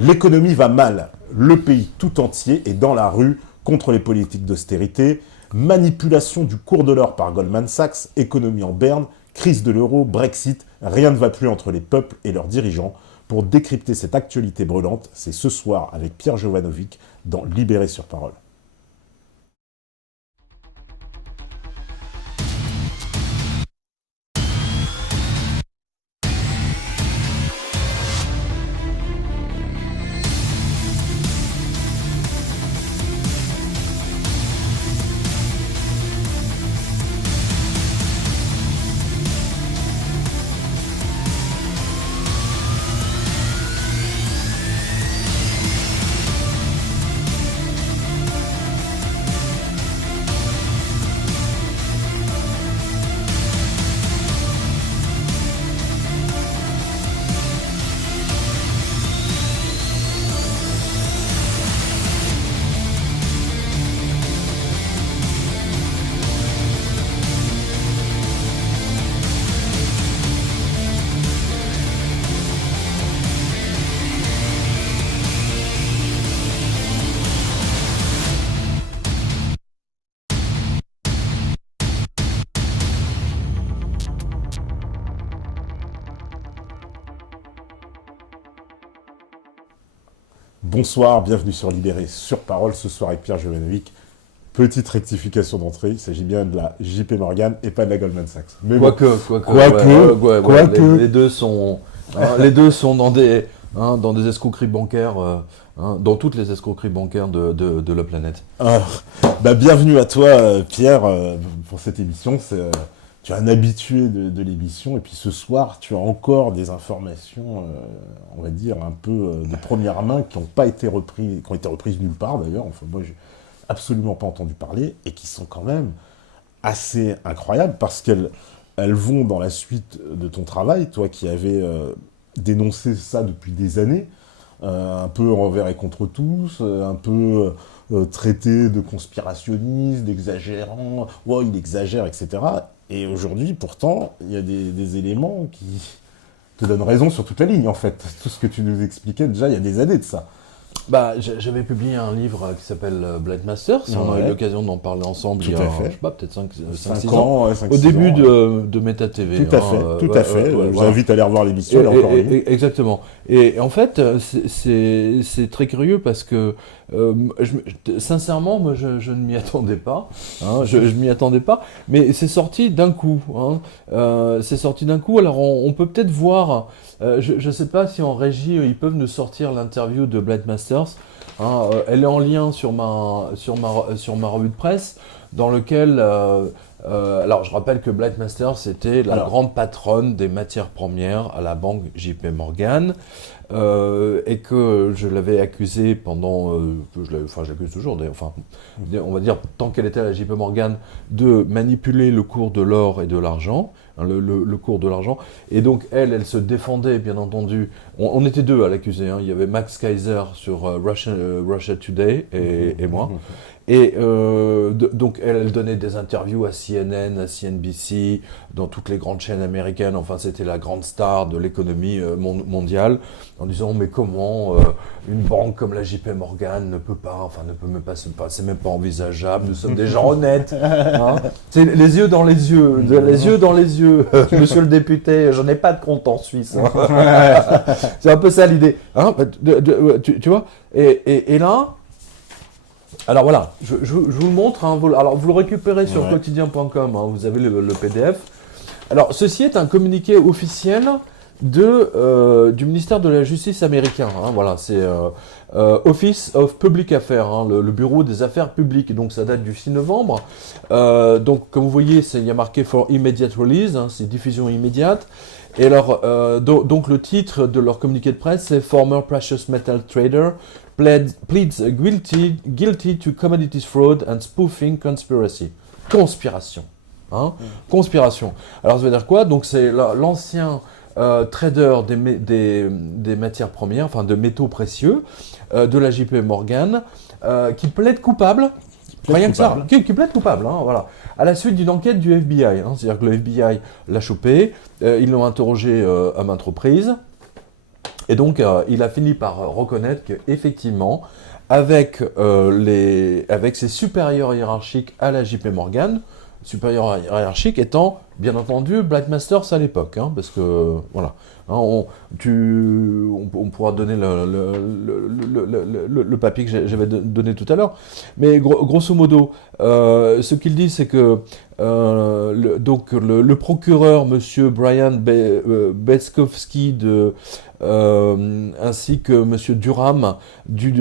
L'économie va mal. Le pays tout entier est dans la rue contre les politiques d'austérité, manipulation du cours de l'or par Goldman Sachs, économie en berne, crise de l'euro, Brexit, rien ne va plus entre les peuples et leurs dirigeants. Pour décrypter cette actualité brûlante, c'est ce soir avec Pierre Jovanovic dans Libéré sur Parole. Bonsoir, bienvenue sur Libéré sur Parole, ce soir avec Pierre Jovanovic. Petite rectification d'entrée, il s'agit bien de la JP Morgan et pas de la Goldman Sachs. Mais Quoique, les deux sont dans des escroqueries bancaires, dans toutes les escroqueries bancaires de la planète. Bienvenue à toi, Pierre, pour cette émission. Tu es un habitué de l'émission, et puis ce soir, tu as encore des informations, on va dire, un peu de première main, qui ont été reprises nulle part d'ailleurs. Enfin, moi, j'ai absolument pas entendu parler, et qui sont quand même assez incroyables, parce qu'elles vont dans la suite de ton travail, toi qui avais dénoncé ça depuis des années, un peu envers et contre tous, un peu traité de conspirationniste, d'exagérant, oh, il exagère, etc. Et aujourd'hui, pourtant, il y a des éléments qui te donnent raison sur toute la ligne, en fait. Tout ce que tu nous expliquais déjà il y a des années de ça. J'avais publié un livre qui s'appelle Blind Masters. On a eu l'occasion d'en parler ensemble il y a, je sais pas, peut-être 5-6 ans. Au début de Meta TV. Tout à fait. Je vous invite à aller revoir l'émission, elle est encore en ligne. Exactement. Et en fait, c'est très curieux parce que, sincèrement, moi, je ne m'y attendais pas. Je m'y attendais pas. Mais c'est sorti d'un coup. C'est sorti d'un coup. Alors, on peut peut-être voir... je ne sais pas si en régie, ils peuvent nous sortir l'interview de Blind Masters. Elle est en lien sur ma revue de presse, dans lequel... alors, je rappelle que Blind Masters, c'était la grande patronne des matières premières à la banque JP Morgan, et que je l'avais accusée pendant... je l'accuse toujours, on va dire, tant qu'elle était à la JP Morgan, de manipuler le cours de l'or et de l'argent, le cours de l'argent. Et donc, elle se défendait, bien entendu. On était deux à l'accuser. Il y avait Max Kaiser sur Russia Today et moi. Et donc, elle donnait des interviews à CNN, à CNBC, dans toutes les grandes chaînes américaines. Enfin, c'était la grande star de l'économie mondiale, en disant, mais comment une banque comme la JP Morgan ne peut même pas se passer, c'est même pas envisageable, nous sommes des gens honnêtes. C'est les yeux dans les yeux, les yeux dans les yeux. Monsieur le député, je n'ai pas de compte en Suisse. C'est un peu ça l'idée. Tu vois, et là... Alors voilà, je vous le montre. Alors vous le récupérez sur quotidien.com. Vous avez le PDF. Alors ceci est un communiqué officiel du ministère de la Justice américain. Voilà, c'est Office of Public Affairs, le bureau des affaires publiques. Donc ça date du 6 novembre. Donc comme vous voyez, il y a marqué for immediate release, c'est diffusion immédiate. Et alors, donc le titre de leur communiqué de presse, c'est Former Precious Metal Trader pleads guilty to commodities fraud and spoofing conspiracy. Conspiration. Conspiration. Alors ça veut dire quoi? Donc c'est l'ancien trader des matières premières, enfin de métaux précieux, de la JP Morgan, qui plaide coupable. Rien que ça, qui plaide coupable, voilà, à la suite d'une enquête du FBI. C'est-à-dire que le FBI l'a chopé, ils l'ont interrogé à maintes reprises. Et donc, il a fini par reconnaître qu'effectivement, avec ses supérieurs hiérarchiques à la JP Morgan, supérieurs hiérarchiques étant, bien entendu, Black Masters à l'époque, hein, parce que, voilà, hein, on pourra donner le papier que j'avais donné tout à l'heure, mais grosso modo, ce qu'il dit, c'est que donc le procureur, monsieur Brian Betzkowski ainsi que monsieur Durham du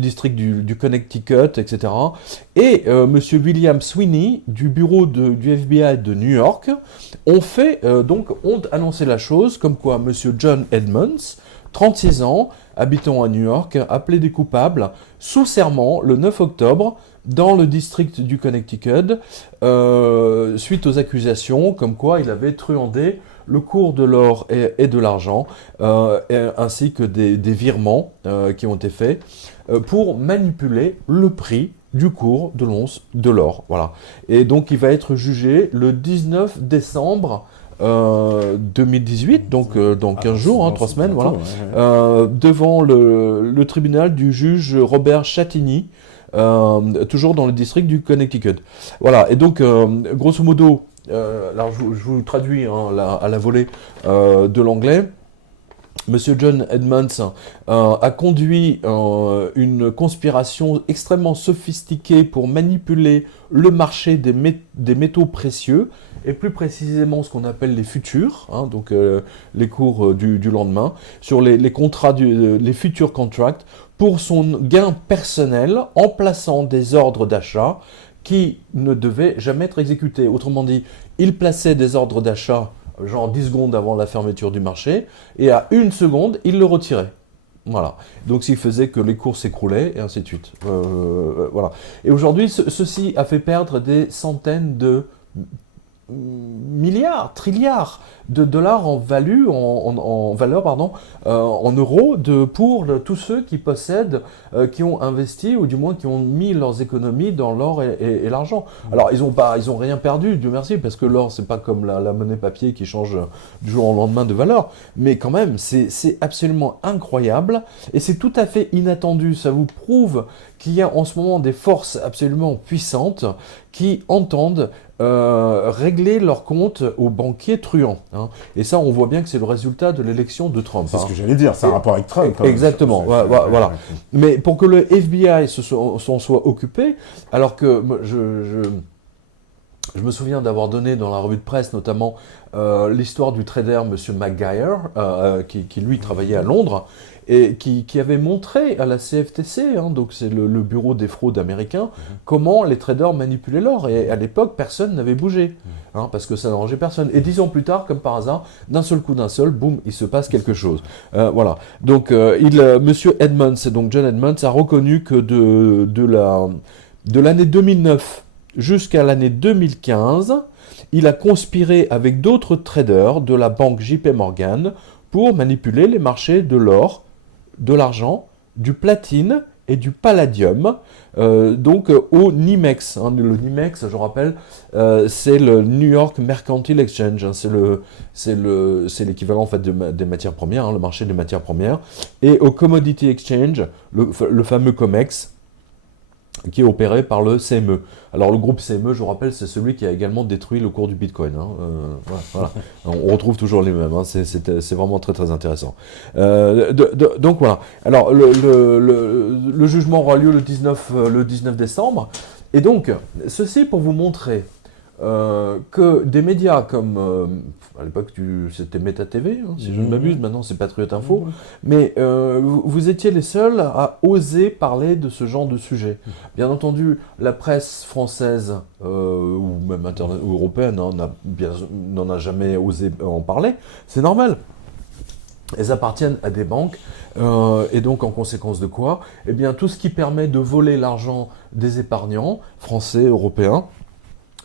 district du Connecticut, etc. Et monsieur William Sweeney du bureau du FBI de New York ont annoncé la chose comme quoi monsieur John Edmonds, 36 ans, habitant à New York, a plaidé coupable sous serment le 9 octobre dans le district du Connecticut, suite aux accusations comme quoi il avait truandé le cours de l'or et de l'argent, ainsi que des virements qui ont été faits pour manipuler le prix du cours de l'once de l'or. Voilà. Et donc il va être jugé le 19 décembre 2018, donc dans 15 jours, 3 semaines, voilà, devant le tribunal du juge Robert Chatigny, toujours dans le district du Connecticut. Voilà, et donc, grosso modo, alors je vous traduis à la volée de l'anglais. Monsieur John Edmonds a conduit une conspiration extrêmement sophistiquée pour manipuler le marché des métaux précieux, et plus précisément ce qu'on appelle les futurs, donc les cours du lendemain, sur les contrats, les futures contracts, pour son gain personnel en plaçant des ordres d'achat qui ne devaient jamais être exécutés. Autrement dit, il plaçait des ordres d'achat genre 10 secondes avant la fermeture du marché, et à 1 seconde, il le retirait. Voilà. Donc, ce qui faisait que les cours s'écroulaient, et ainsi de suite. Voilà. Et aujourd'hui, ceci a fait perdre des centaines de milliards, trilliards de dollars en valeur, en euros, pour tous ceux qui possèdent, qui ont investi, ou du moins qui ont mis leurs économies dans l'or et l'argent. Alors, ils ont rien perdu, Dieu merci, parce que l'or, c'est pas comme la monnaie papier qui change du jour au lendemain de valeur, mais quand même, c'est absolument incroyable, et c'est tout à fait inattendu. Ça vous prouve qu'il y a en ce moment des forces absolument puissantes qui entendent régler leurs comptes aux banquiers truands. Et ça, on voit bien que c'est le résultat de l'élection de Trump. C'est ce que j'allais dire, c'est un rapport avec Trump. Exactement, voilà. Mais pour que le FBI s'en soit occupé, alors que je me souviens d'avoir donné dans la revue de presse notamment l'histoire du trader M. McGuire, qui lui travaillait à Londres, et qui avait montré à la CFTC, donc c'est le bureau des fraudes américain, comment les traders manipulaient l'or. Et à l'époque, personne n'avait bougé, parce que ça n'arrangeait personne. Et 10 ans plus tard, comme par hasard, d'un seul coup, boum, il se passe quelque chose. Voilà. Donc, Monsieur Edmonds, donc John Edmonds, a reconnu que de l'année 2009 jusqu'à l'année 2015, il a conspiré avec d'autres traders de la banque JP Morgan pour manipuler les marchés de l'or, de l'argent, du platine et du palladium, donc au NYMEX. Le NYMEX, je rappelle, c'est le New York Mercantile Exchange, c'est l'équivalent en fait des matières premières, le marché des matières premières, et au Commodity Exchange, le fameux COMEX, qui est opéré par le CME. Alors le groupe CME, je vous rappelle, c'est celui qui a également détruit le cours du Bitcoin. Voilà. On retrouve toujours les mêmes, c'est vraiment très très intéressant. Donc voilà. Alors le jugement aura lieu le 19 décembre, et donc ceci pour vous montrer que des médias comme, à l'époque c'était Meta TV, si je ne m'abuse, maintenant c'est Patriot Info, mais vous étiez les seuls à oser parler de ce genre de sujet. Bien entendu, la presse française, ou même ou européenne, n'en a jamais osé en parler, c'est normal. Elles appartiennent à des banques, et donc en conséquence de quoi, eh bien tout ce qui permet de voler l'argent des épargnants, français, européens,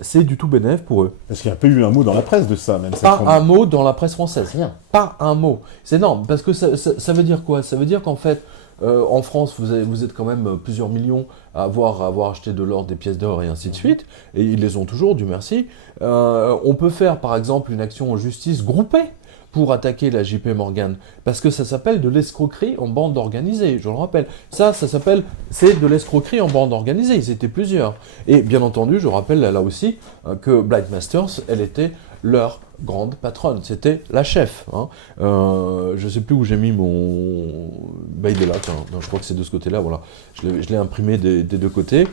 c'est du tout bénéf pour eux. Parce qu'il n'y a pas eu un mot dans la presse de ça, même. Pas un mot dans la presse française, rien. Pas un mot. C'est énorme, parce que ça veut dire quoi? Ça veut dire qu'en fait, en France, vous êtes quand même plusieurs millions à avoir acheté de l'or, des pièces d'or et ainsi de suite, et ils les ont toujours, Dieu merci. On peut faire par exemple une action en justice groupée pour attaquer la JP Morgan. Parce que ça s'appelle de l'escroquerie en bande organisée, je le rappelle. C'est de l'escroquerie en bande organisée, ils étaient plusieurs. Et bien entendu, je rappelle là aussi que Blight Masters, elle était leur grande patronne, c'était la chef. Hein. Je ne sais plus où j'ai mis mon... Bah, il est là, tiens. Non, je crois que c'est de ce côté-là, voilà. Je l'ai imprimé des deux côtés.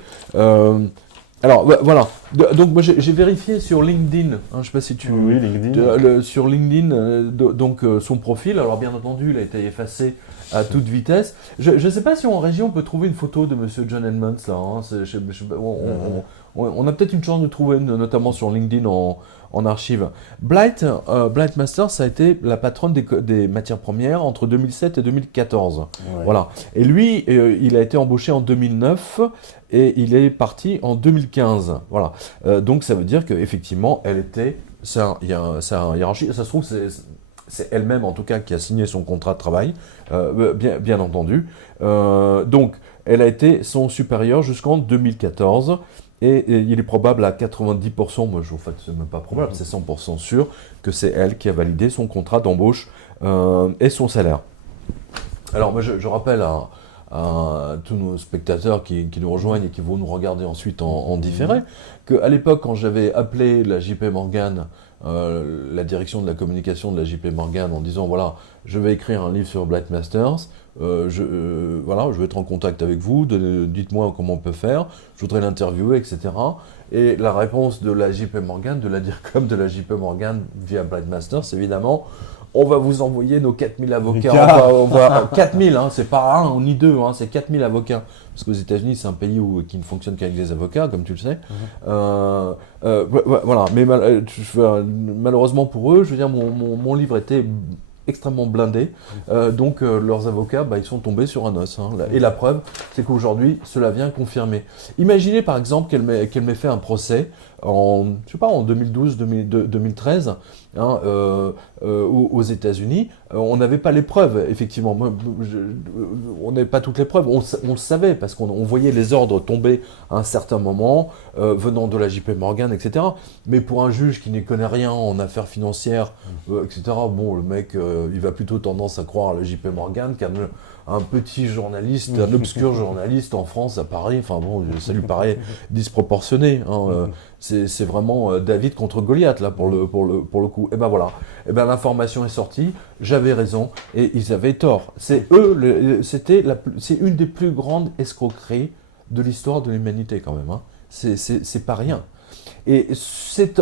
Alors, voilà. Donc, moi, j'ai vérifié sur LinkedIn. Hein, je ne sais pas si tu... Oui, LinkedIn. Sur LinkedIn, son profil. Alors, bien entendu, il a été effacé à toute vitesse. Je ne sais pas si en région, on peut trouver une photo de Monsieur John Edmonds, là. Hein. On a peut-être une chance de trouver, notamment sur LinkedIn, en archive. Blight Masters, ça a été la patronne des matières premières entre 2007 et 2014. Ouais. Voilà. Et lui, il a été embauché en 2009 et il est parti en 2015. Voilà. Donc ça veut dire qu'effectivement, elle était... C'est un hiérarchie. Ça se trouve, c'est elle-même, en tout cas, qui a signé son contrat de travail, bien entendu. Donc, elle a été son supérieur jusqu'en 2014. Et il est probable à 90%, moi en fait c'est même pas probable, c'est 100% sûr que c'est elle qui a validé son contrat d'embauche et son salaire. Alors moi je rappelle à tous nos spectateurs qui nous rejoignent et qui vont nous regarder ensuite en différé, qu'à l'époque quand j'avais appelé la JP Morgan, la direction de la communication de la JP Morgan en disant voilà, je vais écrire un livre sur Blight Masters, voilà, je vais être en contact avec vous, dites-moi comment on peut faire, je voudrais l'interviewer, etc. Et la réponse de la JP Morgan, de la DIRCOM de la JP Morgan via Blight Masters, évidemment, on va vous envoyer nos 4000 avocats. On va 4000, hein, c'est pas un ni deux, hein, c'est 4000 avocats. Parce qu'aux États-Unis, c'est un pays qui ne fonctionne qu'avec des avocats, comme tu le sais. Voilà, mais malheureusement pour eux, je veux dire, mon livre était extrêmement blindés, donc leurs avocats, ils sont tombés sur un os. Hein. Et la preuve, c'est qu'aujourd'hui, cela vient confirmer. Imaginez par exemple qu'elle m'ait fait un procès en 2012, 2013, hein, aux États-Unis. On n'avait pas les preuves, effectivement. On n'avait pas toutes les preuves. On le savait parce qu'on voyait les ordres tomber à un certain moment, venant de la JP Morgan, etc. Mais pour un juge qui n'y connaît rien en affaires financières, etc., bon, le mec, il va plutôt tendance à croire à la JP Morgan qu'à un petit journaliste, un obscur journaliste en France, à Paris. Enfin bon, ça lui paraît disproportionné. Hein. C'est vraiment David contre Goliath, là, pour le coup. Et ben voilà. Et ben l'information est sortie, j'avais raison, et ils avaient tort. C'est une des plus grandes escroqueries de l'histoire de l'humanité, quand même. Hein. C'est pas rien. Et cette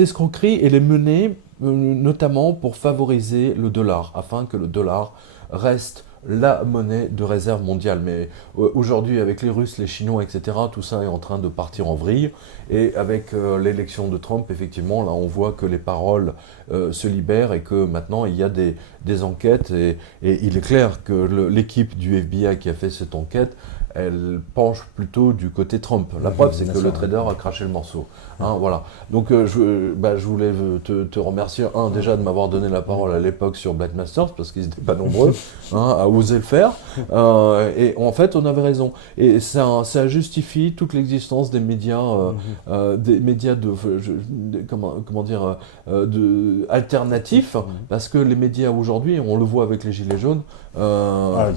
escroquerie, elle est menée notamment pour favoriser le dollar, afin que le dollar reste la monnaie de réserve mondiale. Mais aujourd'hui, avec les Russes, les Chinois, etc., tout ça est en train de partir en vrille. Et avec l'élection de Trump, effectivement, là, on voit que les paroles se libèrent et que maintenant, il y a des enquêtes. Et il est clair que l'équipe du FBI qui a fait cette enquête, elle penche plutôt du côté Trump. La preuve, c'est que le trader a craché le morceau. Hein, voilà. Donc, je voulais te remercier, déjà de m'avoir donné la parole à l'époque sur Blight Masters, parce qu'ils n'étaient pas nombreux à oser le faire. Et en fait, on avait raison. Et ça justifie toute l'existence des médias, alternatifs, parce que les médias aujourd'hui, on le voit avec les Gilets jaunes, là,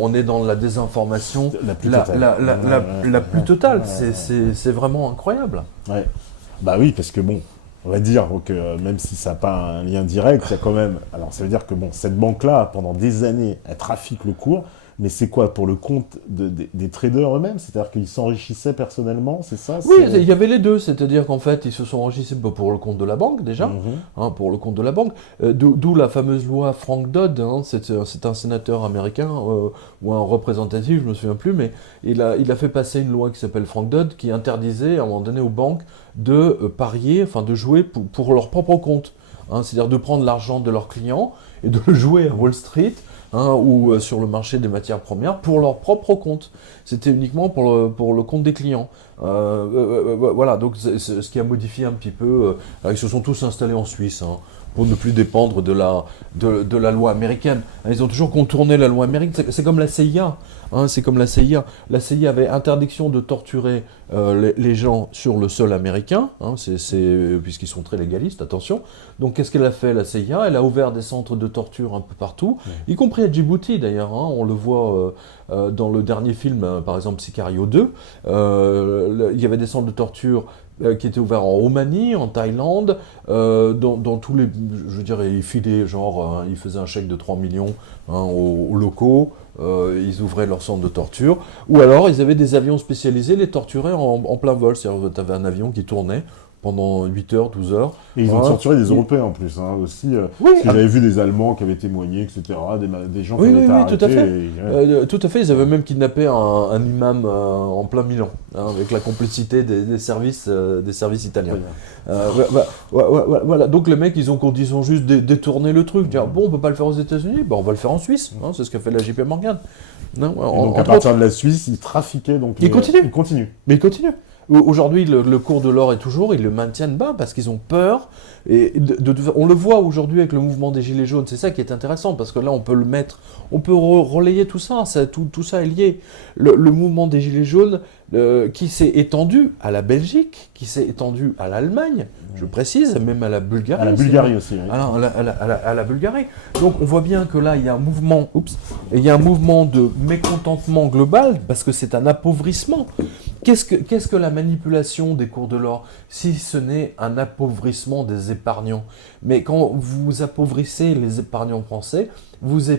on est dans la désinformation la plus totale. C'est vraiment incroyable. Ouais. Bah oui, parce que bon, on va dire que même si ça n'a pas un lien direct, il y a quand même... Alors ça veut dire que bon, cette banque-là, pendant des années, elle trafique le cours, mais c'est quoi, pour le compte des traders eux-mêmes? C'est-à-dire qu'ils s'enrichissaient personnellement, c'est ça? Oui, il y avait les deux, c'est-à-dire qu'en fait, ils se sont enrichissés pour le compte de la banque, déjà, pour le compte de la banque, d'où la fameuse loi Frank Dodd, hein, c'est un sénateur américain, ou un représentatif, je ne me souviens plus, mais il a fait passer une loi qui s'appelle Frank Dodd, qui interdisait, à un moment donné, aux banques de parier, enfin de jouer pour leur propre compte, hein, c'est-à-dire de prendre l'argent de leurs clients et de le jouer à Wall Street, ou sur le marché des matières premières pour leur propre compte. C'était uniquement pour le compte des clients. Voilà, donc ce qui a modifié un petit peu. Ils se sont tous installés en Suisse. Hein. pour ne plus dépendre de la loi américaine. Ils ont toujours contourné la loi américaine. C'est comme la CIA. C'est comme la CIA. La CIA avait interdiction de torturer les gens sur le sol américain, puisqu'ils sont très légalistes, attention. Donc qu'est-ce qu'elle a fait, la CIA? Elle a ouvert des centres de torture un peu partout, y compris à Djibouti d'ailleurs. On le voit dans le dernier film, par exemple Sicario 2. Il y avait des centres de torture qui étaient ouverts en Roumanie, en Thaïlande, dans tous les... Je dirais, ils filaient ils faisaient un chèque de 3 millions aux locaux. Ils ouvraient leur centre de torture, ou alors ils avaient des avions spécialisés, les torturaient en plein vol. C'est-à-dire que tu avais un avion qui tournait pendant 8 heures, 12 heures. Et ils ont torturé des Européens en plus, aussi. Oui, parce que j'avais vu des Allemands qui avaient témoigné, etc., des gens qui avaient été arrêtés. Tout à fait. Tout à fait, ils avaient même kidnappé un imam en plein Milan, avec la complicité des services italiens. Voilà, donc les mecs, ils ont juste détourné le truc, dire bon, on peut pas le faire aux États-Unis, on va le faire en Suisse, c'est ce qu'a fait la JP Morgan. Donc à partir de la Suisse, ils trafiquaient, donc ils continuent. Mais ils continuent. Aujourd'hui, le cours de l'or est toujours, ils le maintiennent bas parce qu'ils ont peur. Et on le voit aujourd'hui avec le mouvement des Gilets jaunes, c'est ça qui est intéressant, parce que là, on peut le mettre, on peut relayer tout ça, tout ça est lié. Le mouvement des Gilets jaunes qui s'est étendu à la Belgique, qui s'est étendu à l'Allemagne, je précise, même à la Bulgarie. À la Bulgarie aussi. Oui. À la Bulgarie. Donc on voit bien que là, il y a un mouvement de mécontentement global, parce que c'est un appauvrissement. Qu'est-ce que la manipulation des cours de l'or, si ce n'est un appauvrissement des épargnants? Mais quand vous appauvrissez les épargnants français, vous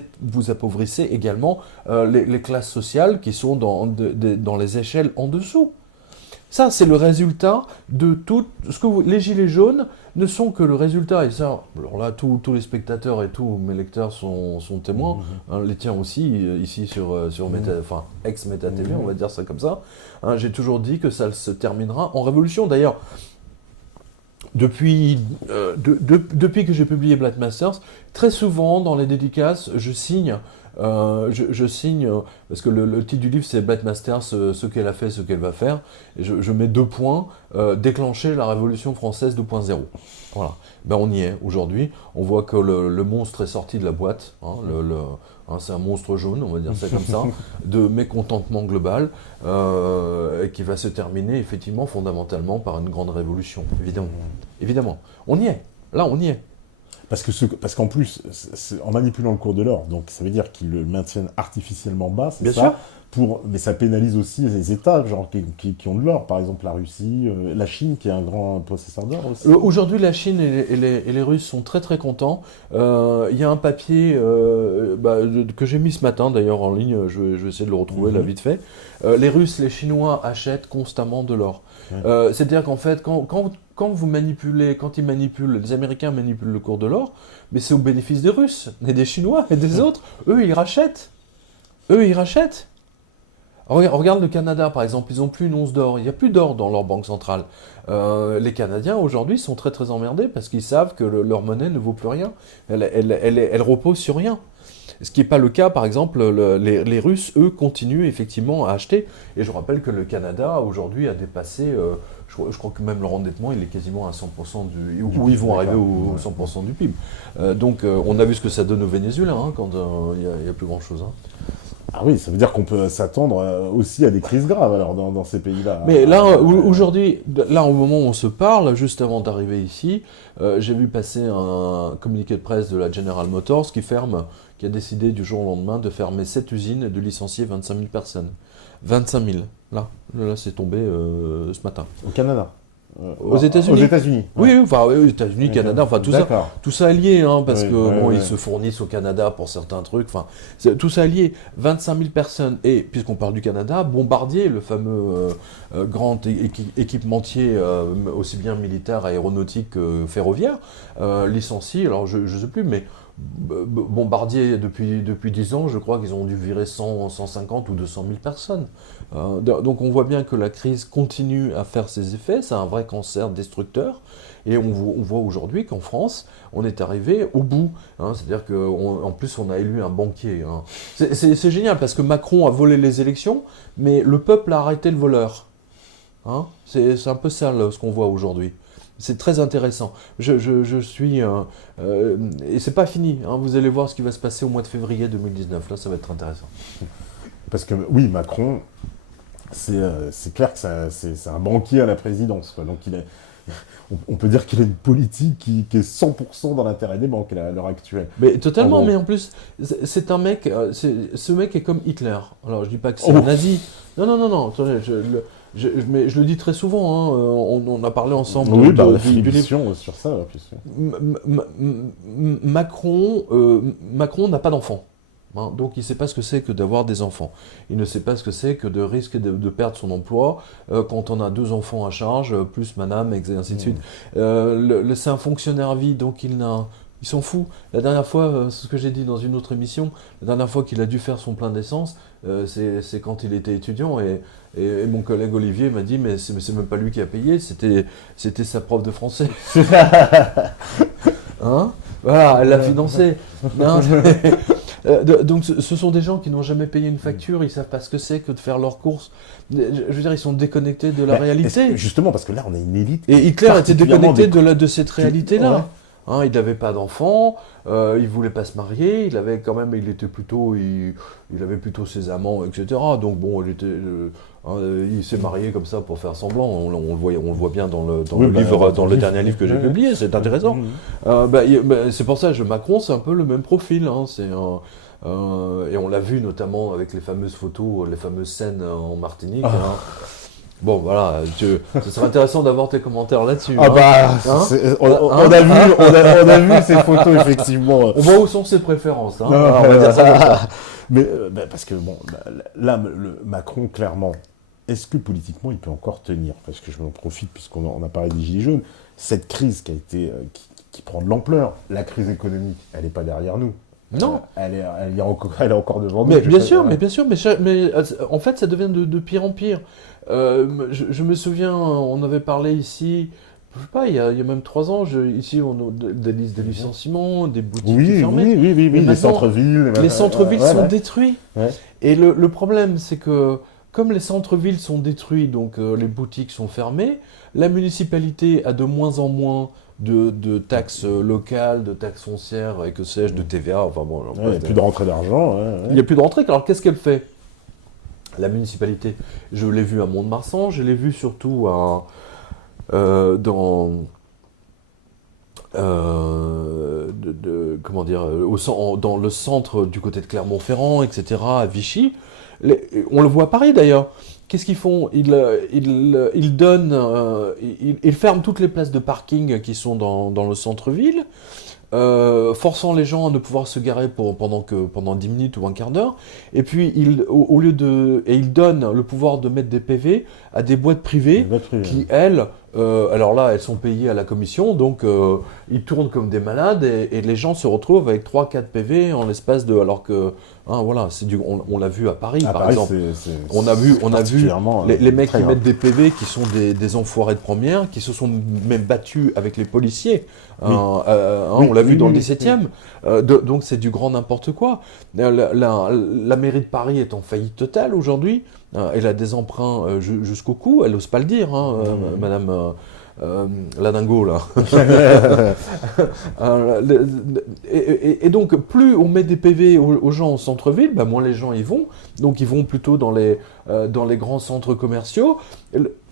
appauvrissez également les classes sociales qui sont dans les échelles en dessous. Ça, c'est le résultat de tout ce que les Gilets jaunes ne sont que le résultat. Et ça, alors là, tous les spectateurs et tous mes lecteurs sont témoins, les tiens aussi, ici sur ex-Méta TV, on va dire ça comme ça. J'ai toujours dit que ça se terminera en révolution. D'ailleurs, depuis que j'ai publié Black Masters, très souvent dans les dédicaces, je signe, parce que le titre du livre c'est Black Masters, ce qu'elle a fait, ce qu'elle va faire, et je mets 2 points, déclencher la Révolution française 2.0. Voilà, on y est aujourd'hui, on voit que le monstre est sorti de la boîte, c'est un monstre jaune, on va dire ça comme ça, de mécontentement global, et qui va se terminer effectivement fondamentalement par une grande révolution, évidemment. On y est, là on y est. Parce qu'en plus, en manipulant le cours de l'or, donc ça veut dire qu'ils le maintiennent artificiellement bas, c'est Bien ça. sûr. Mais ça pénalise aussi les États qui ont de l'or, par exemple la Russie, la Chine qui est un grand possesseur d'or aussi. Aujourd'hui, la Chine et les Russes sont très très contents. Il y a un papier que j'ai mis ce matin d'ailleurs en ligne, je vais essayer de le retrouver là vite fait. Les Russes, les Chinois achètent constamment de l'or. C'est-à-dire qu'en fait, quand ils manipulent, les Américains manipulent le cours de l'or, mais c'est au bénéfice des Russes, et des Chinois, et des autres. Eux, ils rachètent. Regarde le Canada, par exemple, ils n'ont plus une once d'or. Il n'y a plus d'or dans leur banque centrale. Les Canadiens, aujourd'hui, sont très très emmerdés parce qu'ils savent que leur monnaie ne vaut plus rien. Elle repose sur rien. Ce qui n'est pas le cas, par exemple, les Russes, eux, continuent effectivement à acheter. Et je rappelle que le Canada, aujourd'hui, a dépassé... je crois que même leur endettement, il est quasiment à 100% où ils vont arriver au 100% du PIB. Donc, on a vu ce que ça donne au Venezuela, quand il n'y a plus grand-chose. Ah oui, ça veut dire qu'on peut s'attendre aussi à des crises graves alors dans ces pays-là. Mais là, aujourd'hui, là au moment où on se parle, juste avant d'arriver ici, j'ai vu passer un communiqué de presse de la General Motors qui a décidé du jour au lendemain de fermer 7 usines et de licencier 25 000 personnes. 25 000, là c'est tombé ce matin. Au Canada. Aux États-Unis. Aux États-Unis. Oui, aux États-unis, Canada, enfin tout ça est lié, parce que ils se fournissent au Canada pour certains trucs, tout ça est lié. 25 000 personnes, et puisqu'on parle du Canada, Bombardier, le fameux grand équipementier, aussi bien militaire, aéronautique que ferroviaire, licencie, alors je ne sais plus, mais Bombardier, depuis 10 ans, je crois qu'ils ont dû virer 150 ou 200 000 personnes. Donc on voit bien que la crise continue à faire ses effets, c'est un vrai cancer destructeur, et on voit aujourd'hui qu'en France, on est arrivé au bout. C'est-à-dire qu'en plus, on a élu un banquier. C'est génial, parce que Macron a volé les élections, mais le peuple a arrêté le voleur. C'est un peu ça ce qu'on voit aujourd'hui. C'est très intéressant. Je suis... et c'est pas fini, hein. Vous allez voir ce qui va se passer au mois de février 2019. Là, ça va être intéressant. Parce que oui, Macron, c'est clair que c'est un banquier à la présidence, quoi. Donc on peut dire qu'il a une politique qui est 100% dans l'intérêt des banques à l'heure actuelle. Mais totalement, En gros. mais en plus, c'est un mec, ce mec est comme Hitler. Alors je dis pas que c'est un nazi. Non, non, non, non, attendez, mais je le dis très souvent, hein, on a parlé ensemble Oui, bah, on a fait du une livre. émission sur ça, en plus. Macron n'a pas d'enfant. Hein, donc il ne sait pas ce que c'est que d'avoir des enfants. Il ne sait pas ce que c'est que de risquer de perdre son emploi quand on a 2 enfants à charge, plus madame, et ainsi de suite. C'est un fonctionnaire à vie, donc il s'en fout. La dernière fois, c'est ce que j'ai dit dans une autre émission, la dernière fois qu'il a dû faire son plein d'essence, c'est quand il était étudiant et mon collègue Olivier m'a dit mais c'est même pas lui qui a payé, c'était sa prof de français. Hein? Voilà, elle l'a financé. Non, donc ce sont des gens qui n'ont jamais payé une facture, ils savent pas ce que c'est que de faire leurs courses. Je veux dire, ils sont déconnectés de la réalité. Justement, parce que là, on a une élite. Et Hitler était particulièrement déconnecté de cette réalité-là. Ouais. Hein, il n'avait pas d'enfant, il voulait pas se marier, il avait quand même, il avait plutôt ses amants, etc. Donc bon, il s'est marié comme ça pour faire semblant. On le voit bien dans le livre, dans le dernier livre que j'ai publié. C'est intéressant. C'est pour ça, Macron, c'est un peu le même profil. Hein, et on l'a vu notamment avec les fameuses photos, les fameuses scènes en Martinique. Hein. Bon, voilà, ce serait intéressant d'avoir tes commentaires là-dessus. Ah bah, on a vu ces photos, effectivement. On voit où sont ses préférences, hein. Alors, on va dire ça comme ça. Mais parce que, bon, là, le Macron, clairement, est-ce que politiquement, il peut encore tenir? Parce que je m'en profite, puisqu'on a parlé des Gilets jaunes, cette crise qui prend de l'ampleur, la crise économique, elle n'est pas derrière nous. Non. Elle est encore devant nous. Mais bien sûr, mais en fait, ça devient de pire en pire. Je me souviens, on avait parlé ici, je sais pas, il y a même 3 ans, ici, on a des listes de licenciements, des boutiques fermées. Oui, les centres-villes. Les centres-villes sont détruits. Ouais. Et le problème, c'est que comme les centres-villes sont détruits, donc les boutiques sont fermées, la municipalité a de moins en moins de taxes locales, de taxes foncières, et que sais-je, de TVA, enfin bon... Il n'y a plus de rentrée d'argent. Il n'y a plus de rentrée, alors qu'est-ce qu'elle fait? La municipalité, je l'ai vu à Mont-de-Marsan, je l'ai vu surtout comment dire, dans le centre du côté de Clermont-Ferrand, etc., à Vichy. On le voit pareil d'ailleurs. Qu'est-ce qu'ils font? Ils ferment toutes les places de parking qui sont dans le centre-ville, forçant les gens à ne pouvoir se garer pendant 10 minutes ou un quart d'heure. Et puis, ils donnent le pouvoir de mettre des PV à des boîtes privées qui, elles, alors là, elles sont payées à la commission, donc ils tournent comme des malades et les gens se retrouvent avec 3-4 PV en l'espace de... Alors que, hein, voilà, on l'a vu à Paris, par exemple. On a vu les mecs qui mettent des PV qui sont des enfoirés de première, qui se sont même battus avec les policiers. On l'a vu dans le 17e. Donc c'est du grand n'importe quoi. La mairie de Paris est en faillite totale aujourd'hui. Elle a des emprunts jusqu'au cou. Elle n'ose pas le dire, hein, madame... la dingo là. Et donc plus on met des PV aux gens au centre-ville, bah, moins les gens y vont. Donc ils vont plutôt dans les grands centres commerciaux.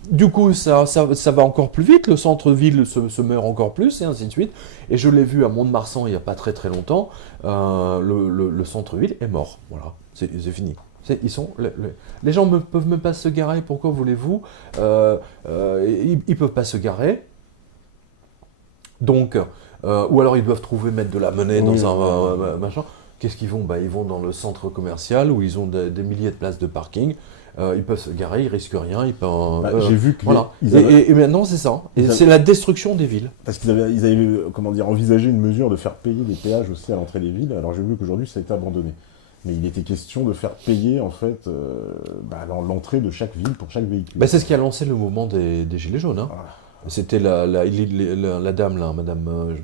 Du coup ça va encore plus vite, le centre-ville se meurt encore plus et ainsi de suite. Et je l'ai vu à Mont-de-Marsan il n'y a pas très très longtemps, le centre-ville est mort. Voilà, c'est fini. Les gens ne peuvent même pas se garer, pourquoi voulez-vous? Ils ne peuvent pas se garer. Donc, ou alors ils doivent mettre de la monnaie dans un machin. Qu'est-ce qu'ils vont? Ils vont dans le centre commercial où ils ont des milliers de places de parking. Ils peuvent se garer, ils risquent rien. J'ai vu que voilà. Et maintenant c'est ça. Et c'est la destruction des villes. Parce qu'ils avaient envisagé une mesure de faire payer les péages aussi à l'entrée des villes. Alors j'ai vu qu'aujourd'hui ça a été abandonné. Mais il était question de faire payer en fait l'entrée de chaque ville pour chaque véhicule. C'est ce qui a lancé le mouvement des Gilets jaunes. Hein. C'était la dame, là, madame.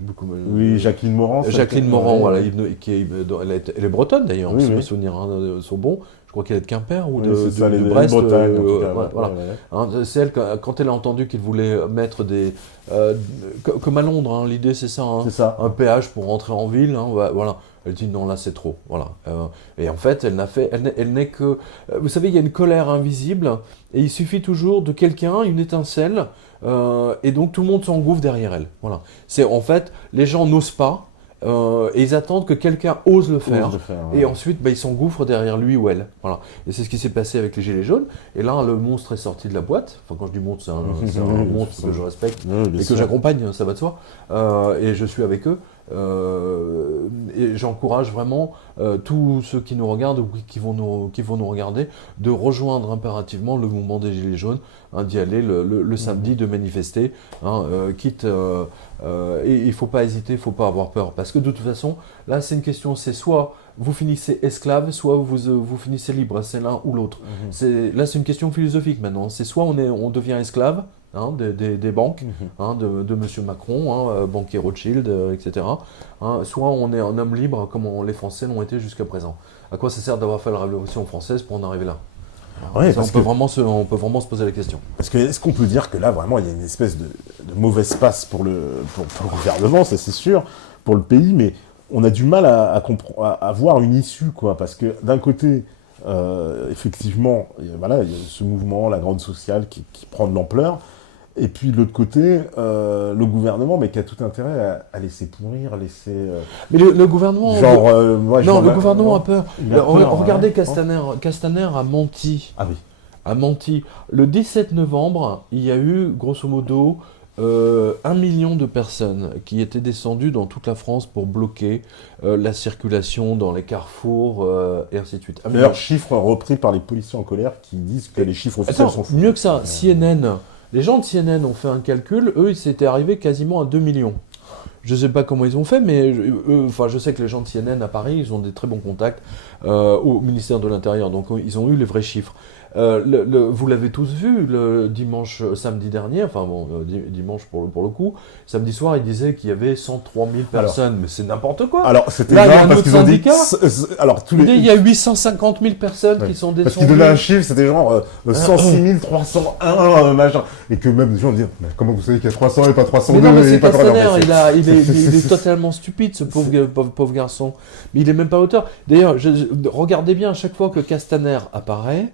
Oui, Jacqueline Morand. Jacqueline Morand, ouais, voilà. ouais. Elle est bretonne d'ailleurs, Oui, si mes oui. souvenirs sont bons. Je crois qu'elle est de Quimper ou Oui, c'est ça, de les Brest. Bretagne, en tout cas. Ouais, Voilà. ouais, ouais. Hein, c'est elle, quand elle a entendu qu'il voulait mettre comme à Londres, hein, l'idée c'est ça, hein, C'est ça. un péage pour rentrer en ville, hein, voilà. Elle dit non, là c'est trop. Voilà. Et en fait, elle n'est que. Vous savez, il y a une colère invisible, et il suffit toujours de quelqu'un, une étincelle, et donc tout le monde s'engouffre derrière elle. Voilà. C'est en fait, les gens n'osent pas, et ils attendent que quelqu'un ose le faire. Ose le faire, Et ouais. ensuite, bah, ils s'engouffrent derrière lui ou elle. Voilà. Et c'est ce qui s'est passé avec les Gilets jaunes. Et là, le monstre est sorti de la boîte. Enfin, quand je dis monstre, c'est un Oui, monstre que je respecte oui, bien et que sûr. j'accompagne, ça va de soi. Et je suis avec eux. Et j'encourage vraiment tous ceux qui nous regardent ou qui vont nous regarder de rejoindre impérativement le mouvement des Gilets jaunes, hein, d'y aller le samedi, de manifester, hein, quitte. Et il ne faut pas hésiter, il ne faut pas avoir peur. Parce que de toute façon, là, c'est une question, c'est soit vous finissez esclave, soit vous finissez libre. C'est l'un ou l'autre. Là, c'est une question philosophique maintenant. C'est soit on devient esclave, hein, des banques, hein, de M. Macron, hein, banquier Rothschild, etc. Hein, soit on est un homme libre comme les Français l'ont été jusqu'à présent. À quoi ça sert d'avoir fait la Révolution française pour en arriver là? Ouais, Ça, parce on peut vraiment se poser la question. parce que est-ce qu'on peut dire que là, vraiment, il y a une espèce de mauvaise passe pour le gouvernement, ça c'est sûr, pour le pays, mais on a du mal à voir une issue, quoi, parce que d'un côté, effectivement, voilà, il y a ce mouvement, la grande sociale qui prend de l'ampleur, et puis de l'autre côté, le gouvernement, mais qui a tout intérêt à laisser pourrir, laisser... Mais le gouvernement... genre... ouais, Non, genre, le gouvernement a peur. il a peur, Regardez ouais. Castaner a menti. Ah oui. A menti. Le 17 novembre, il y a eu, grosso modo, 1 million de personnes qui étaient descendues dans toute la France pour bloquer la circulation dans les carrefours, et ainsi de suite. 1 million. D'ailleurs, chiffres repris par les policiers en colère qui disent que les chiffres officiels Attends, sont faux. mieux que ça, CNN. Les gens de CNN ont fait un calcul, eux, ils s'étaient arrivés quasiment à 2 millions. Je ne sais pas comment ils ont fait, mais je sais que les gens de CNN à Paris, ils ont des très bons contacts au ministère de l'Intérieur, donc ils ont eu les vrais chiffres. Vous l'avez tous vu le samedi dernier, enfin bon, dimanche pour le coup, samedi soir, ils disaient qu'il y avait 103 000 personnes, mais c'est n'importe quoi. Alors, c'était Là, il y a énorme un parce autre qu'ils ont dit... syndicat. Alors, tous Il y les... a 850 000 personnes Ouais. qui sont Parce qu'ils descendues. donnaient un chiffre, c'était genre 106 301, machin. Et que même des gens disaient, mais comment vous savez qu'il y a 300 et pas 302 Mais non, mais et c'est pas 300? Castaner, il est totalement stupide, ce pauvre garçon. Mais il est même pas auteur. D'ailleurs, regardez bien, à chaque fois que Castaner apparaît,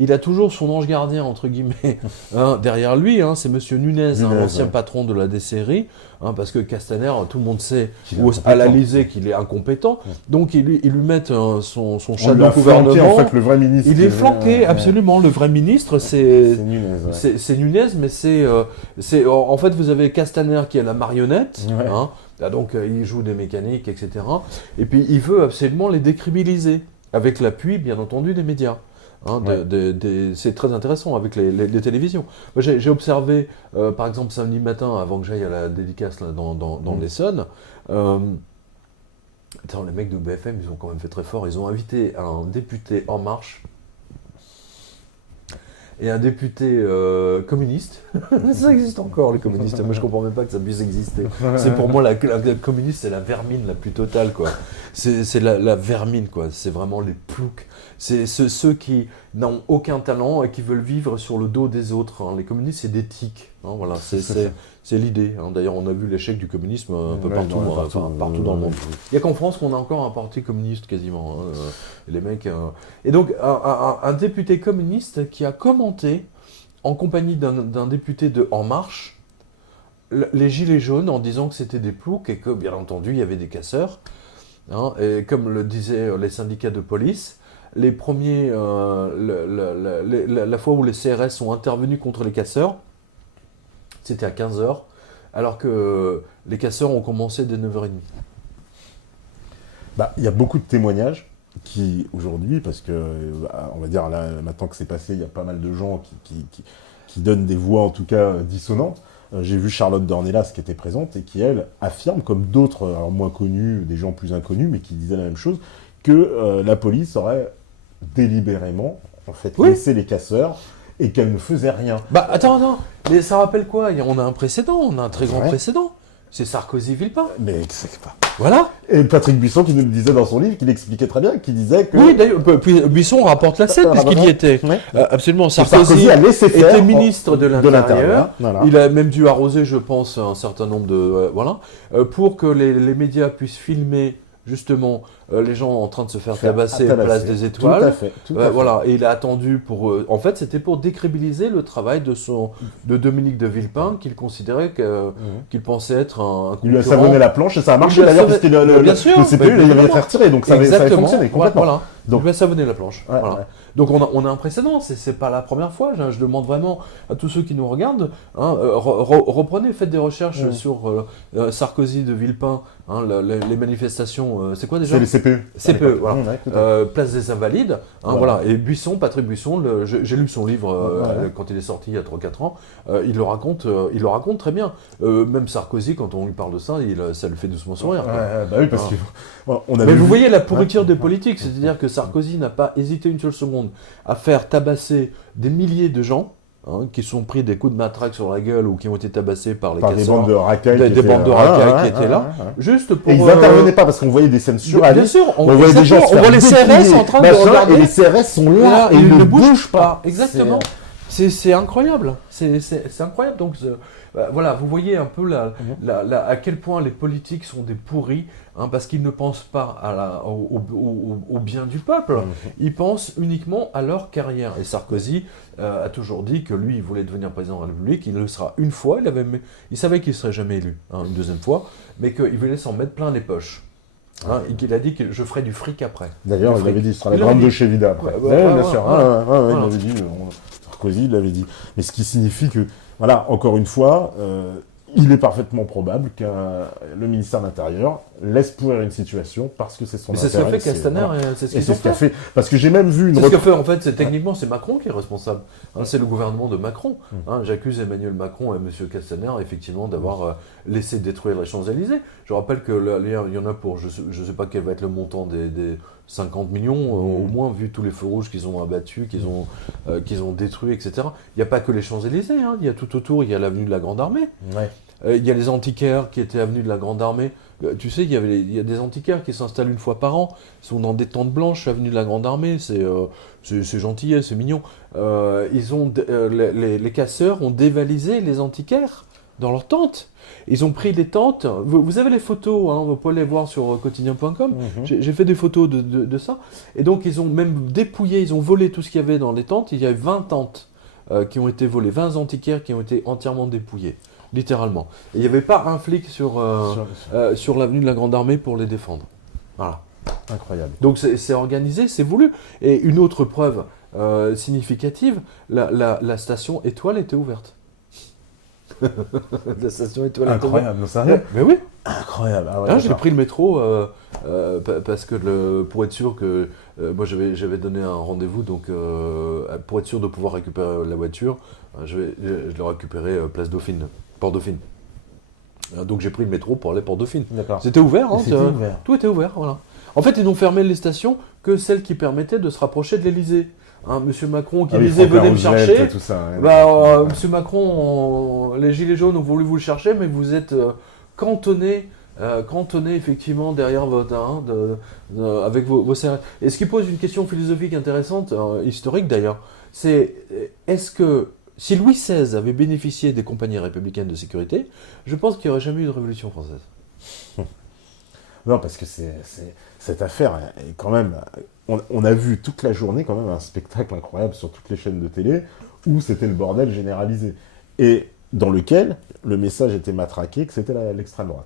il a toujours son ange gardien, entre guillemets, hein, derrière lui. Hein, c'est Monsieur Nunez, Nunez, l'ancien ouais. patron de la décérie. Hein, parce que Castaner, tout le monde sait, Qu'il est à incompétent. l'Élysée, qu'il est incompétent. Donc, ils lui mettent son On shadow lui a flanqué, gouvernement. en fait, le vrai ministre. Il est flanqué, absolument. Le vrai ministre, c'est... C'est Nunez, ouais. C'est Nunez, mais en fait, vous avez Castaner qui est la marionnette, Ouais. hein. Là, donc il joue des mécaniques, etc. Et puis il veut absolument les décribiliser, avec l'appui, bien entendu, des médias. Hein, Ouais. c'est très intéressant avec les télévisions. Moi, j'ai observé, par exemple, samedi matin, avant que j'aille à la dédicace là, dans l'Essonne, attends, les mecs de BFM, ils ont quand même fait très fort. Ils ont invité un député En Marche et un député communiste. Ça existe encore, les communistes. Moi, je comprends même pas que ça puisse exister. C'est pour moi, la communiste, c'est la vermine la plus totale, quoi. C'est la vermine, quoi. C'est vraiment les ploucs. C'est ceux qui n'ont aucun talent et qui veulent vivre sur le dos des autres. Hein. Les communistes, c'est des tiques. Hein, voilà, c'est l'idée. Hein. D'ailleurs, on a vu l'échec du communisme un peu Ouais, partout, ouais, hein, partout dans le monde. Il n'y a qu'en France qu'on a encore un parti communiste quasiment. Hein. Les mecs. Et donc, un député communiste qui a commenté, en compagnie d'un député de En Marche, les Gilets jaunes en disant que c'était des ploucs et que, bien entendu, il y avait des casseurs. Hein, et comme le disaient les syndicats de police, les premiers, la fois où les CRS sont intervenus contre les casseurs, c'était à 15h, alors que les casseurs ont commencé dès 9h30. Bah, il y a beaucoup de témoignages qui, aujourd'hui, parce que, on va dire, là, maintenant que c'est passé, il y a pas mal de gens qui donnent des voix, en tout cas, dissonantes. J'ai vu Charlotte Dornelas qui était présente et qui, elle, affirme, comme d'autres, alors moins connus, des gens plus inconnus, mais qui disaient la même chose, que la police aurait délibérément, en fait, Oui. laissé les casseurs et qu'elle ne faisait rien. Bah attends, mais ça rappelle quoi? On a un précédent, on a un très grand Ouais. précédent. C'est Sarkozy-Villepin. Mais c'est pas... Voilà. Et Patrick Buisson qui nous le disait dans son livre, qui l'expliquait très bien, qui disait que... Oui, d'ailleurs, puis Buisson rapporte la scène puisqu'il y était. Ouais. Absolument. Sarkozy a laissé faire était ministre de l'Intérieur. Voilà. Il a même dû arroser, je pense, un certain nombre de... pour que les médias puissent filmer, justement, les gens en train de se faire tabasser place des Étoiles. Tout à fait. Tout à fait. Voilà, et il a attendu pour... en fait, c'était pour décrédibiliser le travail de Dominique de Villepin, qu'il considérait qu'il pensait être un concurrent. Il lui a savonné la planche et ça a marché Il lui a d'ailleurs, savonné- parce que Bien sûr, le CPU, mais il avait été retiré, donc ça avait fonctionné complètement. Voilà. Donc- Il lui a savonné la planche. Ouais, Voilà. ouais. Donc on a un précédent, c'est pas la première fois. Je demande vraiment à tous ceux qui nous regardent, reprenez, faites des recherches sur Sarkozy de Villepin, les manifestations. C'est quoi déjà? C'est les CPU. CPE, voilà. Ouais, tout à fait. Place des Invalides, voilà. Et Patrick Buisson, j'ai lu son livre quand il est sorti il y a 3-4 ans, il le raconte très bien. Même Sarkozy, quand on lui parle de ça, ça le fait doucement sourire. quoi. Bah oui, parce que on avait Mais vous vu- voyez la pourriture des politiques, c'est-à-dire que Sarkozy n'a pas hésité une seule seconde à faire tabasser des milliers de gens qui sont pris des coups de matraque sur la gueule ou qui ont été tabassés par les par des casseurs, bandes de racailles, des bandes de racailles qui étaient là, ouais. juste pour... Et ils n'intervenaient pas parce qu'on voyait des scènes surréalistes. Bien sûr, On voyait des gens se on faire voit les dépouiller, CRS en train de machin, regarder. et les CRS sont là et ils ne bougent pas. Exactement. C'est incroyable. C'est incroyable. Donc voilà, vous voyez un peu à quel point les politiques sont des pourris, parce qu'ils ne pensent pas au bien du peuple. Ils pensent uniquement à leur carrière. Et Sarkozy a toujours dit que lui, il voulait devenir président de la République. Il le sera une fois. Il savait qu'il ne serait jamais élu une deuxième fois, mais qu'il voulait s'en mettre plein les poches. Il a dit que je ferai du fric après. D'ailleurs, Du il avait fric. dit ce sera la Il grande l'avait de dit. chez Vida après. Ouais, Bien sûr. voilà. Il Voilà. l'avait dit. Sarkozy l'avait dit. Mais ce qui signifie que, voilà, encore une fois, il est parfaitement probable que le ministère de l'Intérieur laisse pourrir une situation parce que c'est son Mais intérêt. c'est ce qu'a fait Castaner, voilà. et c'est ce Et qu'ils c'est ont ce qu'a fait. fait. Parce que j'ai même vu une C'est ce que fait, en fait, techniquement, c'est Macron qui est responsable. C'est le gouvernement de Macron. J'accuse Emmanuel Macron et M. Castaner, effectivement, d'avoir laissé détruire les Champs-Élysées. Je rappelle que il y en a pour, je sais pas quel va être le montant des 50 millions, au moins, vu tous les feux rouges qu'ils ont abattus, qu'ils ont détruits, etc. Il n'y a pas que les Champs-Élysées, il y a tout autour, il y a l'avenue de la Grande Armée. Ouais. Il y a les antiquaires qui étaient avenue de la Grande Armée. Tu sais, il y a des antiquaires qui s'installent une fois par an. Ils sont dans des tentes blanches, avenue de la Grande Armée. C'est gentil, c'est mignon. Les casseurs ont dévalisé les antiquaires dans leurs tentes. Ils ont pris des tentes. Vous avez les photos, vous pouvez les voir sur quotidien.com. J'ai fait des photos de ça. Et donc, ils ont même dépouillé, ils ont volé tout ce qu'il y avait dans les tentes. Il y a 20 tentes qui ont été volées, 20 antiquaires qui ont été entièrement dépouillés. Littéralement. Et il n'y avait pas un flic sur l'avenue de la Grande Armée pour les défendre. Voilà. Incroyable. Donc c'est organisé, c'est voulu. Et une autre preuve significative, la station Étoile était ouverte. La station Étoile était ouverte. Incroyable, non, sérieux? Mais oui. Incroyable. Ah ouais, J'ai d'accord. pris le métro parce que pour être sûr que moi j'avais donné un rendez-vous, donc pour être sûr de pouvoir récupérer la voiture, je l'ai récupéré place Dauphine, Port Dauphine. Donc j'ai pris le métro pour aller à Port Dauphine. D'accord. C'était ouvert, C'était ouvert. tout était ouvert, voilà. En fait, ils n'ont fermé les stations que celles qui permettaient de se rapprocher de l'Élysée. Monsieur Macron qui Ah oui, disait Franklin venez me Roosevelt, chercher. tout ça, ouais. Monsieur Macron, les gilets jaunes ont voulu vous le chercher, mais vous êtes cantonné effectivement derrière votre avec vos CRS. Et ce qui pose une question philosophique intéressante, historique d'ailleurs, c'est est-ce que si Louis XVI avait bénéficié des compagnies républicaines de sécurité, je pense qu'il n'y aurait jamais eu de révolution française. Non, parce que cette affaire est quand même... On a vu toute la journée quand même un spectacle incroyable sur toutes les chaînes de télé où c'était le bordel généralisé. Et dans lequel le message était matraqué que c'était l'extrême droite.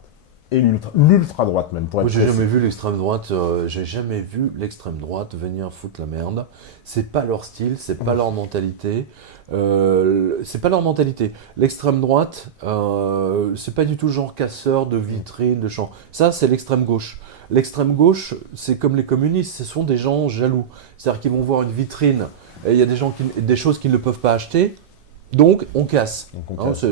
Et l'ultra-droite même, pour être Moi, j'ai précis. jamais vu l'extrême droite. J'ai jamais vu l'extrême droite venir foutre la merde. C'est pas leur style, c'est pas leur mentalité. C'est pas leur mentalité. L'extrême droite, c'est pas du tout le genre casseur de vitrines, de champs. Ça, c'est l'extrême gauche. L'extrême gauche, c'est comme les communistes. Ce sont des gens jaloux. C'est-à-dire qu'ils vont voir une vitrine et il y a des choses qu'ils ne peuvent pas acheter. Donc, on casse. Donc, on Hein, casse,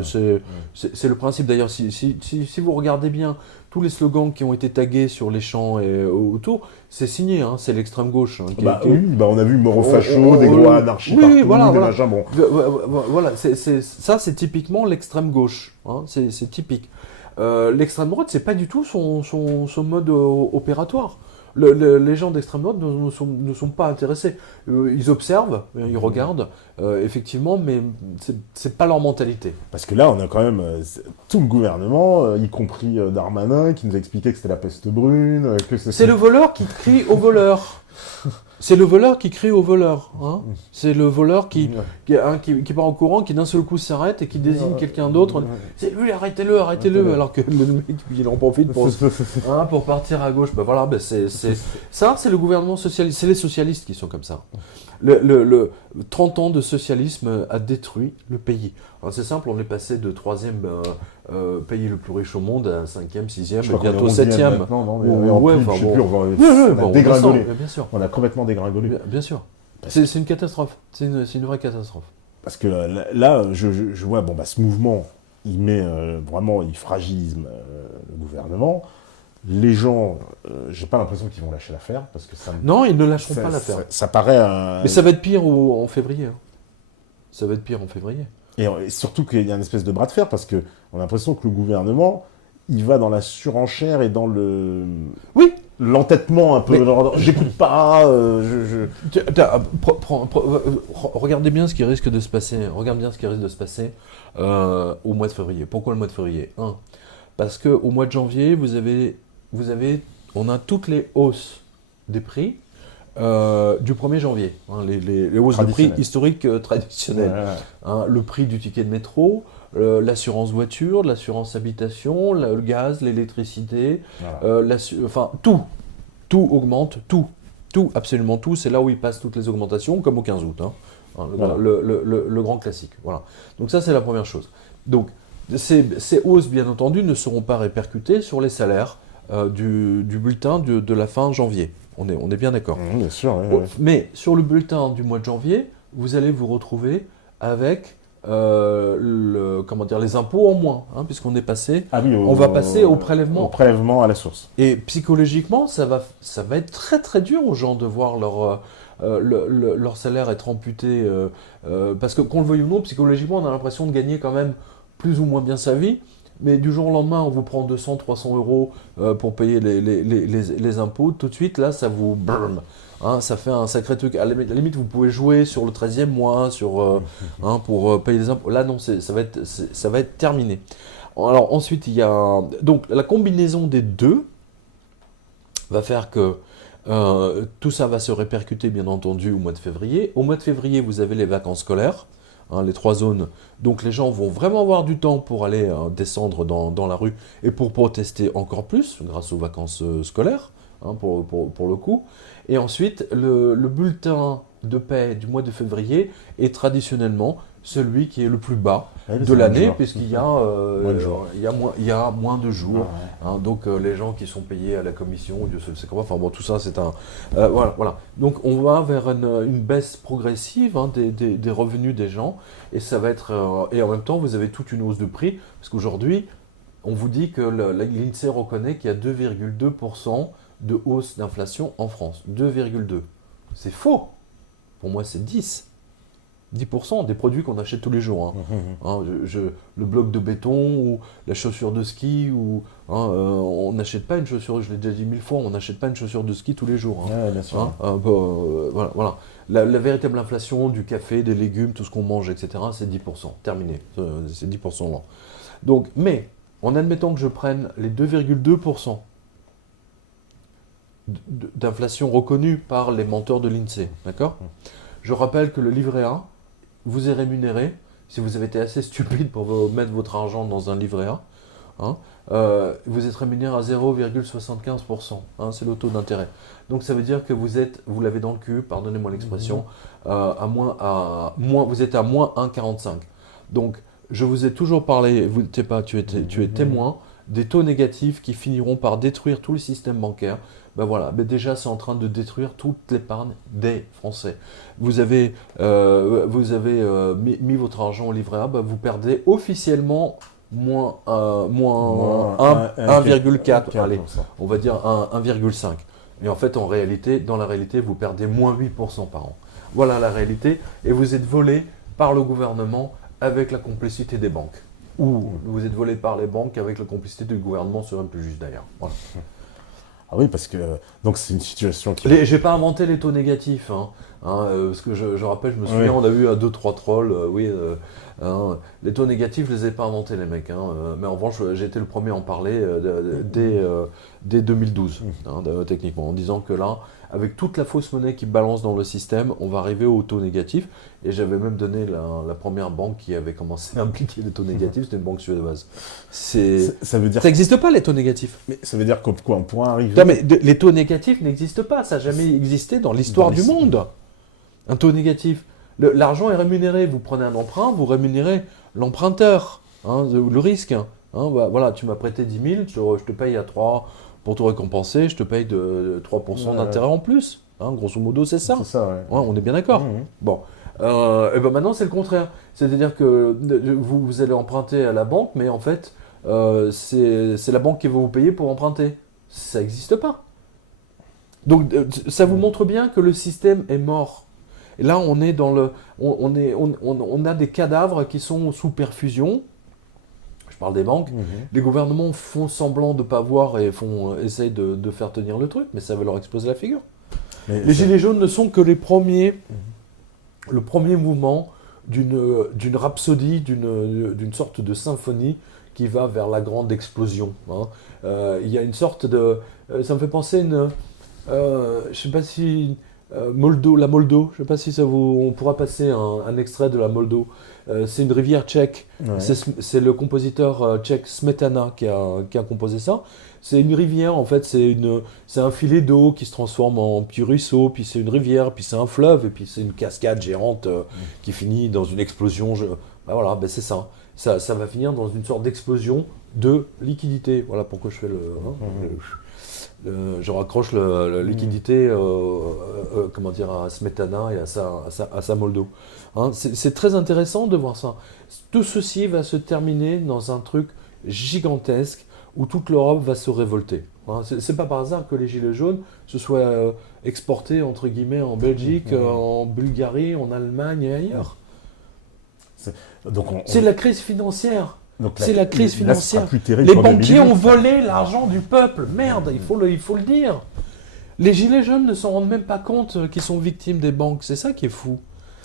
c'est le principe. D'ailleurs, si vous regardez bien tous les slogans qui ont été tagués sur les champs et autour, c'est signé. Hein, c'est l'extrême gauche. Hein, oui, on a vu mort aux fachos, des gros anarchistes oui, partout, voilà. machins, bon. Voilà, ça, c'est typiquement l'extrême gauche. Hein, c'est typique. L'extrême droite, c'est pas du tout son mode opératoire. Les gens d'extrême droite ne sont pas intéressés. Ils observent, ils regardent, effectivement, mais c'est pas leur mentalité. Parce que là, on a quand même tout le gouvernement, y compris Darmanin, qui nous a expliqué que c'était la peste brune, que c'est le voleur qui crie au voleur. C'est le voleur qui crie au voleur. Hein. C'est le voleur qui part en courant, qui d'un seul coup s'arrête et qui désigne quelqu'un d'autre. C'est lui, arrêtez-le. Alors que le mec, il en profite pour partir à gauche. Ça, c'est le gouvernement socialiste. C'est les socialistes qui sont comme ça. Le 30 ans de socialisme a détruit le pays. Alors c'est simple, on est passé de 3e pays le plus riche au monde à 5e, 6e, et bientôt 7e. On a dégringolé. Bien sûr. On a complètement dégringolé. Bien sûr. C'est une catastrophe. C'est une vraie catastrophe. Parce que là, je vois, ce mouvement, il fragilise le gouvernement. Les gens, j'ai pas l'impression qu'ils vont lâcher l'affaire, parce que ça. Non, ils ne lâcheront pas l'affaire. Ça paraît. Mais ça va être pire en février. Hein. Ça va être pire en février. Et surtout qu'il y a une espèce de bras de fer, parce qu'on a l'impression que le gouvernement, il va dans la surenchère et dans le... Oui. L'entêtement un peu, j'écoute pas, Regardez bien ce qui risque de se passer. Regarde bien ce qui risque de se passer au mois de février. Pourquoi le mois de février? Parce qu'au mois de janvier, on a toutes les hausses des prix du 1er janvier. Hein, les hausses de prix historiques traditionnelles. Hein, le prix du ticket de métro, l'assurance voiture, l'assurance habitation, le gaz, l'électricité, tout augmente, tout, absolument tout. C'est là où ils passent toutes les augmentations, comme au 15 août. Hein, le grand classique. Voilà. Donc ça, c'est la première chose. Donc, ces hausses, bien entendu, ne seront pas répercutées sur les salaires du bulletin de la fin janvier. On est bien d'accord. Bien sûr. Mais sur le bulletin du mois de janvier, vous allez vous retrouver avec les impôts en moins, hein, puisqu'on est passé. On va passer au prélèvement. Au prélèvement à la source. Et psychologiquement, ça va être très très dur aux gens de voir leur salaire être amputé, parce que qu'on le veuille ou non, psychologiquement, on a l'impression de gagner quand même plus ou moins bien sa vie, mais du jour au lendemain, on vous prend 200, 300 euros pour payer les impôts. Tout de suite, là, ça vous burn. Hein, ça fait un sacré truc. À la limite, vous pouvez jouer sur le 13e mois pour payer les impôts. Là, non, ça va être terminé. Alors ensuite, il y a... Donc, la combinaison des deux va faire que tout ça va se répercuter, bien entendu, au mois de février. Au mois de février, vous avez les vacances scolaires. Hein, les 3 zones. Donc les gens vont vraiment avoir du temps pour aller descendre dans la rue et pour protester encore plus grâce aux vacances scolaires, hein, pour le coup. Et ensuite, le bulletin de paie du mois de février est traditionnellement celui qui est le plus bas de l'année, puisqu'il y a moins de jours. Hein, donc les gens qui sont payés à la commission, Dieu seul sait comment, tout ça c'est un... voilà. Donc on va vers une baisse progressive, hein, des revenus des gens, et ça va être... et en même temps, vous avez toute une hausse de prix, parce qu'aujourd'hui, on vous dit que l'INSEE reconnaît qu'il y a 2,2% de hausse d'inflation en France. 2,2%. C'est faux. Pour moi, c'est 10% des produits qu'on achète tous les jours. Hein. Le bloc de béton ou la chaussure de ski, on n'achète pas une chaussure, je l'ai déjà dit 1000 fois, on n'achète pas une chaussure de ski tous les jours. Hein. Bien sûr. Voilà. La véritable inflation du café, des légumes, tout ce qu'on mange, etc., c'est 10%. Terminé. C'est 10% là. Donc, mais, en admettant que je prenne les 2,2% d'inflation reconnue par les menteurs de l'INSEE, d'accord ? Je rappelle que le livret A vous est rémunéré, si vous avez été assez stupide pour mettre votre argent dans un livret A, hein, vous êtes rémunéré à 0,75%, hein, c'est le taux d'intérêt. Donc ça veut dire que vous l'avez dans le cul, pardonnez-moi l'expression, vous êtes à moins 1,45. Donc je vous ai toujours parlé, tu es témoin des taux négatifs qui finiront par détruire tout le système bancaire. Ben voilà, ben déjà c'est en train de détruire toute l'épargne des Français. Vous avez mis votre argent au livret A, ben vous perdez officiellement moins 1,4, allez, on va dire 1,5. Et en fait, dans la réalité, vous perdez moins 8% par an. Voilà la réalité. Et vous êtes volé par le gouvernement avec la complicité des banques. Ou vous êtes volé par les banques avec la complicité du gouvernement, serait un peu juste d'ailleurs. Voilà. Ah oui, parce que donc c'est une situation qui... J'ai pas inventé les taux négatifs, parce que je rappelle, je me souviens, on a eu 2-3 trolls, les taux négatifs, je les ai pas inventés les mecs, mais en revanche, j'ai été le premier à en parler dès 2012, techniquement, en disant que là, avec toute la fausse monnaie qui balance dans le système, on va arriver aux taux négatifs, et j'avais même donné la première banque qui avait commencé à appliquer les taux négatifs, c'était une banque suédoise. Ça veut dire... Ça n'existe pas les taux négatifs. Mais ça veut dire qu'on pourra arriver... Non, mais les taux négatifs n'existent pas, ça n'a jamais existé dans l'histoire du monde. Un taux négatif. L'argent est rémunéré, vous prenez un emprunt, vous rémunérez l'emprunteur, le risque. Voilà, tu m'as prêté 10 000, je te paye à 3 pour te récompenser, je te paye de 3% d'intérêt en plus. Grosso modo, c'est ça. C'est ça, ouais. On est bien d'accord. Bon. Et ben maintenant, c'est le contraire. C'est-à-dire que vous allez emprunter à la banque, mais en fait, c'est la banque qui va vous payer pour emprunter. Ça n'existe pas. Donc, ça vous montre bien que le système est mort. Et là, on est dans on a des cadavres qui sont sous perfusion. Je parle des banques. Les gouvernements font semblant de ne pas voir et essayent de faire tenir le truc, mais ça va leur exploser la figure. Les Gilets jaunes ne sont que le premier mouvement d'une rhapsodie, d'une sorte de symphonie qui va vers la grande explosion. Il y a une sorte de... ça me fait penser je ne sais pas si... la Moldo, je ne sais pas si on pourra passer un extrait de la Moldo. C'est une rivière tchèque. Ouais. C'est le compositeur tchèque Smetana qui a composé ça. C'est une rivière, en fait, c'est un filet d'eau qui se transforme en petit ruisseau, puis c'est une rivière, puis c'est un fleuve, et puis c'est une cascade géante qui finit dans une explosion. Voilà, c'est ça. Ça va finir dans une sorte d'explosion de liquidité. Voilà pourquoi je fais je raccroche la liquidité à Smetana et à sa Moldo. C'est très intéressant de voir ça. Tout ceci va se terminer dans un truc gigantesque où toute l'Europe va se révolter. C'est pas par hasard que les Gilets jaunes se soient exportés entre guillemets en Belgique, en Bulgarie, en Allemagne et ailleurs. C'est la crise financière. C'est la crise financière. Les banquiers ont volé l'argent du peuple. Merde, il faut le dire. Les Gilets jaunes ne s'en rendent même pas compte qu'ils sont victimes des banques. C'est ça qui est fou.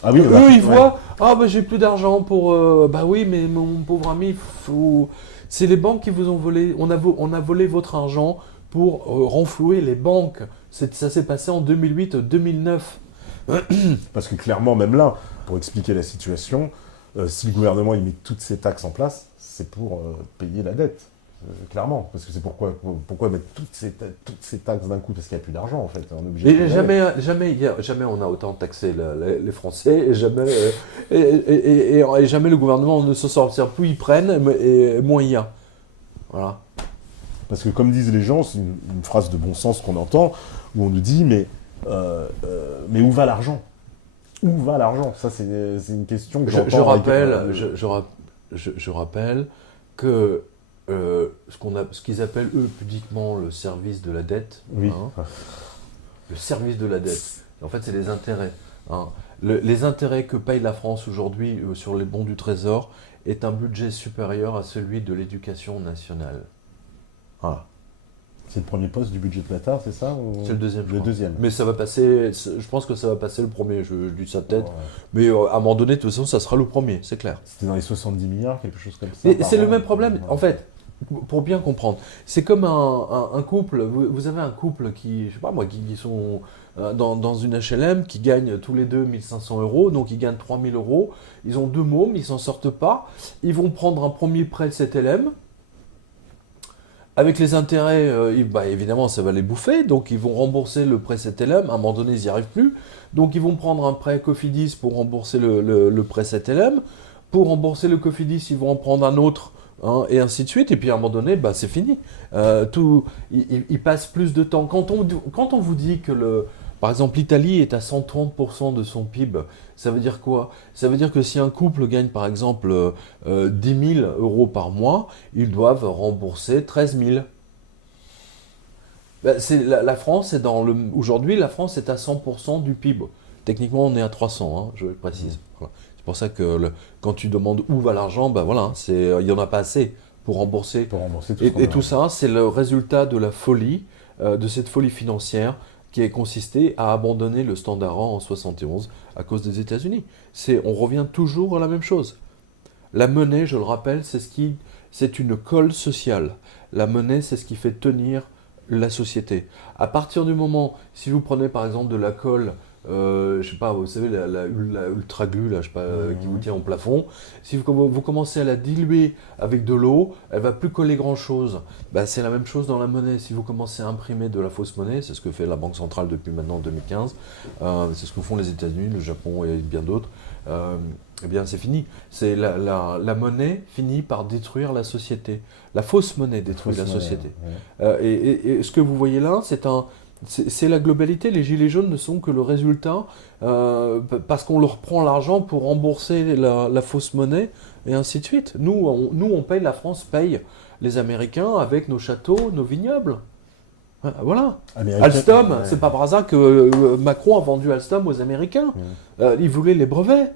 Ah oui, eux, ils voient, j'ai plus d'argent pour... oui, mais mon pauvre ami, c'est les banques qui vous ont volé. On a volé votre argent pour renflouer les banques. Ça s'est passé en 2008-2009. Parce que clairement, même là, pour expliquer la situation, si le gouvernement il met toutes ces taxes en place, c'est pour payer la dette, clairement. Parce que c'est pourquoi mettre toutes ces taxes d'un coup, parce qu'il n'y a plus d'argent, en fait. On est obligé et jamais on a autant taxé les Français, et jamais le gouvernement ne s'en sortira. Plus ils prennent, et moins il y a. Voilà. Parce que comme disent les gens, c'est une phrase de bon sens qu'on entend, où on nous dit, mais où va l'argent ? Où va l'argent ? Ça, c'est une question que j'entends. Je rappelle que ce qu'ils appellent eux pudiquement le service de la dette, oui. Le service de la dette, en fait c'est les intérêts. Les intérêts que paye la France aujourd'hui sur les bons du Trésor est un budget supérieur à celui de l'éducation nationale. Voilà. C'est le premier poste du budget de l'État, c'est ça C'est le deuxième. Le deuxième. Mais ça va passer, je pense que ça va passer le premier, je dis ça de tête. Mais à un moment donné, de toute façon, ça sera le premier, c'est clair. C'était dans les 70 milliards, quelque chose comme ça. Et c'est le même problème, en fait, pour bien comprendre. C'est comme un couple, vous avez un couple qui, je sais pas moi, qui sont dans une HLM, qui gagnent tous les deux 1 500 €, donc ils gagnent 3 000 €. Ils ont 2 mômes, ils s'en sortent pas. Ils vont prendre un premier prêt de 7 LM. Avec les intérêts, évidemment, ça va les bouffer, donc ils vont rembourser le prêt 7LM, à un moment donné, ils n'y arrivent plus, donc ils vont prendre un prêt Cofidis pour rembourser le prêt 7LM, pour rembourser le Cofidis, ils vont en prendre un autre hein, et ainsi de suite. Et puis à un moment donné, bah, c'est fini. Il passe plus de temps. Quand on vous dit que par exemple, l'Italie est à 130% de son PIB, ça veut dire quoi? Ça veut dire que si un couple gagne par exemple 10 000 euros par mois, ils doivent rembourser 13 000. Ben, la France est aujourd'hui, la France est à 100% du PIB. Techniquement, on est à 300, hein, je précise. Voilà. C'est pour ça que quand tu demandes où va l'argent, ben voilà, il n'y en a pas assez pour rembourser. Pour rembourser tout Et tout ça, c'est le résultat de la folie, de cette folie financière qui a consisté à abandonner le standard en 71 à cause des États-Unis. On revient toujours à la même chose. La monnaie, je le rappelle, c'est une colle sociale. La monnaie, c'est ce qui fait tenir la société. À partir du moment, si vous prenez par exemple de la colle, je sais pas, vous savez, la ultra glue, là, je sais pas, qui vous tient au plafond, si vous commencez à la diluer avec de l'eau, elle va plus coller grand chose. Bah, c'est la même chose dans la monnaie. Si vous commencez à imprimer de la fausse monnaie, c'est ce que fait la Banque centrale depuis maintenant 2015, c'est ce que font les États-Unis, le Japon et bien d'autres. Eh bien, c'est fini. La monnaie finit par détruire la société. La fausse monnaie détruit la société. Ouais. Et ce que vous voyez là, c'est la globalité. Les gilets jaunes ne sont que le résultat, parce qu'on leur prend l'argent pour rembourser la fausse monnaie, et ainsi de suite. Nous, on paye, la France paye les Américains avec nos châteaux, nos vignobles. Voilà. Alstom, ouais. C'est pas par hasard que Macron a vendu Alstom aux Américains. Ils voulaient les brevets.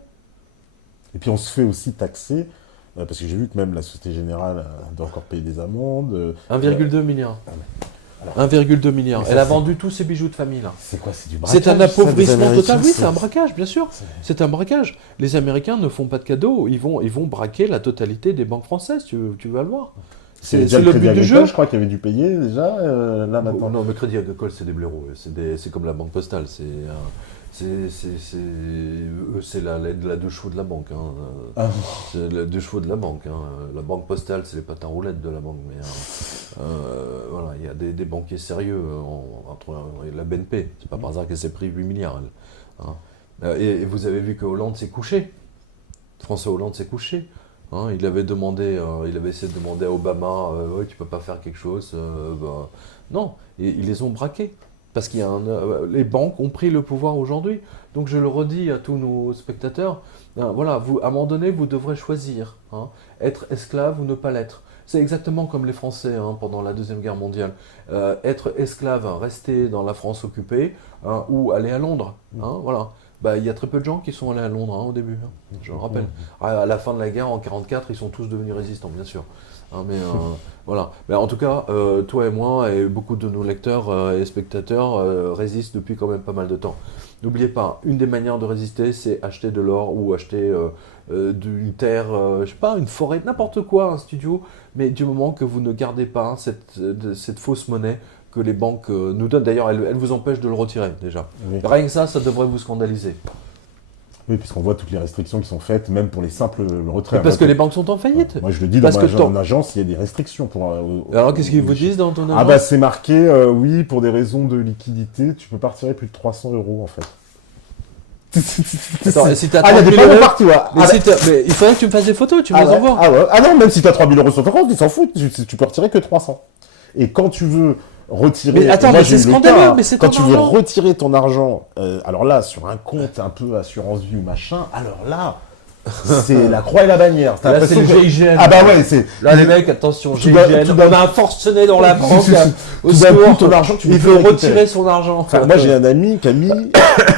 Et puis on se fait aussi taxer, parce que j'ai vu que même la Société Générale doit encore payer des amendes. 1,2 milliard. 1,2 milliard. Elle a vendu tous ses bijoux de famille là. C'est quoi? C'est du braquage? C'est un appauvrissement total. Oui, c'est un braquage, bien sûr. C'est un braquage. Les Américains ne font pas de cadeaux. Ils vont braquer la totalité des banques françaises. Tu vas le voir. C'est le but du jeu. Je crois qu'il avait dû payer déjà. Là maintenant. Non, le Crédit Agricole, c'est des blaireaux. C'est comme la Banque Postale. C'est la deux chevaux de la banque. Hein. C'est la deux chevaux de la banque. Hein. La Banque Postale, c'est les patins roulettes de la banque. Mais voilà, il y a des banquiers sérieux entre la BNP. C'est pas par hasard qu'elle s'est pris 8 milliards. Hein. Et vous avez vu que Hollande s'est couché. François Hollande s'est couché. Hein, il avait essayé de demander à Obama, ouais, tu peux pas faire quelque chose. Non, et ils les ont braqués. Parce qu'il y a les banques ont pris le pouvoir aujourd'hui. Donc je le redis à tous nos spectateurs, voilà, à un moment donné, vous devrez choisir, hein, être esclave ou ne pas l'être. C'est exactement comme les Français pendant la Deuxième Guerre mondiale. Être esclave, rester dans la France occupée, ou aller à Londres. Voilà. Bah, y a très peu de gens qui sont allés à Londres au début, je le rappelle. À la fin de la guerre, en 1944, ils sont tous devenus résistants, bien sûr. Voilà. Mais en tout cas, toi et moi, et beaucoup de nos lecteurs et spectateurs résistent depuis quand même pas mal de temps. N'oubliez pas, une des manières de résister, c'est acheter de l'or ou acheter une terre, je sais pas, une forêt, n'importe quoi, un studio, mais du moment que vous ne gardez pas cette fausse monnaie que les banques nous donnent. D'ailleurs, elles vous empêchent de le retirer, déjà. Oui. Rien que ça devrait vous scandaliser. Oui, puisqu'on voit toutes les restrictions qui sont faites, même pour les simples retraits. Parce que les banques sont en faillite. Moi, je le dis, dans mon agence, il y a des restrictions. Alors, qu'est-ce qu'ils vous disent dans ton agence? Ah bah, c'est marqué, oui, pour des raisons de liquidité, tu peux pas retirer plus de 300 €, en fait. Attends, si t'as il y a des panneaux partout. Mais il faudrait que tu me fasses des photos, tu me les envoies. Ah non, même si t'as 3000 € sur ton compte, ils s'en foutent, tu peux retirer que 300. Et quand tu veux retirer... Mais attends, mais c'est scandaleux, mais c'est ton argent. Quand tu veux retirer ton argent, alors là, sur un compte un peu assurance vie ou machin, alors là, c'est la croix et la bannière. Là, c'est le GIGN. Ah bah ouais, c'est... Là, les mecs, attention, GIGN, on a un forcené dans la banque. Au secours, ton argent, il veut retirer son argent. Enfin, moi, j'ai un ami qui a mis,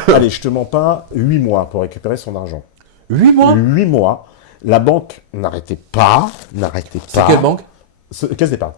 allez, je te mens pas, 8 mois pour récupérer son argent. 8 mois 8 mois. La banque n'arrêtait pas. C'est quelle banque? Caisse d'épargne.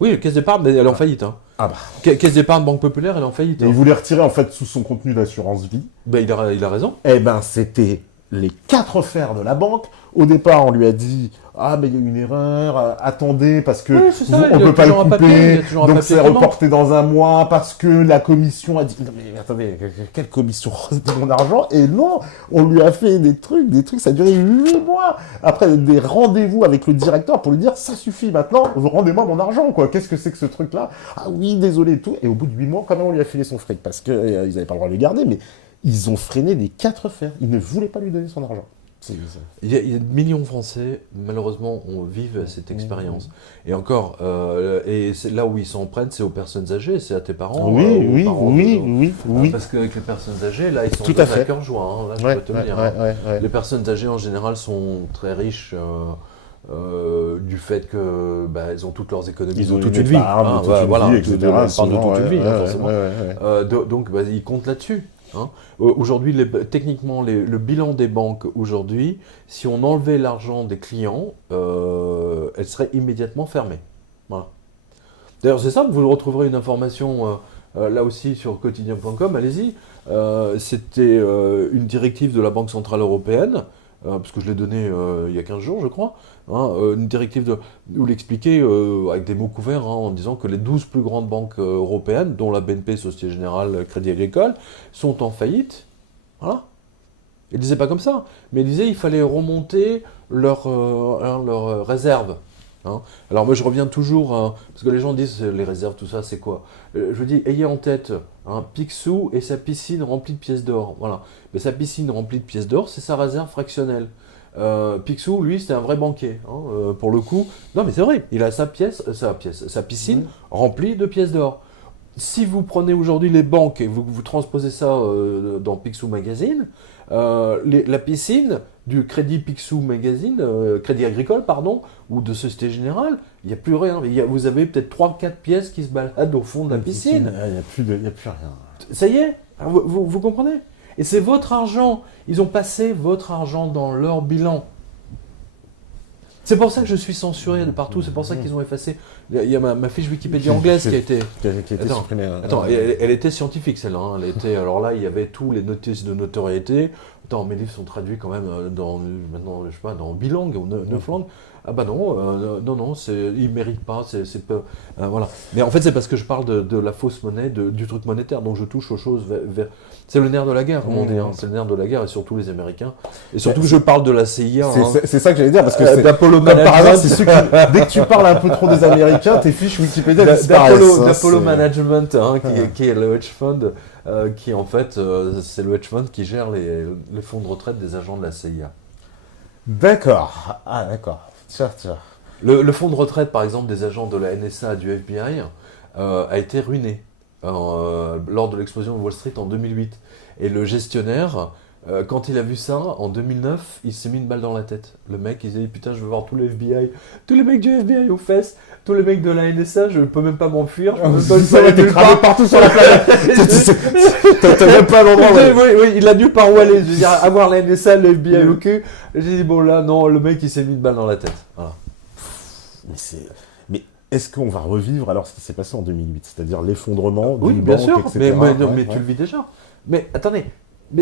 Oui, caisse d'épargne, mais elle est en faillite. Hein. Ah bah. Caisse d'épargne, Banque Populaire, elle est en faillite. Il voulait retirer en fait sous son contenu d'assurance vie. Ben, il a raison. Eh ben, c'était les 4 fers de la banque. Au départ, on lui a dit « Ah, mais il y a une erreur, attendez, parce que on ne peut pas le couper, donc c'est reporté dans un mois, parce que la commission a dit... » Non mais attendez, quelle commission de mon argent? Et non, on lui a fait des trucs, ça a duré 8 mois. Après, des rendez-vous avec le directeur pour lui dire « Ça suffit maintenant, rendez-moi mon argent, quoi. Qu'est-ce que c'est que ce truc-là? Ah oui, désolé, et tout. » Et au bout de 8 mois, quand même, on lui a filé son fric, parce qu'ils n'avaient pas le droit de le garder, mais ils ont freiné les 4 fers. Ils ne voulaient pas lui donner son argent. Il y a de millions de Français, malheureusement, vivent cette expérience. Et encore, et c'est là où ils s'en prennent, c'est aux personnes âgées, c'est à tes parents. Oui, aux parents oui. Parce qu'avec les personnes âgées, là, ils sont Tout à à fait. cœur joie, hein, là, je Ouais, peux te le ouais, dire. ouais, Hein. ouais. Les personnes âgées, en général, sont très riches du fait que elles ont toutes leurs économies, Ils ont toute une une vie. épargne, toute une vie, etc. On parle de souvent, toute une vie, ouais, forcément. Donc, ils comptent là-dessus. Hein. Aujourd'hui, techniquement, le bilan des banques aujourd'hui, si on enlevait l'argent des clients, elle serait immédiatement fermée. Voilà. D'ailleurs, c'est simple, vous retrouverez une information là aussi sur quotidien.com, allez-y. C'était une directive de la Banque Centrale Européenne, parce que je l'ai donnée il y a 15 jours, je crois, hein, une directive où il expliquait avec des mots couverts, hein, en disant que les 12 plus grandes banques européennes, dont la BNP, Société Générale, Crédit Agricole, sont en faillite. Voilà. Il ne disait pas comme ça, mais il disait qu'il fallait remonter leurs réserves. Hein. Alors moi je reviens toujours, parce que les gens disent les réserves, tout ça, c'est quoi? Je dis, ayez en tête Picsou et sa piscine remplie de pièces d'or. Voilà. Mais sa piscine remplie de pièces d'or, c'est sa réserve fractionnelle. Picsou, lui, c'est un vrai banquier. Hein, pour le coup, non mais c'est vrai, il a sa piscine remplie de pièces d'or. Si vous prenez aujourd'hui les banques et vous transposez ça dans Picsou Magazine, la piscine du Crédit Picsou Magazine, Crédit Agricole, pardon, ou de Société Générale, il n'y a plus rien. Vous avez peut-être 3-4 pièces qui se baladent au fond de la piscine. Il n'y a plus rien. Ça y est, vous comprenez? Et c'est votre argent. Ils ont passé votre argent dans leur bilan. C'est pour ça que je suis censuré de partout, c'est pour ça qu'ils ont effacé. Il y a ma fiche Wikipédia anglaise qui a été supprimée. Attends, elle était scientifique celle-là. Hein. Alors là, il y avait tous les notices de notoriété. Attends, mes livres sont traduits quand même maintenant, je sais pas, dans 8 langues ou 9 langues. Ah bah non, non, ils ne méritent pas, c'est peu. Voilà. Mais en fait, c'est parce que je parle de la fausse monnaie, du truc monétaire, donc je touche aux choses c'est le nerf de la guerre, comme on dit. Hein. C'est le nerf de la guerre, et surtout les Américains. Et surtout, je parle de la CIA. C'est ça que j'allais dire, parce que c'est d'Apollo comme par hasard, c'est ceux qui, dès que tu parles un peu trop des Américains, tes fiches Wikipédia disparaissent. D'Apollo Management, qui est le hedge fund, qui en fait, c'est le hedge fund qui gère les fonds de retraite des agents de la CIA. D'accord. Ah, d'accord. Tiens. Le fonds de retraite, par exemple, des agents de la NSA, du FBI, a été ruiné lors de l'explosion de Wall Street en 2008. Et le gestionnaire, quand il a vu ça, en 2009, il s'est mis une balle dans la tête. Le mec, il s'est dit, putain, je veux voir tous les FBI, tous les mecs du FBI aux fesses, tous les mecs de la NSA, je ne peux même pas m'enfuir. Ça va être cramé partout sur la planète. T'as même pas l'endroit. Oui, il a nulle part où aller. Je veux dire, avoir la NSA, le FBI au cul. J'ai dit, bon là, non, le mec, il s'est mis une balle dans la tête. Voilà. Mais est-ce qu'on va revivre alors ce qui s'est passé en 2008, c'est-à-dire l'effondrement oui, d'une bien banque, sûr, etc. Mais tu le vis déjà. Mais attendez,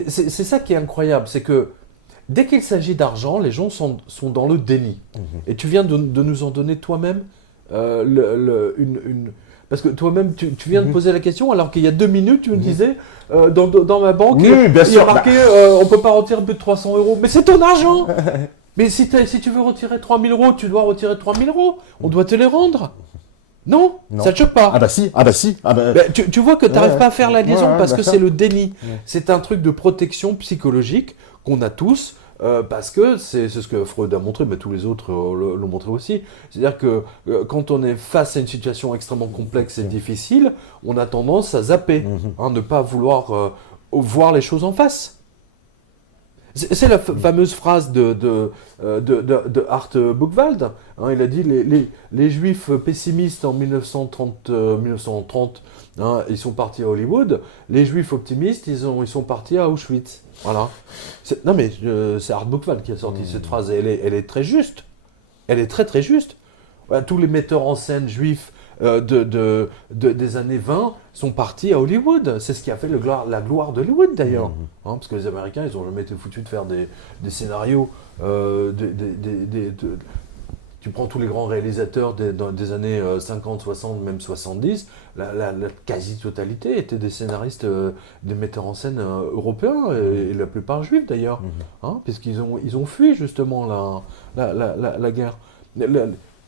c'est ça qui est incroyable, c'est que dès qu'il s'agit d'argent, les gens sont dans le déni. Et tu viens de nous en donner toi-même parce que toi-même, tu viens de poser la question, alors qu'il y a 2 minutes, tu me disais, dans ma banque, oui, bien il y sûr, a marqué, on ne peut pas retirer plus de 300 euros. Mais c'est ton argent. Mais si tu veux retirer 3 000 euros, tu dois retirer 3 000 euros. On doit te les rendre. Non, ça te choque pas. Ah bah si. Tu vois que tu n'arrives pas à faire la liaison parce que c'est le déni. Ouais. C'est un truc de protection psychologique qu'on a tous. Parce que c'est ce que Freud a montré, mais tous les autres l'ont montré aussi. C'est-à-dire que quand on est face à une situation extrêmement complexe et difficile, on a tendance à zapper, ne pas vouloir voir les choses en face. C'est la fameuse phrase de Art Buchwald. Il a dit les Juifs pessimistes en 1930, ils sont partis à Hollywood. Les Juifs optimistes, ils sont partis à Auschwitz. Voilà. Non mais c'est Art Buchwald qui a sorti cette phrase. Et elle est très juste. Elle est très très juste. Voilà, tous les metteurs en scène juifs des années 20 sont partis à Hollywood. C'est ce qui a fait la gloire d'Hollywood d'ailleurs. Parce que les Américains, ils n'ont jamais été foutus de faire des scénarios. Tu prends tous les grands réalisateurs des années 50, 60, même 70, la quasi-totalité étaient des scénaristes, des metteurs en scène européens, et la plupart juifs d'ailleurs, puisqu'ils ont fui justement la guerre.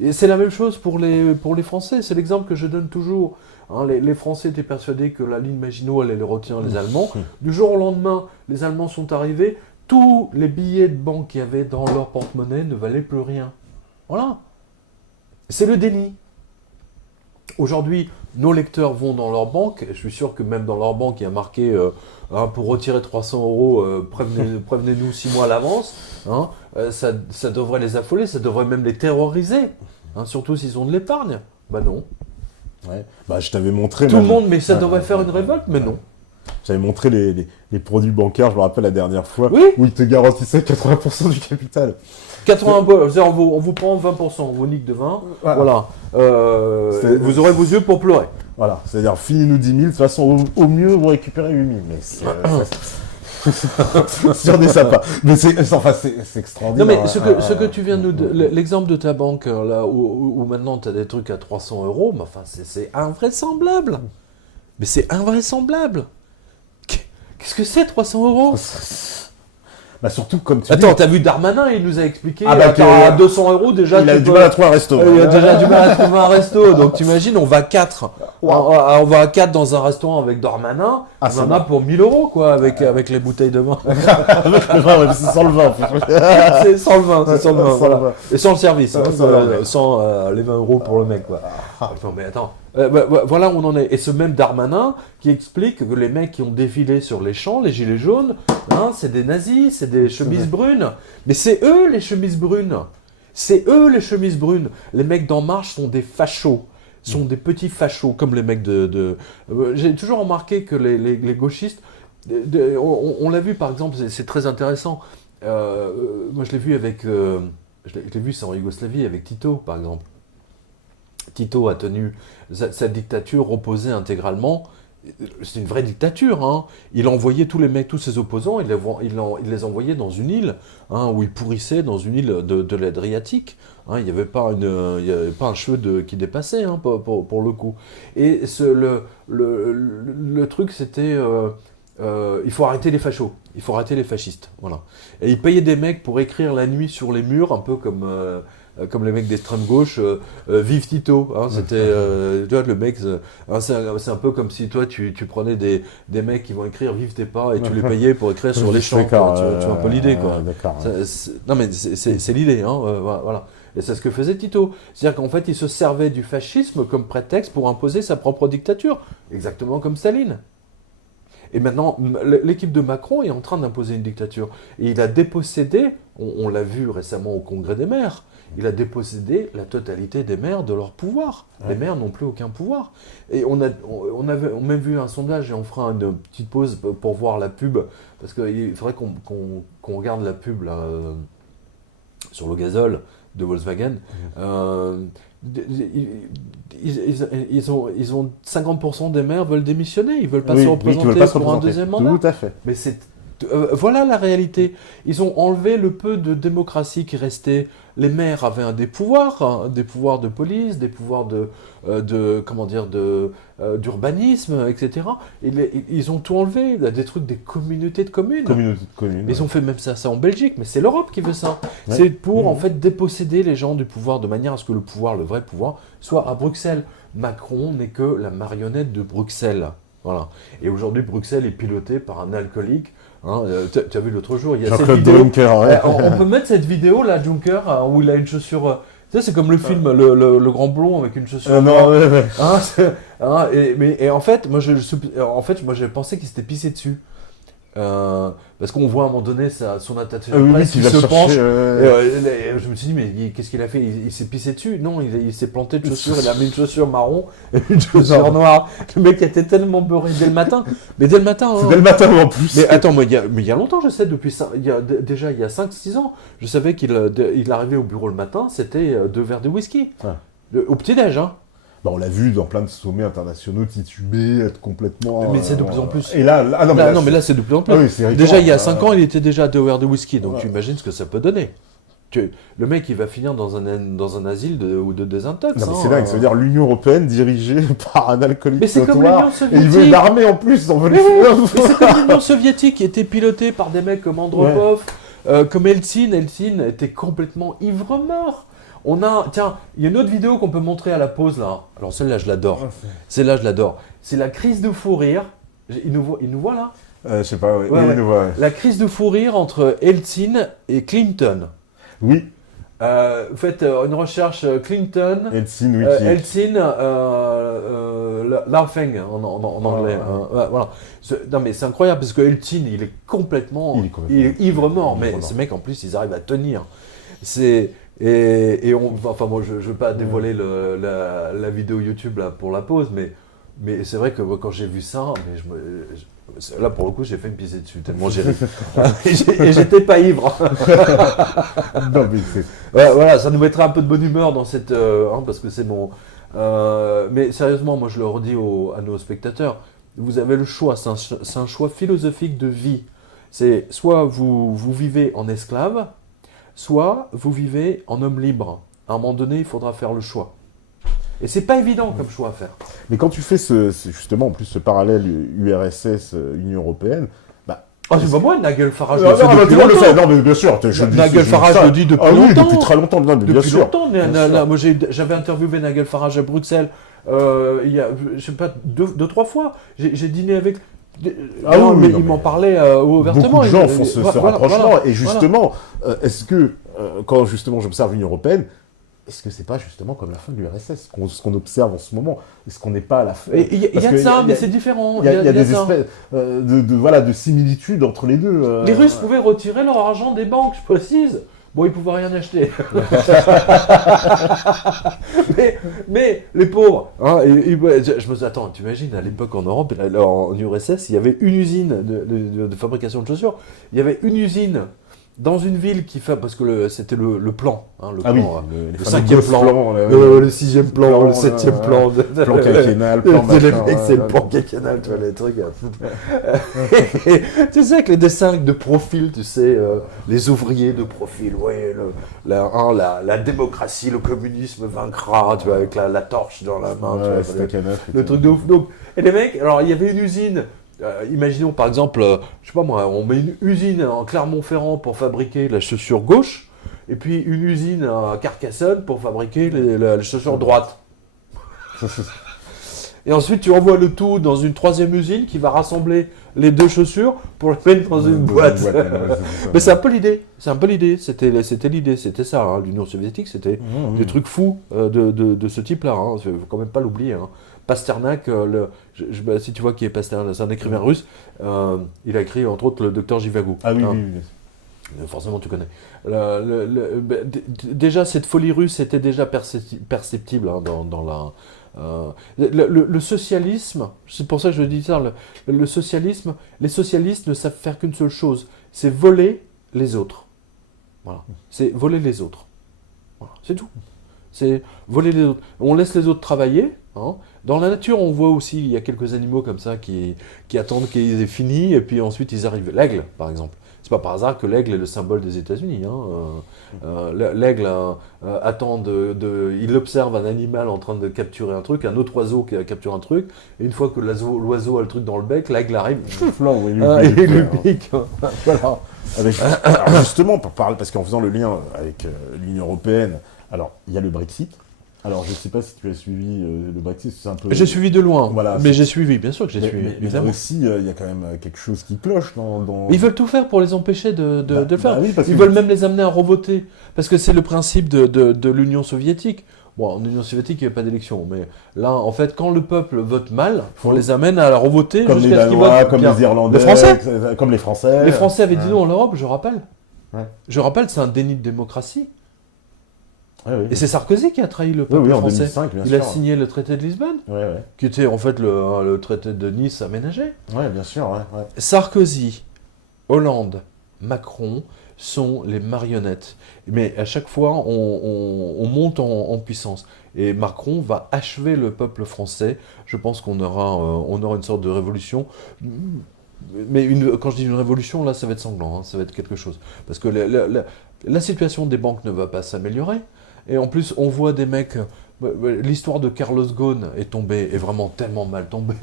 Et c'est la même chose pour les Français, c'est l'exemple que je donne toujours. Les Français étaient persuadés que la ligne Maginot allait les retenir les Allemands. Du jour au lendemain, les Allemands sont arrivés, tous les billets de banque qu'il y avait dans leur porte-monnaie ne valaient plus rien. Voilà. C'est le déni. Aujourd'hui, nos lecteurs vont dans leur banque. Je suis sûr que même dans leur banque, il y a marqué pour retirer 300 euros, prévenez-nous 6 mois à l'avance. Hein. Ça devrait les affoler, ça devrait même les terroriser. Hein, surtout s'ils ont de l'épargne. Bah non. Ouais. Bah, je t'avais montré. Tout le monde, mais ça devrait faire une révolte, mais non. J'avais montré les produits bancaires, je me rappelle la dernière fois, Oui. où ils te garantissaient 80% du capital. 80, on vous prend 20%, on vous nique de 20. Voilà. Vous aurez vos yeux pour pleurer. Voilà, c'est-à-dire, finis-nous 10 000, de toute façon, au mieux, vous récupérez 8 000. Mais c'est... sur des sapins. Mais c'est extraordinaire. Non, mais ce que tu viens de nous... L'exemple de ta banque, là, où maintenant tu as des trucs à 300 euros, mais enfin, c'est invraisemblable. Mais c'est invraisemblable. Qu'est-ce que c'est 300 euros? Bah surtout comme tu Attends, t'as vu Darmanin, il nous a expliqué bah, à 200 euros déjà. Il a du mal à trouver un resto. Il a déjà du mal à trouver un resto. Donc t'imagines, on va à 4. On va à 4 dans un restaurant avec Darmanin. On en a pour 1000 euros, quoi, avec les bouteilles de vin. Avec le vin, c'est sans le vin. C'est sans le vin, c'est sans le vin. Voilà. Et sans le service. Sans les 20 euros pour le mec, quoi. Enfin, mais attends. Voilà où on en est. Et ce même Darmanin qui explique que les mecs qui ont défilé sur les champs, les gilets jaunes, hein, c'est des nazis, c'est des chemises brunes. Mais c'est eux les chemises brunes. C'est eux les chemises brunes. Les mecs d'En Marche sont des fachos. Sont des petits fachos, comme les mecs J'ai toujours remarqué que les gauchistes, on l'a vu par exemple, c'est très intéressant. Moi je l'ai vu avec... je l'ai vu en Yougoslavie avec Tito, par exemple. Tito a tenu sa dictature reposait intégralement. C'est une vraie dictature. Hein. Il envoyait tous les mecs, tous ses opposants, il les envoyait dans une île hein, où ils pourrissaient, dans une île de l'Adriatique. Hein, il n'y avait pas un cheveu qui dépassait hein, pour le coup. Et le truc, c'était il faut arrêter les fachos, il faut arrêter les fascistes. Voilà. Et il payait des mecs pour écrire la nuit sur les murs, un peu comme les mecs d'extrême gauche, vive Tito. Hein, c'était, tu vois, le mec, c'est un peu comme si toi, tu prenais des mecs qui vont écrire vive tes pas et tu les payais pour écrire sur les champs. Tu vois un peu l'idée, quoi. Non, mais c'est l'idée, hein, voilà. Et c'est ce que faisait Tito. C'est-à-dire qu'en fait, il se servait du fascisme comme prétexte pour imposer sa propre dictature, exactement comme Staline. Et maintenant, l'équipe de Macron est en train d'imposer une dictature. Et il a dépossédé, on l'a vu récemment au Congrès des maires, il a dépossédé la totalité des maires de leur pouvoir. Ouais. Les maires n'ont plus aucun pouvoir. Et on a même vu un sondage, et on fera une petite pause pour voir la pub, parce qu'il faudrait qu'on regarde la pub là, sur le gazole de Volkswagen. Ils ont 50% des maires veulent démissionner, ils veulent pas se représenter pour un deuxième mandat. Tout à fait. Mais voilà la réalité. Ils ont enlevé le peu de démocratie qui restait. Les maires avaient des pouvoirs de police, des pouvoirs d'urbanisme, etc. Ils ont tout enlevé, des trucs des communautés de communes. Ils ont fait même ça en Belgique, mais c'est l'Europe qui veut ça. Ouais. C'est pour en fait déposséder les gens du pouvoir de manière à ce que le pouvoir, le vrai pouvoir, soit à Bruxelles. Macron n'est que la marionnette de Bruxelles. Voilà. Et aujourd'hui, Bruxelles est pilotée par un alcoolique. Hein, tu as vu l'autre jour, il y a cette vidéo. Juncker, ouais. On peut mettre cette vidéo là, Juncker, où il a une chaussure. Tu sais, c'est comme le film, le grand blond avec une chaussure. Non, ouais. Hein, et en fait, moi j'ai pensé qu'il s'était pissé dessus. Parce qu'on voit à un moment donné son attaché de presse qui se penche. Je me suis dit, mais qu'est-ce qu'il a fait? Il s'est pissé dessus? Non, il s'est planté de chaussures, il a mis une chaussure marron et une chaussure noire. Le mec était tellement beurré dès le matin. Mais dès le matin. C'est dès le matin en plus. Mais attends, il y a longtemps, je sais, déjà il y a 5-6 ans, je savais qu'il arrivait au bureau le matin, c'était 2 verres de whisky. Ouais. Au petit-déj, hein. Bah, on l'a vu dans plein de sommets internationaux titubés, être complètement... Mais c'est de plus en plus. Et là, mais là c'est de plus en plus. Ah oui, déjà, il y a 5 ans, il était déjà à 2 verres de whisky, donc tu imagines ce que ça peut donner. Le mec, il va finir dans un asile ou de désintox. Non, mais c'est dingue, ça veut dire l'Union Européenne dirigée par un alcoolique. Mais c'est comme l'Union soviétique. Et il veut une armée en plus. Mais c'est comme l'Union soviétique qui était pilotée par des mecs comme Andropov, comme Eltsine. Eltsine était complètement ivre-mort. Tiens, il y a une autre vidéo qu'on peut montrer à la pause là. Alors celle-là, je l'adore. Celle-là, je l'adore. C'est la crise de fou rire. Il nous voit là. Je sais pas, ouais. Ouais, Oui, ouais. ouais. La crise de fou rire entre Eltsine et Clinton. Oui, Vous faites une recherche Clinton, Eltsine, oui, qui est... Eltsine, laughing en anglais. Ouais, voilà. Non mais c'est incroyable parce que Eltsine, il est complètement, il est ivre mort, mais ivre-mort. ces mecs en plus, ils arrivent à tenir. C'est enfin moi je veux pas dévoiler la vidéo YouTube là pour la pause, mais c'est vrai que moi, quand j'ai vu ça, là pour le coup j'ai fait une piscine dessus tellement j'ai ri. Et j'étais pas ivre. Non, mais c'est... Ouais, voilà, ça nous mettra un peu de bonne humeur dans cette parce que c'est mon. Mais sérieusement, moi je le redis à nos spectateurs, vous avez le choix, c'est un choix philosophique de vie. C'est soit vous vivez en esclave, soit vous vivez en homme libre. À un moment donné, il faudra faire le choix. Et c'est pas évident comme choix à faire. Mais quand tu fais justement, en plus, ce parallèle URSS, Union Européenne, bah... Ah, c'est pas moi, Nagel Farage Non, le fait non, depuis tout le monde le longtemps. fait. Non, mais bien sûr. Nagel Farage le dit depuis Ah oui, longtemps. depuis très longtemps. Non, mais bien Depuis sûr. longtemps. Bien sûr. Moi, j'avais interviewé Nagel Farage à Bruxelles il y a, je sais pas, deux, trois fois. J'ai dîné avec. Ah non, oui, mais non, il m'en mais parlait ouvertement. Beaucoup de gens font ce Voilà, rapprochement. voilà, Et justement, est-ce que, quand justement j'observe l'Union Européenne, est-ce que c'est pas justement comme la fin de l'URSS, ce qu'on observe en ce moment? Est-ce qu'on n'est pas à la fin? Il y a de ça, mais c'est différent. Il y a des espèces de similitudes entre les deux. Les Russes pouvaient retirer leur argent des banques, je précise. Bon, ils pouvaient rien acheter. mais les pauvres. Hein, je me dis, attends, tu imagines, à l'époque en Europe, en URSS, il y avait une usine de fabrication de chaussures. Il y avait une usine dans une ville qui fait, parce que c'était le plan, hein, le plan, le cinquième plan, le sixième plan, le septième plan, plan quinquennal, plan machin. C'est le plan quinquennal, tu vois, les trucs. Tu sais, avec les dessins de profil, tu sais, les ouvriers de profil, ouais, la démocratie, le communisme vaincra, tu vois, avec la torche dans la main, Ouais, tu vois, le truc de ouf. Donc, et les mecs, alors il y avait une usine. Imaginons par exemple, je sais pas moi, on met une usine en Clermont-Ferrand pour fabriquer la chaussure gauche, et puis une usine à Carcassonne pour fabriquer la chaussure droite. Et ensuite tu envoies le tout dans une troisième usine qui va rassembler les deux chaussures pour les mettre dans une boîte. Mais c'est un peu l'idée, c'était l'idée, c'était ça, hein. L'Union soviétique, c'était des trucs fous de ce type-là, hein. Faut quand même pas l'oublier, hein. Pasternak, si tu vois qui est Pasternak, c'est un écrivain russe, il a écrit entre autres le Docteur Zhivago. Ah oui, hein. oui. Forcément tu connais. Déjà cette folie russe était déjà perceptible, hein, dans la... le socialisme, c'est pour ça que je dis ça, le socialisme, les socialistes ne savent faire qu'une seule chose, c'est voler les autres. Voilà. C'est voler les autres. Voilà. C'est tout. C'est voler les autres. On laisse les autres travailler, hein. Dans la nature, on voit aussi, il y a quelques animaux comme ça qui attendent qu'ils aient fini, et puis ensuite ils arrivent. L'aigle, par exemple. C'est pas par hasard que l'aigle est le symbole des États-Unis, hein. L'aigle attend il observe un animal en train de capturer un truc, un autre oiseau qui capture un truc, et une fois que l'oiseau a le truc dans le bec, l'aigle arrive, il lui pique. Voilà. Alors justement, pour parler, parce qu'en faisant le lien avec l'Union Européenne, alors il y a le Brexit. Alors, je ne sais pas si tu as suivi le Brexit, c'est un peu... J'ai suivi de loin, voilà, mais j'ai suivi, bien sûr que j'ai suivi. Mais aussi, il y a quand même quelque chose qui cloche dans... Ils veulent tout faire pour les empêcher de le faire. Oui, ils veulent même les amener à revoter, parce que c'est le principe de l'Union soviétique. Bon, en Union soviétique, il n'y avait pas d'élection, mais là, en fait, quand le peuple vote mal, on les amène à la revoter jusqu'à ce qu'ils votent comme bien. Les Irlandais, les Français. Comme les Français. Les Français avaient dit non en Europe, je rappelle. Ouais. Je rappelle, c'est un déni de démocratie. Ouais, oui. Et c'est Sarkozy qui a trahi le peuple français. En 2005, bien il sûr. a signé le traité de Lisbonne, qui était en fait le traité de Nice aménagé. Oui, bien sûr. Ouais. Sarkozy, Hollande, Macron sont les marionnettes. Mais à chaque fois, on monte en puissance. Et Macron va achever le peuple français. Je pense qu'on aura une sorte de révolution. Mais quand je dis une révolution, là, ça va être sanglant, hein, ça va être quelque chose. Parce que la situation des banques ne va pas s'améliorer. Et en plus, on voit des mecs... L'histoire de Carlos Ghosn est vraiment tellement mal tombée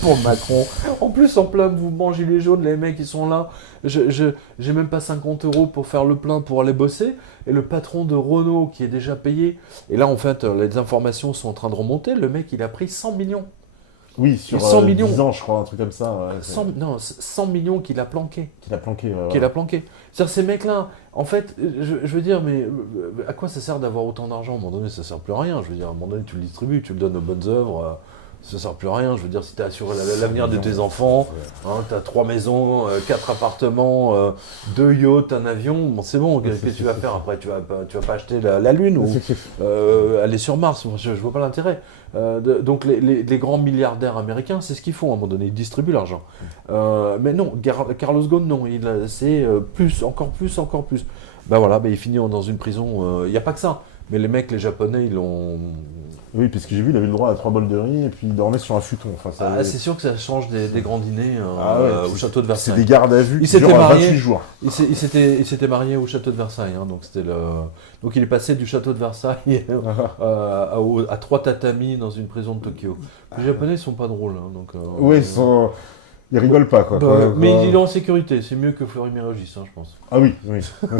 pour Macron. En plus, en plein mouvement Gilets jaunes, les mecs, ils sont là. J'ai même pas 50 € pour faire le plein pour aller bosser. Et le patron de Renault, qui est déjà payé... Et là, en fait, les informations sont en train de remonter. Le mec, il a pris 100 millions. Oui, sur 100 millions. 10 ans, je crois, un truc comme ça. Ouais, 100 millions qu'il a planqué. qu'il a planqué. Qu'il a planqué. C'est-à-dire, ces mecs-là, en fait, je veux dire, mais à quoi ça sert d'avoir autant d'argent? À un moment donné, ça sert plus à rien. Je veux dire, à un moment donné, tu le distribues, tu le donnes aux bonnes œuvres. Ça sert plus à rien. Je veux dire, si tu as assuré l'avenir de tes enfants, hein, tu as 3 maisons, 4 appartements, 2 yachts, un avion, bon, c'est bon. Qu'est-ce que tu vas faire après? Tu vas pas acheter la Lune ou aller sur Mars. Je vois pas l'intérêt. Donc les grands milliardaires américains, c'est ce qu'ils font à un moment donné, ils distribuent l'argent. Mais non, Carlos Ghosn, non, c'est plus, encore plus, encore plus. Ben voilà, il finit dans une prison. Il n'y a pas que ça, mais les mecs, les Japonais, ils l'ont... Oui, parce que j'ai vu, il avait le droit à 3 bols de riz et puis il dormait sur un futon. Enfin, c'est sûr que ça change des grands dîners au château de c'est Versailles. des gardes à vue Il qui durent s'était marié. 28 jours. Il s'était marié au château de Versailles, hein, donc donc il est passé du château de Versailles à 3 tatamis dans une prison de Tokyo. Les Japonais, ils sont pas drôles, hein, donc. Oui, ils rigolent pas, quoi. Mais il est en sécurité, c'est mieux que Fleury Mérogis, hein, je pense. Ah oui,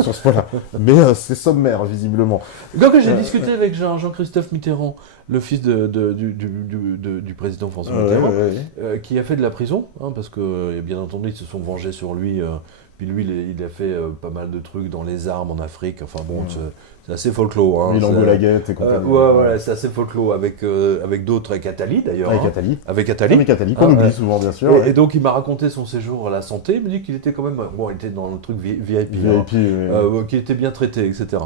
sur ce point-là. Mais c'est sommaire, visiblement. Donc j'ai discuté avec Jean-Christophe Mitterrand, le fils du président François Mitterrand, qui a fait de la prison, hein, parce que bien entendu ils se sont vengés sur lui. Puis lui, il a fait pas mal de trucs dans les armes en Afrique. Enfin bon, c'est assez folklore. Hein, Milan-Golaguette et compagnie. Voilà, c'est assez folklore avec d'autres, avec Attali d'ailleurs. Avec Attali. Avec Attali. Avec Attali, qu'on oublie souvent, bien sûr. Et donc il m'a raconté son séjour à la santé. Il me dit qu'il était quand même, bon, il était dans le truc VIP, qu'il était bien traité, etc.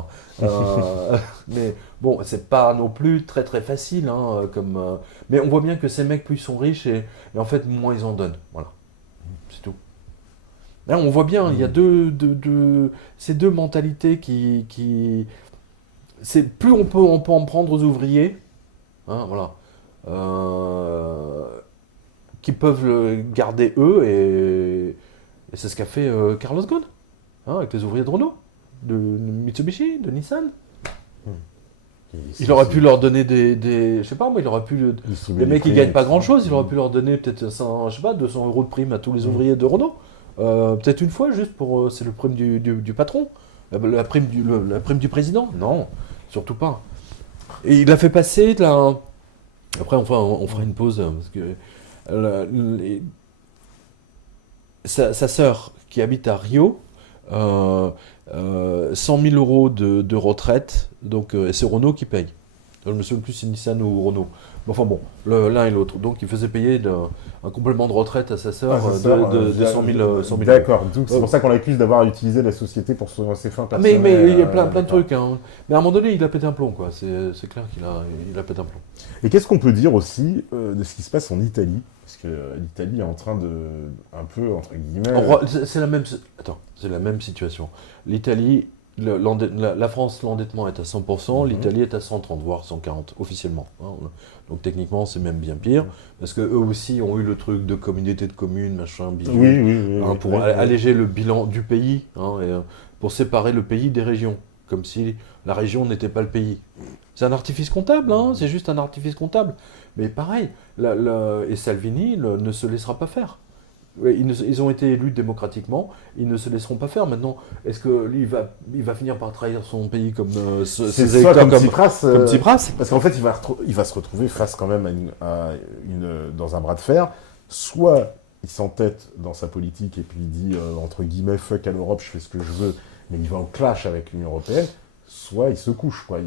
Mais bon, c'est pas non plus très très facile, hein, mais on voit bien que ces mecs, plus ils sont riches et en fait, moins ils en donnent. Voilà, c'est tout. Là, on voit bien, il y a ces deux mentalités c'est plus on peut en prendre aux ouvriers, hein, voilà, qui peuvent le garder eux, et c'est ce qu'a fait Carlos Ghosn, hein, avec les ouvriers de Renault, de Mitsubishi, de Nissan. Il aurait pu leur donner je sais pas moi, il aurait pu les mecs qui gagnent pas grand chose, il aurait pu leur donner peut-être 200 € de prime à tous les ouvriers de Renault. Peut-être une fois, juste pour... c'est le prime du patron, la prime du président. Non, surtout pas. Et il a fait passer Après, enfin, on fera une pause, parce que sa sœur, qui habite à Rio, 100 000 € de retraite, donc c'est Renault qui paye. Je me souviens plus si c'est Nissan ou Renault. Enfin bon, l'un et l'autre. Donc il faisait payer un complément de retraite à sa sœur de 100 000 €. D'accord, donc c'est pour ça qu'on l'accuse d'avoir utilisé la société pour ses fins personnelles. Mais il y a plein de trucs. Hein. Mais à un moment donné, il a pété un plomb, quoi. C'est clair qu'il a pété un plomb. Et qu'est-ce qu'on peut dire aussi de ce qui se passe en Italie? Parce que l'Italie est en train de, un peu, entre guillemets... C'est la même situation. L'Italie... la France, l'endettement est à 100%, l'Italie est à 130, voire 140, officiellement. Hein. Donc techniquement, c'est même bien pire, parce qu'eux aussi ont eu le truc de communauté de communes, machin, bidule, pour alléger le bilan du pays, hein, et, pour séparer le pays des régions, comme si la région n'était pas le pays. C'est un artifice comptable, hein, c'est juste un artifice comptable. Mais pareil, et Salvini ne se laissera pas faire. Ils ont été élus démocratiquement, ils ne se laisseront pas faire. Maintenant, est-ce que lui, il va finir par trahir son pays comme ses électeurs comme Tsipras, parce qu'en fait, il va se retrouver face quand même dans un bras de fer. Soit il s'entête dans sa politique et puis il dit, entre guillemets, fuck à l'Europe, je fais ce que je veux, mais il va en clash avec l'Union européenne, soit il se couche, quoi.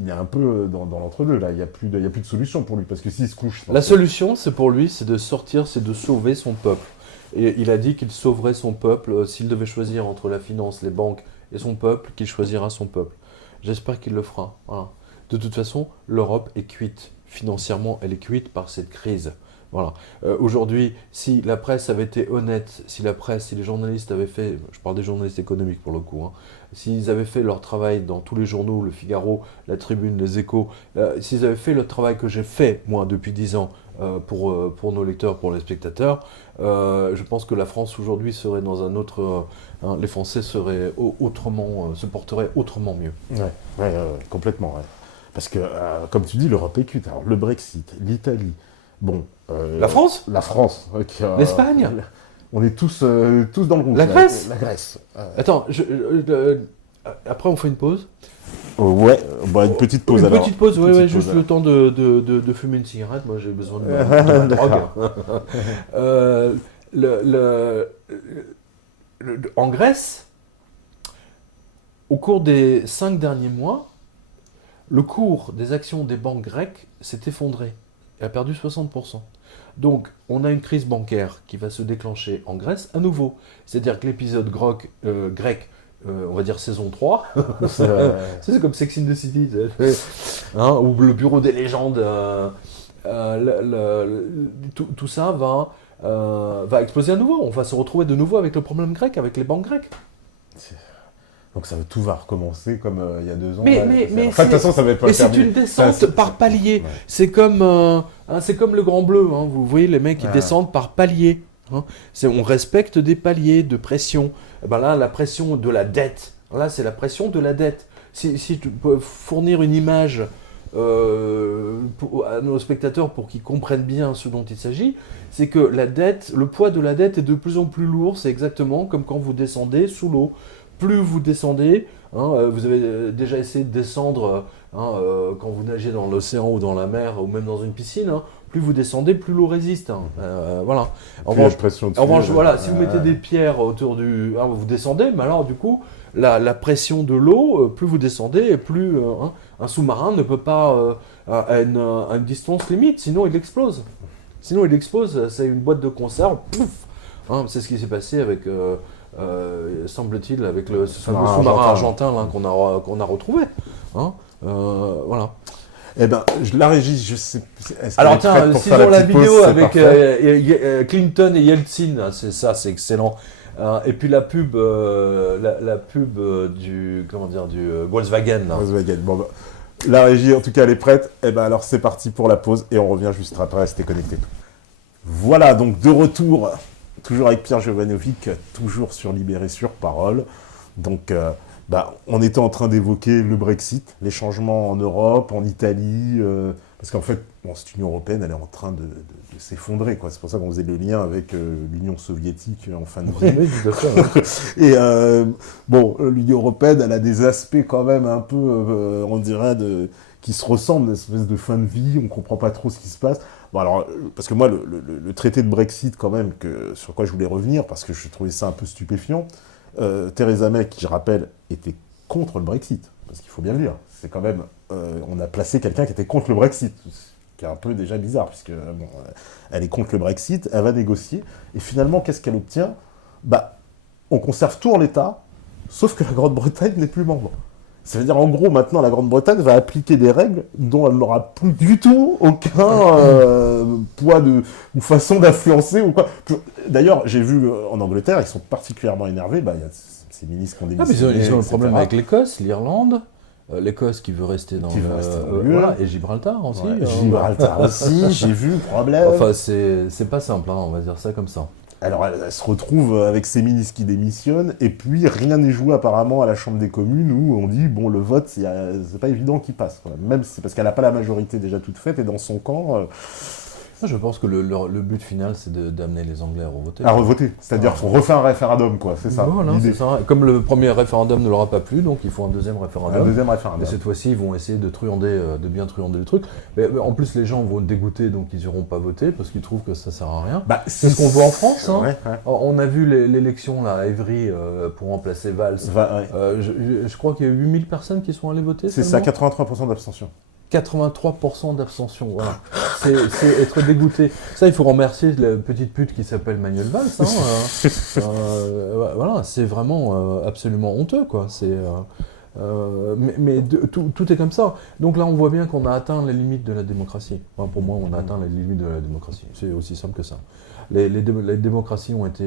Il est un peu dans l'entre-deux, là. Il n'y a plus de solution pour lui, parce que s'il se couche... La solution, c'est pour lui, c'est de sortir, c'est de sauver son peuple. Et il a dit qu'il sauverait son peuple. S'il devait choisir entre la finance, les banques et son peuple, qu'il choisira son peuple. J'espère qu'il le fera. Voilà. De toute façon, l'Europe est cuite. Financièrement, elle est cuite par cette crise. Voilà. Aujourd'hui, si la presse avait été honnête, si les journalistes avaient fait, je parle des journalistes économiques pour le coup, hein, s'ils avaient fait leur travail dans tous les journaux, Le Figaro, La Tribune, Les Échos, s'ils avaient fait le travail que j'ai fait, moi, depuis 10 ans, pour nos lecteurs, pour les spectateurs, je pense que la France aujourd'hui serait dans un autre... les Français seraient se porteraient autrement mieux. Ouais, complètement. Ouais. Parce que, comme tu dis, l'Europe est cuite. Alors, le Brexit, l'Italie, bon... la France ? La France. L'Espagne ? On est tous dans le rouge. La Grèce ? La Grèce. Attends, après on fait une pause. Ouais, bah, une petite pause alors. Une petite pause, ouais, Petite juste pause, le temps de fumer une cigarette. Moi, j'ai besoin de ma drogue. Euh, le, le- En Grèce, au cours des 5 derniers mois, le cours des actions des banques grecques s'est effondré et a perdu 60%. Donc, on a une crise bancaire qui va se déclencher en Grèce à nouveau. C'est-à-dire que l'épisode grec, on va dire saison 3, c'est comme Sex in the City, hein, ou le bureau des légendes, tout ça va exploser à nouveau. On va se retrouver de nouveau avec le problème grec, avec les banques grecques. Donc tout va recommencer comme il y a 2 ans. Mais de toute façon, ça va être pas mais c'est terminé. une descente par palier. Ouais. C'est comme le Grand Bleu. Hein. Vous voyez les mecs qui descendent par palier. Hein. On respecte des paliers de pression. Et ben là, la pression de la dette. Là, c'est la pression de la dette. Si tu peux fournir une image à nos spectateurs pour qu'ils comprennent bien ce dont il s'agit, c'est que la dette, le poids de la dette est de plus en plus lourd. C'est exactement comme quand vous descendez sous l'eau. Plus vous descendez, vous avez déjà essayé de descendre quand vous nagez dans l'océan ou dans la mer ou même dans une piscine, plus vous descendez, plus l'eau résiste. Voilà. En revanche, voilà, si vous mettez des pierres autour du... vous descendez, mais alors du coup, la pression de l'eau, plus vous descendez, et plus un sous-marin ne peut pas à une distance limite, sinon il explose. Sinon il explose, c'est une boîte de conserve, pouf. C'est ce qui s'est passé avec... semble-t-il, avec le sous-marin argentin là, qu'on a retrouvé. Voilà. Eh ben, la régie, je sais. Alors tiens, sinon la vidéo avec Clinton et Yeltsin, c'est ça, c'est excellent. Et puis la pub, du Volkswagen. Là. Volkswagen. Bon, la régie, en tout cas, elle est prête. Eh ben, alors c'est parti pour la pause et on revient juste après. Restez connectés. Voilà, donc de retour. Toujours avec Pierre Jovanovic, toujours sur Libéré sur Parole. Donc, on était en train d'évoquer le Brexit, les changements en Europe, en Italie, parce qu'en fait, cette Union européenne, elle est en train de s'effondrer, quoi. C'est pour ça qu'on faisait le lien avec l'Union soviétique en fin de vie. Oui, tout à fait. Et l'Union européenne, elle a des aspects quand même un peu, on dirait, qui se ressemblent, une espèce de fin de vie, on comprend pas trop ce qui se passe. Bon alors, parce que moi, le traité de Brexit, quand même, sur quoi je voulais revenir, parce que je trouvais ça un peu stupéfiant, Theresa May, qui, je rappelle, était contre le Brexit, parce qu'il faut bien le dire, c'est quand même, on a placé quelqu'un qui était contre le Brexit, ce qui est un peu déjà bizarre, puisque, elle est contre le Brexit, elle va négocier, et finalement, qu'est-ce qu'elle obtient ? On conserve tout en l'état, sauf que la Grande-Bretagne n'est plus membre. Ça veut dire, en gros, maintenant, la Grande-Bretagne va appliquer des règles dont elle n'aura plus du tout aucun poids ou façon d'influencer ou quoi. D'ailleurs, j'ai vu en Angleterre, ils sont particulièrement énervés. Il y a ces ministres qui ont démissionné, ils ont un etc. problème avec l'Écosse, l'Irlande, l'Écosse qui veut rester dans voilà, et Gibraltar aussi. Gibraltar aussi, j'ai vu le problème. Enfin, c'est pas simple, on va dire ça comme ça. Alors, elle se retrouve avec ses ministres qui démissionnent, et puis rien n'est joué apparemment à la Chambre des communes, où on dit, bon, le vote, c'est pas évident qu'il passe, quoi. Même si, parce qu'elle n'a pas la majorité déjà toute faite, et dans son camp... Moi, je pense que le but final, c'est d'amener les Anglais à revoter. À revoter, c'est-à-dire qu'il faut refaire un référendum, quoi, c'est ça. Voilà, c'est ça. Comme le premier référendum ne leur a pas plu, donc il faut un deuxième référendum. Un deuxième référendum. Et cette fois-ci, ils vont essayer de bien truander le truc. Mais en plus, les gens vont être dégoûtés, donc ils n'iront pas voter, parce qu'ils trouvent que ça sert à rien. C'est ce qu'on voit en France. Ouais. On a vu l'élection là, à Évry pour remplacer Valls. Je crois qu'il y a 8000 personnes qui sont allées voter. C'est ça, 83% d'abstention. 83% d'abstention, voilà. C'est être dégoûté. Ça, il faut remercier la petite pute qui s'appelle Manuel Valls. Voilà, c'est vraiment absolument honteux, quoi. Tout est comme ça. Donc là, on voit bien qu'on a atteint les limites de la démocratie. Enfin, pour moi, on a atteint les limites de la démocratie. C'est aussi simple que ça. Les démocraties ont été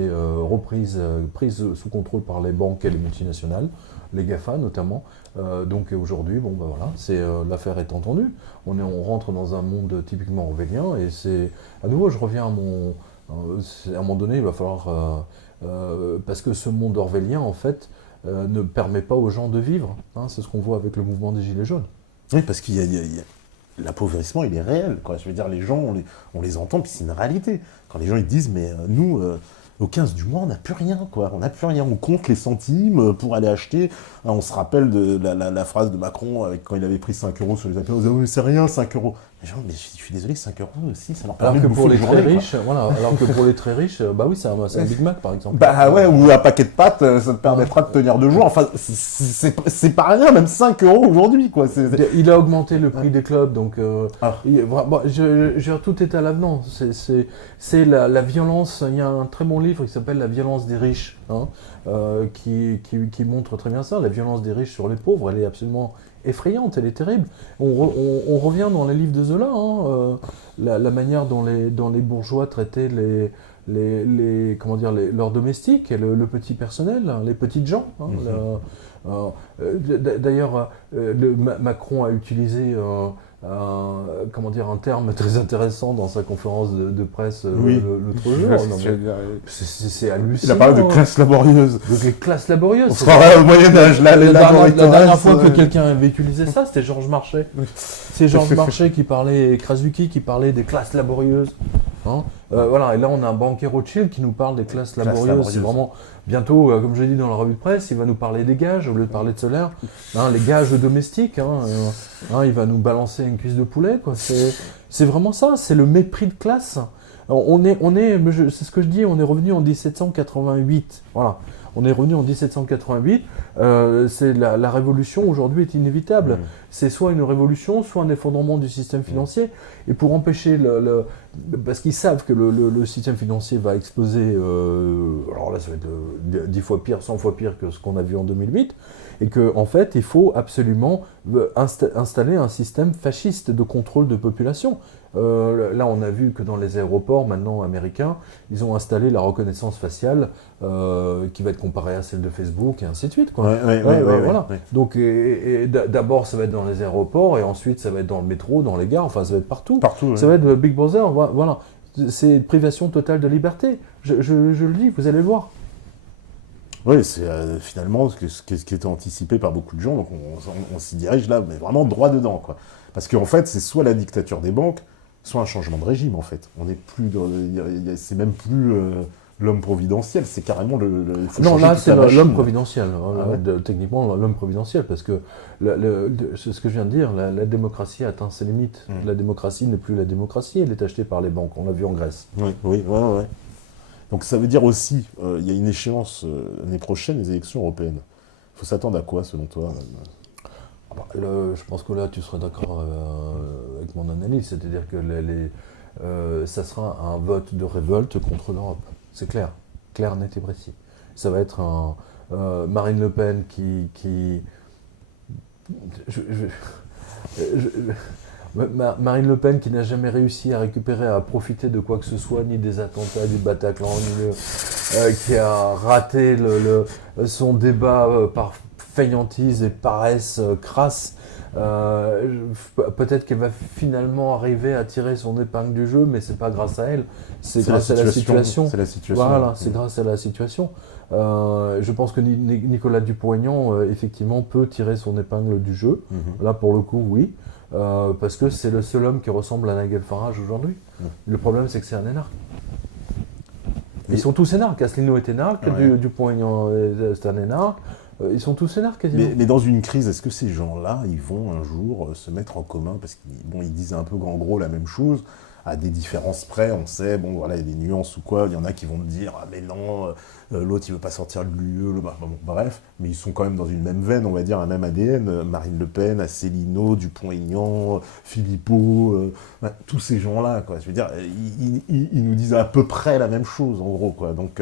prises sous contrôle par les banques et les multinationales, les GAFA notamment. Donc aujourd'hui, voilà, l'affaire est entendue. On rentre dans un monde typiquement orwellien, et c'est à nouveau, je reviens à un moment donné, il va falloir parce que ce monde orwellien, en fait, ne permet pas aux gens de vivre. C'est ce qu'on voit avec le mouvement des Gilets jaunes. Oui, parce qu'il y a l'appauvrissement, il est réel, quoi. Je veux dire, les gens, on les entend, puis c'est une réalité. Quand les gens ils disent, mais nous, au 15 du mois, on n'a plus rien, quoi. On n'a plus rien. On compte les centimes pour aller acheter. On se rappelle de la phrase de Macron quand il avait pris 5 euros sur les appels. On disait, oui, c'est rien, 5 euros. Mais, genre, mais je suis désolé, 5 euros aussi, ça leur permet Alors que de pour bouffer les une très journée, riches, voilà, alors que pour les très riches, bah oui, c'est un Big Mac par exemple. bah ouais, ou un paquet de pâtes, ça te permettra de tenir 2 jours. Enfin, c'est pas rien, même 5 euros aujourd'hui, quoi. Il a augmenté le prix des clubs, donc Ah. bon, tout est à l'avenant. C'est la violence. Il y a un très bon livre qui s'appelle La violence des riches, hein, qui montre très bien ça. La violence des riches sur les pauvres, elle est absolument effrayante, elle est terrible. On revient dans les livres de Zola, hein, la manière dont les bourgeois traitaient leurs domestiques, et le petit personnel, hein, les petites gens. Hein, d'ailleurs, Macron a utilisé un terme très intéressant dans sa conférence de presse l'autre jour. C'est hallucinant. Il a parlé de classe laborieuse. De classe laborieuse. On se croirait au Moyen-Âge, là, les la dernière fois que quelqu'un avait utilisé ça, c'était Georges Marchais. C'est Georges Marchais qui parlait, Krasuki qui parlait des classes laborieuses. Hein, voilà, et là on a un banquier Rothschild qui nous parle des classes laborieuses. C'est vraiment bientôt, comme je l'ai dit dans la revue de presse, il va nous parler des gages au lieu de parler de solaire. Hein, les gages domestiques, il va nous balancer une cuisse de poulet, quoi. C'est vraiment ça, c'est le mépris de classe. C'est ce que je dis, on est revenu en 1788. Voilà. On est revenu en 1788. C'est la révolution aujourd'hui est inévitable. C'est soit une révolution, soit un effondrement du système financier. Et pour empêcher parce qu'ils savent que le système financier va exploser. Alors là, ça va être 10 fois pire, 100 fois pire que ce qu'on a vu en 2008. Et qu'en fait, il faut absolument installer un système fasciste de contrôle de population. Là, on a vu que dans les aéroports, maintenant américains, ils ont installé la reconnaissance faciale qui va être comparée à celle de Facebook et ainsi de suite, quoi. Voilà. Donc, d'abord, ça va être dans les aéroports et ensuite, ça va être dans le métro, dans les gares, enfin, ça va être partout. Ça va être Big Brother, voilà. C'est une privation totale de liberté. Je le dis, vous allez le voir. Oui, c'est finalement ce qui était anticipé par beaucoup de gens, donc on s'y dirige là, mais vraiment droit dedans, quoi. Parce qu'en fait, c'est soit la dictature des banques, soit un changement de régime, en fait. On n'est plus c'est même plus l'homme providentiel, c'est carrément non, là, c'est l'homme providentiel. Techniquement, l'homme providentiel, parce que c'est ce que je viens de dire, la démocratie atteint ses limites. La démocratie n'est plus la démocratie, elle est achetée par les banques. On l'a vu en Grèce. Oui. Donc ça veut dire aussi, il y a une échéance l'année prochaine, les élections européennes. Il faut s'attendre à quoi, selon toi? Je pense que là, tu seras d'accord avec mon analyse, c'est-à-dire que ça sera un vote de révolte contre l'Europe. C'est clair, net et précis. Ça va être Marine Le Pen qui Marine Le Pen qui n'a jamais réussi à profiter de quoi que ce soit, ni des attentats du Bataclan, qui a raté son débat par fainéantise et paresse crasse. Peut-être qu'elle va finalement arriver à tirer son épingle du jeu, mais c'est pas grâce à elle, c'est grâce à la situation. C'est la situation. Voilà, c'est grâce à la situation. Je pense que Nicolas Dupont-Aignan, effectivement, peut tirer son épingle du jeu. Là, pour le coup, oui. Parce que c'est le seul homme qui ressemble à Nigel Farage aujourd'hui. Le problème, c'est que c'est un énarque. Ils sont tous énarques. Asselineau est énarque, Dupont-Aignan c'est un énarque. Ils sont tous énarques quasiment. Mais dans une crise, est-ce que ces gens-là, ils vont un jour se mettre en commun? Parce qu'ils disent un peu en gros la même chose, à des différences près, on sait, bon voilà, il y a des nuances ou quoi, il y en a qui vont te dire, ah mais non, l'autre il veut pas sortir de l'UE, bref, mais ils sont quand même dans une même veine, on va dire, un même ADN, Marine Le Pen, Asselineau, Dupont-Aignan, Philippot, tous ces gens-là, quoi, je veux dire, ils nous disent à peu près la même chose, en gros, quoi, donc...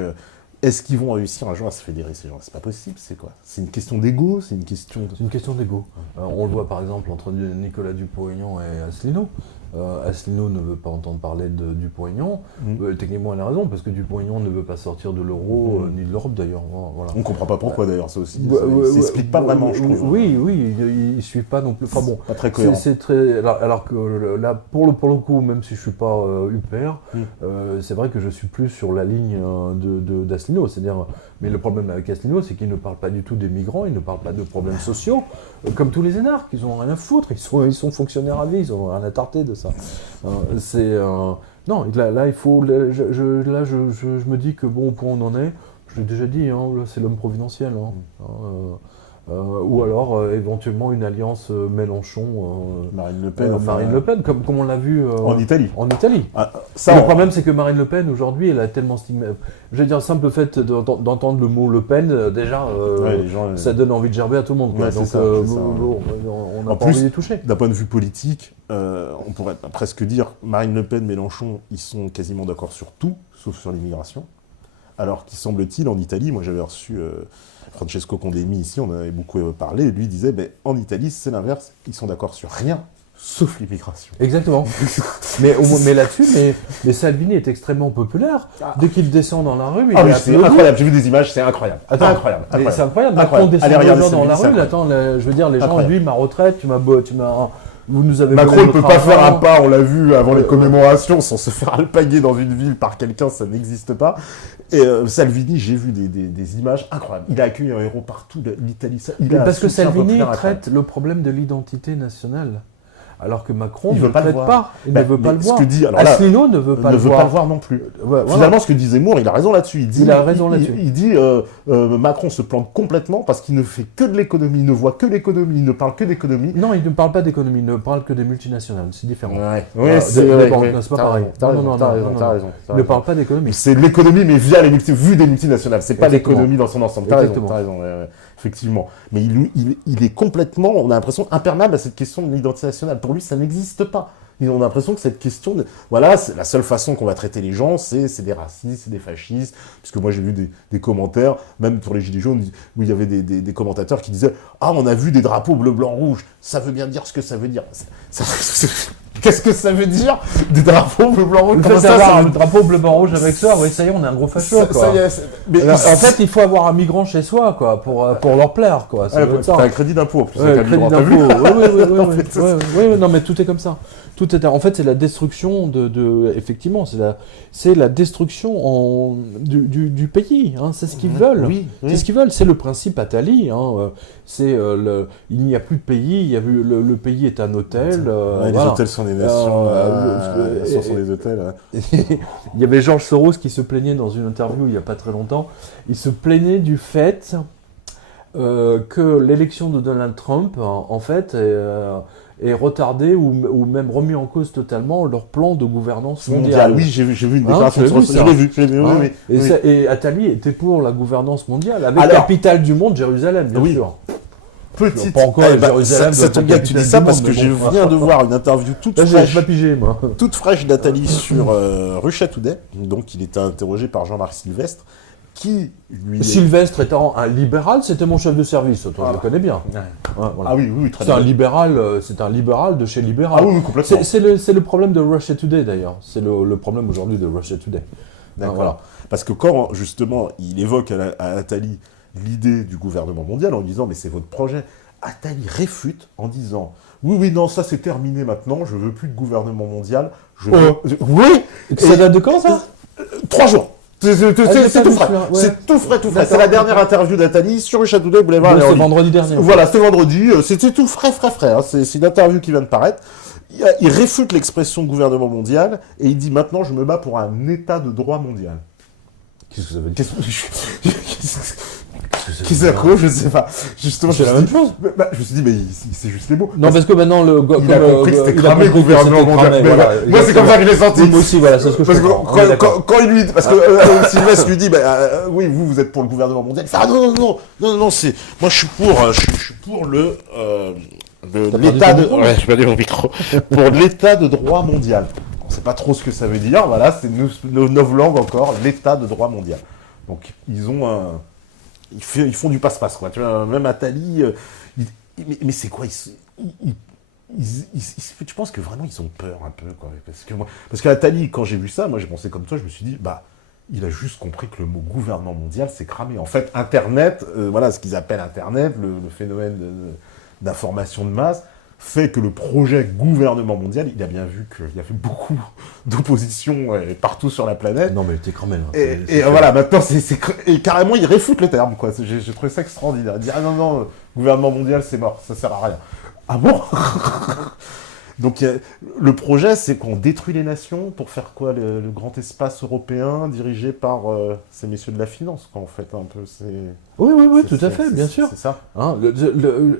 est-ce qu'ils vont réussir un jour à se fédérer, ces gens? C'est pas possible, c'est quoi? C'est une question d'ego? C'est une question d'ego. On le voit par exemple entre Nicolas Dupont-Aignan et Asselineau. Asselineau ne veut pas entendre parler de Dupont-Aignan. Techniquement, elle a raison, parce que Dupont-Aignan ne veut pas sortir de l'euro, ni de l'Europe d'ailleurs. Voilà. On ne comprend pas pourquoi d'ailleurs, ça aussi. Ça s'explique pas vraiment, je trouve. Oui, il ne suit pas non plus. Enfin bon, pas très cohérent. Alors que là, pour le coup, même si je ne suis pas UPR, c'est vrai que je suis plus sur la ligne d'Asselineau. C'est-à-dire, mais le problème avec Asselineau, c'est qu'il ne parle pas du tout des migrants, il ne parle pas de problèmes sociaux, comme tous les énarques, ils n'ont rien à foutre, ils sont fonctionnaires à vie, ils n'ont rien à tarter de ça. Non, là, il faut. Je me dis que bon, au point où on en est, je l'ai déjà dit, hein, là, c'est l'homme providentiel. Ou alors éventuellement une alliance Mélenchon, Marine Le Pen, enfin, Marine Le Pen, comme on l'a vu en Italie. En Italie. Ah, Et le problème, c'est que Marine Le Pen, aujourd'hui, elle a tellement je veux dire, le simple fait d'entendre le mot Le Pen, déjà, ouais, les gens, ça donne envie de gerber à tout le monde. Quoi. Ouais, Donc, c'est ça. on n'a En pas plus, envie d'y toucher. d'un point de vue politique, on pourrait presque dire Marine Le Pen, Mélenchon, ils sont quasiment d'accord sur tout, sauf sur l'immigration. Alors qu'il semble-t-il, en Italie, moi j'avais reçu Francesco Condemi ici, on avait beaucoup parlé, et lui disait, en Italie, c'est l'inverse, ils sont d'accord sur rien, sauf l'immigration. Exactement. mais là-dessus, mais Salvini est extrêmement populaire. Dès qu'il descend dans la rue, il est c'est incroyable, j'ai vu des images, c'est incroyable. Attends, incroyable. C'est incroyable. Macron descend dans la rue, attends, je veux dire, les gens disent, ma retraite, vous nous avez Macron ne peut pas faire un pas, on l'a vu avant les commémorations, sans se faire alpaguer dans une ville par quelqu'un, ça n'existe pas. Et Salvini, j'ai vu des images incroyables. Il a accueilli un héros partout, l'Italie. Parce que Salvini traite le problème de l'identité nationale. Alors que Macron ne le traite pas. Il ne veut pas le voir. Asselineau ne veut pas le voir non plus. Finalement, ce que dit Zemmour, il a raison là-dessus. Il dit Macron se plante complètement parce qu'il ne fait que de l'économie, il ne voit que l'économie, il ne parle que d'économie. Non, il ne parle pas d'économie, il ne parle que des multinationales. C'est différent. C'est pas pareil. T'as raison. Il ne parle pas d'économie. C'est l'économie, mais vue des multinationales. C'est pas l'économie dans son ensemble. T'as raison. Effectivement. Mais il est complètement, on a l'impression, imperméable à cette question de l'identité nationale. Pour lui, ça n'existe pas. On a l'impression que cette question, voilà, c'est la seule façon qu'on va traiter les gens, c'est des racistes, c'est des fascistes. Puisque moi, j'ai vu des commentaires, même pour les Gilets jaunes, où il y avait des commentateurs qui disaient « Ah, on a vu des drapeaux bleu, blanc, rouge. Ça veut bien dire ce que ça veut dire. » Qu'est-ce que ça veut dire des drapeaux bleu, blanc, rouge? Le fait d'avoir un drapeau bleu, blanc, rouge avec soi, oui, ça y est, on est un gros facho, quoi. En fait, il faut avoir un migrant chez soi, quoi, pour leur plaire, quoi. T'as un crédit d'impôt, en plus. Crédit d'impôt, oui, non, mais tout est comme ça. En fait, c'est la destruction effectivement, c'est la destruction du pays. Hein, c'est ce qu'ils veulent. Oui. C'est ce qu'ils veulent. C'est le principe Attali. Hein, il n'y a plus de pays. Le pays est un hôtel. Les hôtels sont des nations. Sont des hôtels. Il y avait Georges Soros qui se plaignait dans une interview il n'y a pas très longtemps. Il se plaignait du fait que l'élection de Donald Trump, en fait, est retardé ou même remis en cause totalement leur plan de gouvernance mondiale. Oui, j'ai vu une déclaration sur ça. Je l'ai vu. Et Attali était pour la gouvernance mondiale, avec la capitale du monde, Jérusalem, bien sûr. Petite. Pas encore Jérusalem. Ça tombe bien que tu dis ça parce que je viens de voir une interview toute fraîche d'Attali sur Russia Today. Donc, il était interrogé par Jean-Marc Sylvestre. Sylvestre étant un libéral, c'était mon chef de service, toi je le connais bien. Voilà. Ah oui, très bien. C'est un libéral de chez libéral. Ah oui, complètement. C'est le problème de Russia Today d'ailleurs. C'est le problème aujourd'hui de Russia Today. D'accord. Voilà. Parce que quand justement il évoque à Attali l'idée du gouvernement mondial en disant mais c'est votre projet, Attali réfute en disant oui, non, ça c'est terminé maintenant, je veux plus de gouvernement mondial. Oui. Ça date de quand ça 3 jours. C'est tout frais. C'est tout frais. C'est la dernière interview d'Attali sur le Château de Boulevard. C'est vendredi dernier. Voilà, c'était vendredi. C'était tout frais. Hein. C'est une interview qui vient de paraître. Il réfute l'expression gouvernement mondial et il dit maintenant je me bats pour un état de droit mondial. Qu'est-ce que ça veut dire? Qu'est-ce que quoi? Je sais pas. Justement, c'est la même chose. Je me suis dit, mais c'est juste les mots. Non, parce que maintenant, il a compris que c'était cramé le gouvernement mondial. Moi, c'est comme ça que je l'ai senti. Moi aussi, voilà, c'est ce que je comprends. Quand il lui dit, parce que Sylvestre lui dit, oui, vous êtes pour le gouvernement mondial. Il fait, non, moi, je suis pour l'état de. Ouais, je vais aller au micro. Pour l'état de droit mondial. On sait pas trop ce que ça veut dire. Voilà, c'est nos novlangues encore, l'état de droit mondial. Donc, ils ont ils font du passe-passe, quoi. Tu vois, même Attali, mais c'est quoi tu penses que vraiment ils ont peur un peu, quoi. Parce que Attali, quand j'ai vu ça, moi j'ai pensé comme toi, je me suis dit, il a juste compris que le mot gouvernement mondial, c'est cramé. En fait, Internet, voilà ce qu'ils appellent Internet, le phénomène d'information de masse, fait que le projet gouvernement mondial, il a bien vu qu'il y avait beaucoup d'opposition partout sur la planète. Non mais t'es cramé là. Et voilà, maintenant, et carrément, il réfute le terme, quoi. J'ai trouvé ça extraordinaire. Il dit, non, gouvernement mondial, c'est mort, ça sert à rien. Ah bon? Donc le projet, c'est qu'on détruit les nations pour faire quoi, le grand espace européen dirigé par ces messieurs de la finance, quoi, en fait, un peu. Oui, tout à fait, bien sûr. C'est ça. Hein,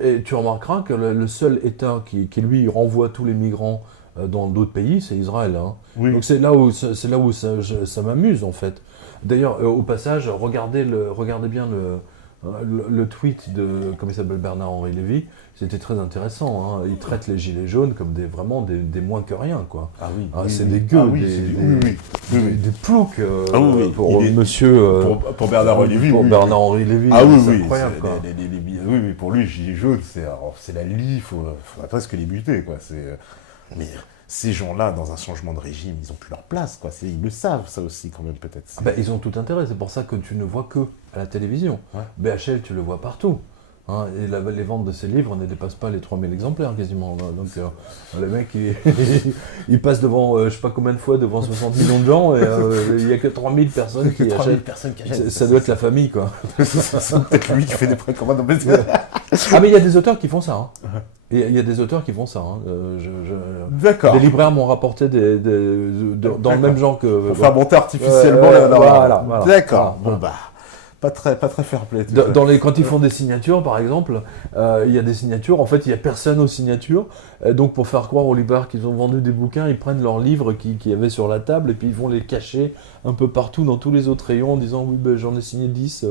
et tu remarqueras que le seul État qui, lui renvoie tous les migrants dans d'autres pays, c'est Israël. Hein. Oui. Donc c'est là où ça m'amuse en fait. D'ailleurs, au passage, regardez bien le tweet de, comment il s'appelle, Bernard-Henri Lévy. C'était très intéressant. Hein. Il traite les gilets jaunes comme vraiment des moins que rien, quoi. Ah oui. Ah, oui, c'est oui. des gueux, Ah oui, des ploucs pour Il est- monsieur. Pour Bernard-Henri Lévy. Pour oui. Bernard-Henri Lévy. Ah oui, c'est oui. incroyable, quoi. Oui, pour lui, gilet jaune, c'est la lie, il faudrait presque les buter, quoi. Mais ces gens-là, dans un changement de régime, ils ont plus leur place, quoi. Ils le savent, ça aussi, quand même, peut-être. Ils ont tout intérêt, c'est pour ça que tu ne vois que à la télévision. Ouais. BHL, tu le vois partout. Hein, et les ventes de ces livres ne dépassent pas les 3000 exemplaires quasiment. Donc les mecs, ils passent devant, je sais pas combien de fois, devant 60 millions de gens et il n'y a que 3000 personnes qui 3000 achètent. personnes qui achètent. Ça doit être la famille, quoi. C'est peut-être lui qui fait des précommandes. Ah, mais il y a des auteurs qui font ça. Hein. Il y a des auteurs qui font ça. Hein. D'accord. Des libraires m'ont rapporté dans le même genre que... Pour faire monter artificiellement voilà. D'accord. Voilà. Bon, bah, pas très fair play. Quand ils font des signatures, par exemple, il y a des signatures, en fait, il n'y a personne aux signatures. Donc, pour faire croire aux libraires qu'ils ont vendu des bouquins, ils prennent leurs livres qu'il y avait sur la table et puis ils vont les cacher un peu partout dans tous les autres rayons en disant « Oui, ben, j'en ai signé 10.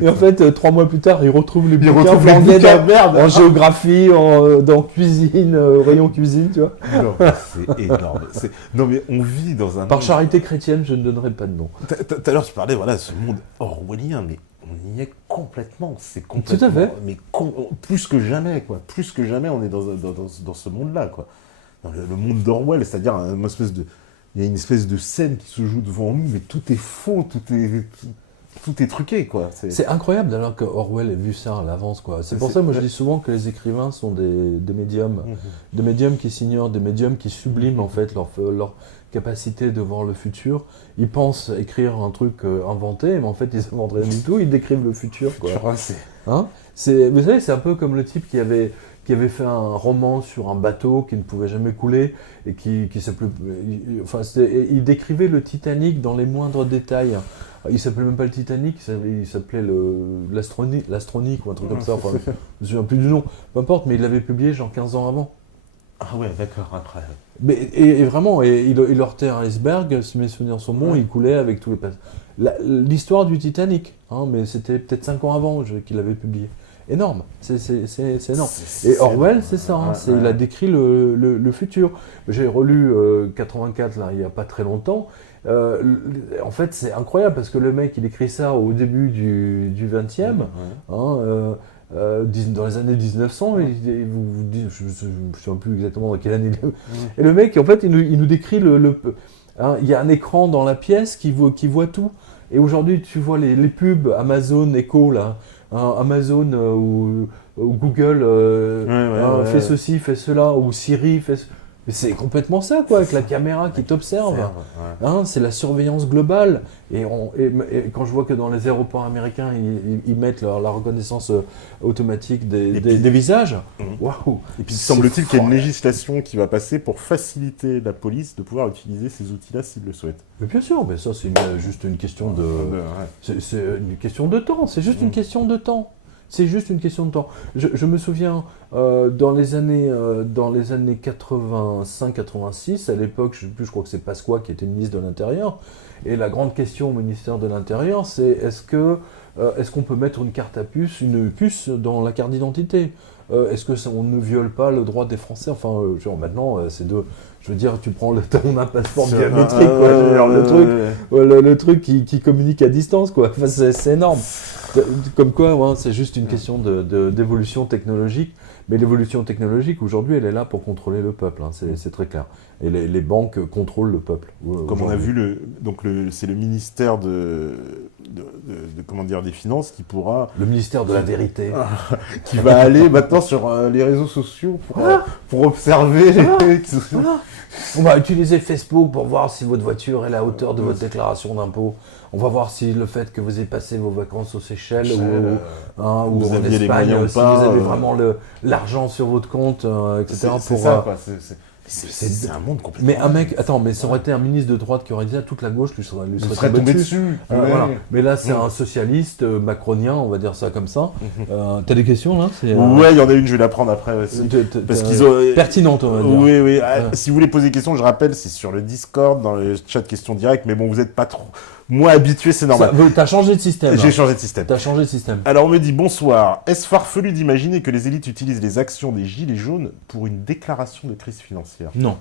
Et en fait, 3 mois plus tard, ils retrouvent les bouquins de merde en géographie, dans cuisine, rayon cuisine, tu vois. Non, c'est énorme. Non, mais on vit dans un Par monde... charité chrétienne, je ne donnerai pas de nom. Tout à l'heure, tu parlais, voilà, ce monde orwellien, mais on y est complètement. C'est complètement... Tout à fait. Mais plus que jamais, quoi. Plus que jamais, on est dans ce monde-là, quoi. Dans le monde d'Orwell, c'est-à-dire il y a une espèce de scène qui se joue devant nous, mais tout est faux, tout est truqué, quoi. C'est incroyable d'ailleurs que Orwell ait vu ça à l'avance, quoi. C'est pour ça, moi, je dis souvent que les écrivains sont des médiums. Des médiums qui s'ignorent, des médiums qui subliment, en fait, leur capacité de voir le futur. Ils pensent écrire un truc inventé, mais en fait, ils n'inventent rien du tout, ils décrivent le futur, quoi. Hein, vous savez, c'est un peu comme le type qui avait fait un roman sur un bateau qui ne pouvait jamais couler et qui s'appelait... il décrivait le Titanic dans les moindres détails. Il s'appelait même pas le Titanic, il s'appelait l'Astronique ou un truc comme ça. Enfin, je me souviens plus du nom, peu importe, mais il l'avait publié genre 15 ans avant. Ah ouais, d'accord, incroyable. Mais, et vraiment, il heurtait un iceberg, si mes souvenirs sont bons, il coulait avec tous les... L'histoire du Titanic, hein, mais c'était peut-être 5 ans avant qu'il l'avait publié. Énorme, c'est énorme. Et Orwell, c'est ça, hein, il a décrit le futur. J'ai relu 84, là, il n'y a pas très longtemps. En fait, c'est incroyable, parce que le mec, il écrit ça au début du 20e, hein, dans les années 1900, je ne sais plus exactement dans quelle année. Et le mec, en fait, il nous décrit hein, il y a un écran dans la pièce qui voit tout. Et aujourd'hui, tu vois les pubs Amazon Echo, là, hein, Amazon ou Google fait ceci, fait cela, ou Siri fait... Mais c'est complètement ça, quoi, avec la caméra qui t'observe. Hein, c'est la surveillance globale. Et quand je vois que dans les aéroports américains, ils mettent la reconnaissance automatique des visages, waouh! Et puis, semble-t-il qu'il y a une législation qui va passer pour faciliter la police de pouvoir utiliser ces outils-là s'ils le souhaitent. Mais bien sûr, mais ça, c'est juste une question de... C'est une question de temps, c'est juste une question de temps. C'est juste une question de temps. Je me souviens, dans les années 85-86, à l'époque, je crois que c'est Pasqua qui était ministre de l'Intérieur, et la grande question au ministère de l'Intérieur, c'est est-ce qu'on peut mettre une puce dans la carte d'identité? Est-ce qu'on ne viole pas le droit des Français? Enfin, genre maintenant, je veux dire, tu prends ton passeport biométrique, quoi, je veux dire, le truc qui communique à distance, quoi. Enfin, c'est énorme. Comme quoi, ouais, c'est juste une question d'évolution technologique. Mais l'évolution technologique, aujourd'hui, elle est là pour contrôler le peuple, hein, c'est très clair. Et les banques contrôlent le peuple. Comme on a vu, c'est le ministère comment dire, des Finances qui pourra... Le ministère de la vérité. qui va aller maintenant sur les réseaux sociaux pour observer les... On va utiliser Facebook pour voir si votre voiture est à la hauteur de votre déclaration d'impôt. On va voir si le fait que vous ayez passé vos vacances aux Seychelles ou en Espagne, si vous avez vraiment l'argent sur votre compte, etc. C'est ça, quoi. C'est un monde complètement... Mais un mec, attends, mais ça aurait été un ministre de droite qui aurait dit ça, toute la gauche lui serait tombée dessus. Voilà. Mais là, c'est un socialiste macronien, on va dire ça comme ça. T'as des questions là? Ouais, il y en a une, je vais la prendre après aussi. Parce qu'ils ont... Pertinente, on va dire. Oui, oui. Si vous voulez poser des questions, je rappelle, c'est sur le Discord, dans le chat questions directes, mais bon, vous n'êtes pas trop... Moi, habitué, c'est normal. T'as changé de système. J'ai changé de système. T'as changé de système. Alors, on me dit, bonsoir. Est-ce farfelu d'imaginer que les élites utilisent les actions des Gilets jaunes pour une déclaration de crise financière? Non.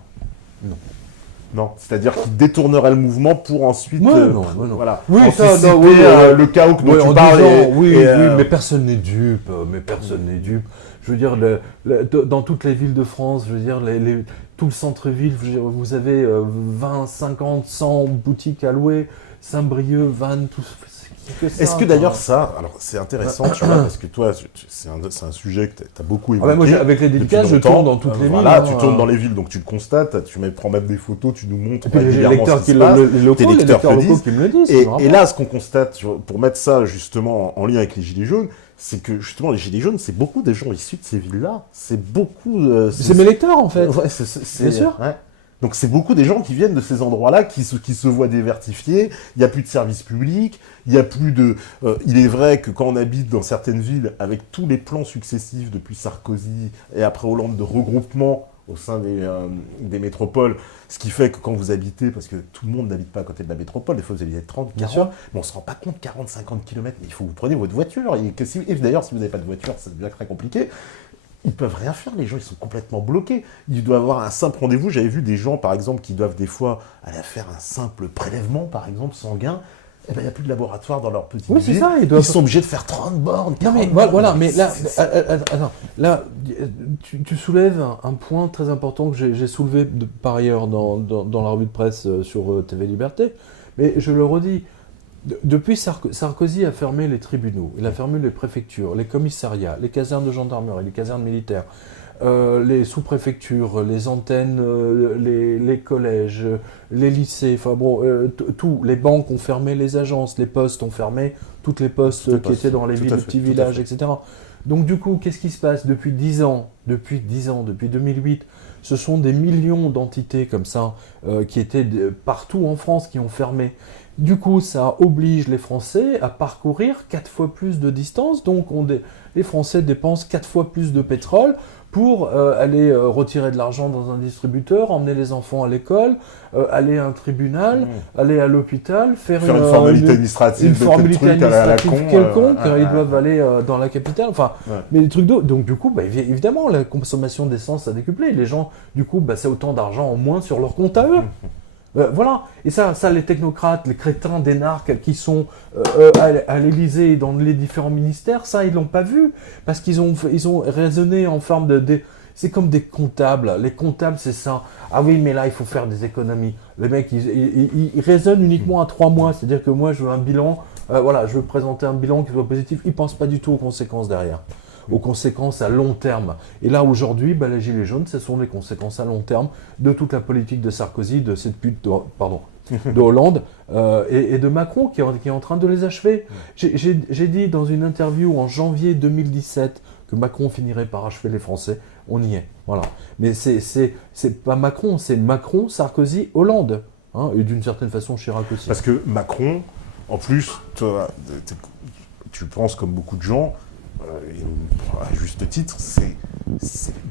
Non, c'est-à-dire qu'ils détourneraient le mouvement pour ensuite... non. Voilà. Oui, le chaos dont tu parles. Oui, mais personne n'est dupe. Je veux dire, dans toutes les villes de France, je veux dire, tout le centre-ville, vous avez 20, 50, 100 boutiques à louer, Saint-Brieuc, Vannes, tout ça. Est-ce que d'ailleurs ça, alors c'est intéressant, tu vois, parce que toi, c'est un sujet que tu as beaucoup évoqué. Moi, avec les dédicaces, je tourne dans toutes les villes. Voilà, tu tournes dans les villes, donc tu le constates, prends même des photos, tu nous montres régulièrement ce qui se passe. Les lecteurs locaux qui me le disent. Et là, ce qu'on constate, pour mettre ça justement en lien avec les Gilets jaunes, c'est que justement les Gilets jaunes, c'est beaucoup des gens issus de ces villes-là. C'est beaucoup... c'est mes lecteurs en fait. Ouais, bien sûr. Ouais. Donc c'est beaucoup des gens qui viennent de ces endroits-là, qui se voient dévertifiés, il n'y a plus de services publics, il n'y a plus de... il est vrai que quand on habite dans certaines villes, avec tous les plans successifs depuis Sarkozy et après Hollande de regroupement au sein des métropoles, ce qui fait que quand vous habitez, parce que tout le monde n'habite pas à côté de la métropole, des fois vous habitez 30, 40, mais on ne se rend pas compte, 40, 50 km, mais il faut que vous preniez votre voiture, et d'ailleurs si vous n'avez pas de voiture, ça devient très compliqué. Ils peuvent rien faire, les gens, ils sont complètement bloqués. Il doit avoir un simple rendez-vous. J'avais vu des gens, par exemple, qui doivent des fois aller faire un simple prélèvement, par exemple, sanguin. Eh ben, il n'y a plus de laboratoire dans leur petite ville. C'est ça. Ils sont obligés de faire 30 bornes. Non, mais voilà, mais là, là, tu soulèves un point très important que j'ai soulevé par ailleurs dans la revue de presse sur TV Liberté. Mais je le redis. Depuis, Sarkozy a fermé les tribunaux, il a fermé les préfectures, les commissariats, les casernes de gendarmerie, les casernes militaires, les sous-préfectures, les antennes, les collèges, les lycées, enfin bon, tout. Les banques ont fermé les agences, les postes ont fermé toutes les postes qui étaient dans les villes, les petits villages, etc. Donc du coup, qu'est-ce qui se passe depuis 10 ans, depuis 2008, ce sont des millions d'entités comme ça qui étaient partout en France qui ont fermé. Du coup, ça oblige les Français à parcourir 4 fois plus de distance. Donc, les Français dépensent 4 fois plus de pétrole pour aller retirer de l'argent dans un distributeur, emmener les enfants à l'école, aller à un tribunal, aller à l'hôpital, faire une formalité administrative, quelconque. Ils doivent aller dans la capitale. Enfin, mais les trucs d'eau. Donc, du coup, évidemment, la consommation d'essence a décuplé. Les gens, du coup, c'est autant d'argent en moins sur leur compte à eux. Voilà, et ça, les technocrates, les crétins d'énarques qui sont à l'Élysée et dans les différents ministères, ça, ils l'ont pas vu, parce qu'ils ont raisonné en forme de... C'est comme des comptables. Les comptables, c'est ça. Ah oui, mais là, il faut faire des économies. Les mecs, ils raisonnent uniquement à 3 mois. C'est-à-dire que moi, je veux un bilan, je veux présenter un bilan qui soit positif. Ils pensent pas du tout aux conséquences derrière. Aux conséquences à long terme. Et là, aujourd'hui, les Gilets jaunes, ce sont les conséquences à long terme de toute la politique de Sarkozy, de cette pute, de Hollande et de Macron qui est en train de les achever. J'ai dit dans une interview en janvier 2017 que Macron finirait par achever les Français. On y est. Voilà. Mais c'est pas Macron, c'est Macron, Sarkozy, Hollande. Hein, et d'une certaine façon, Chirac aussi. Parce que Macron, en plus, toi, tu penses comme beaucoup de gens, à juste titre, c'est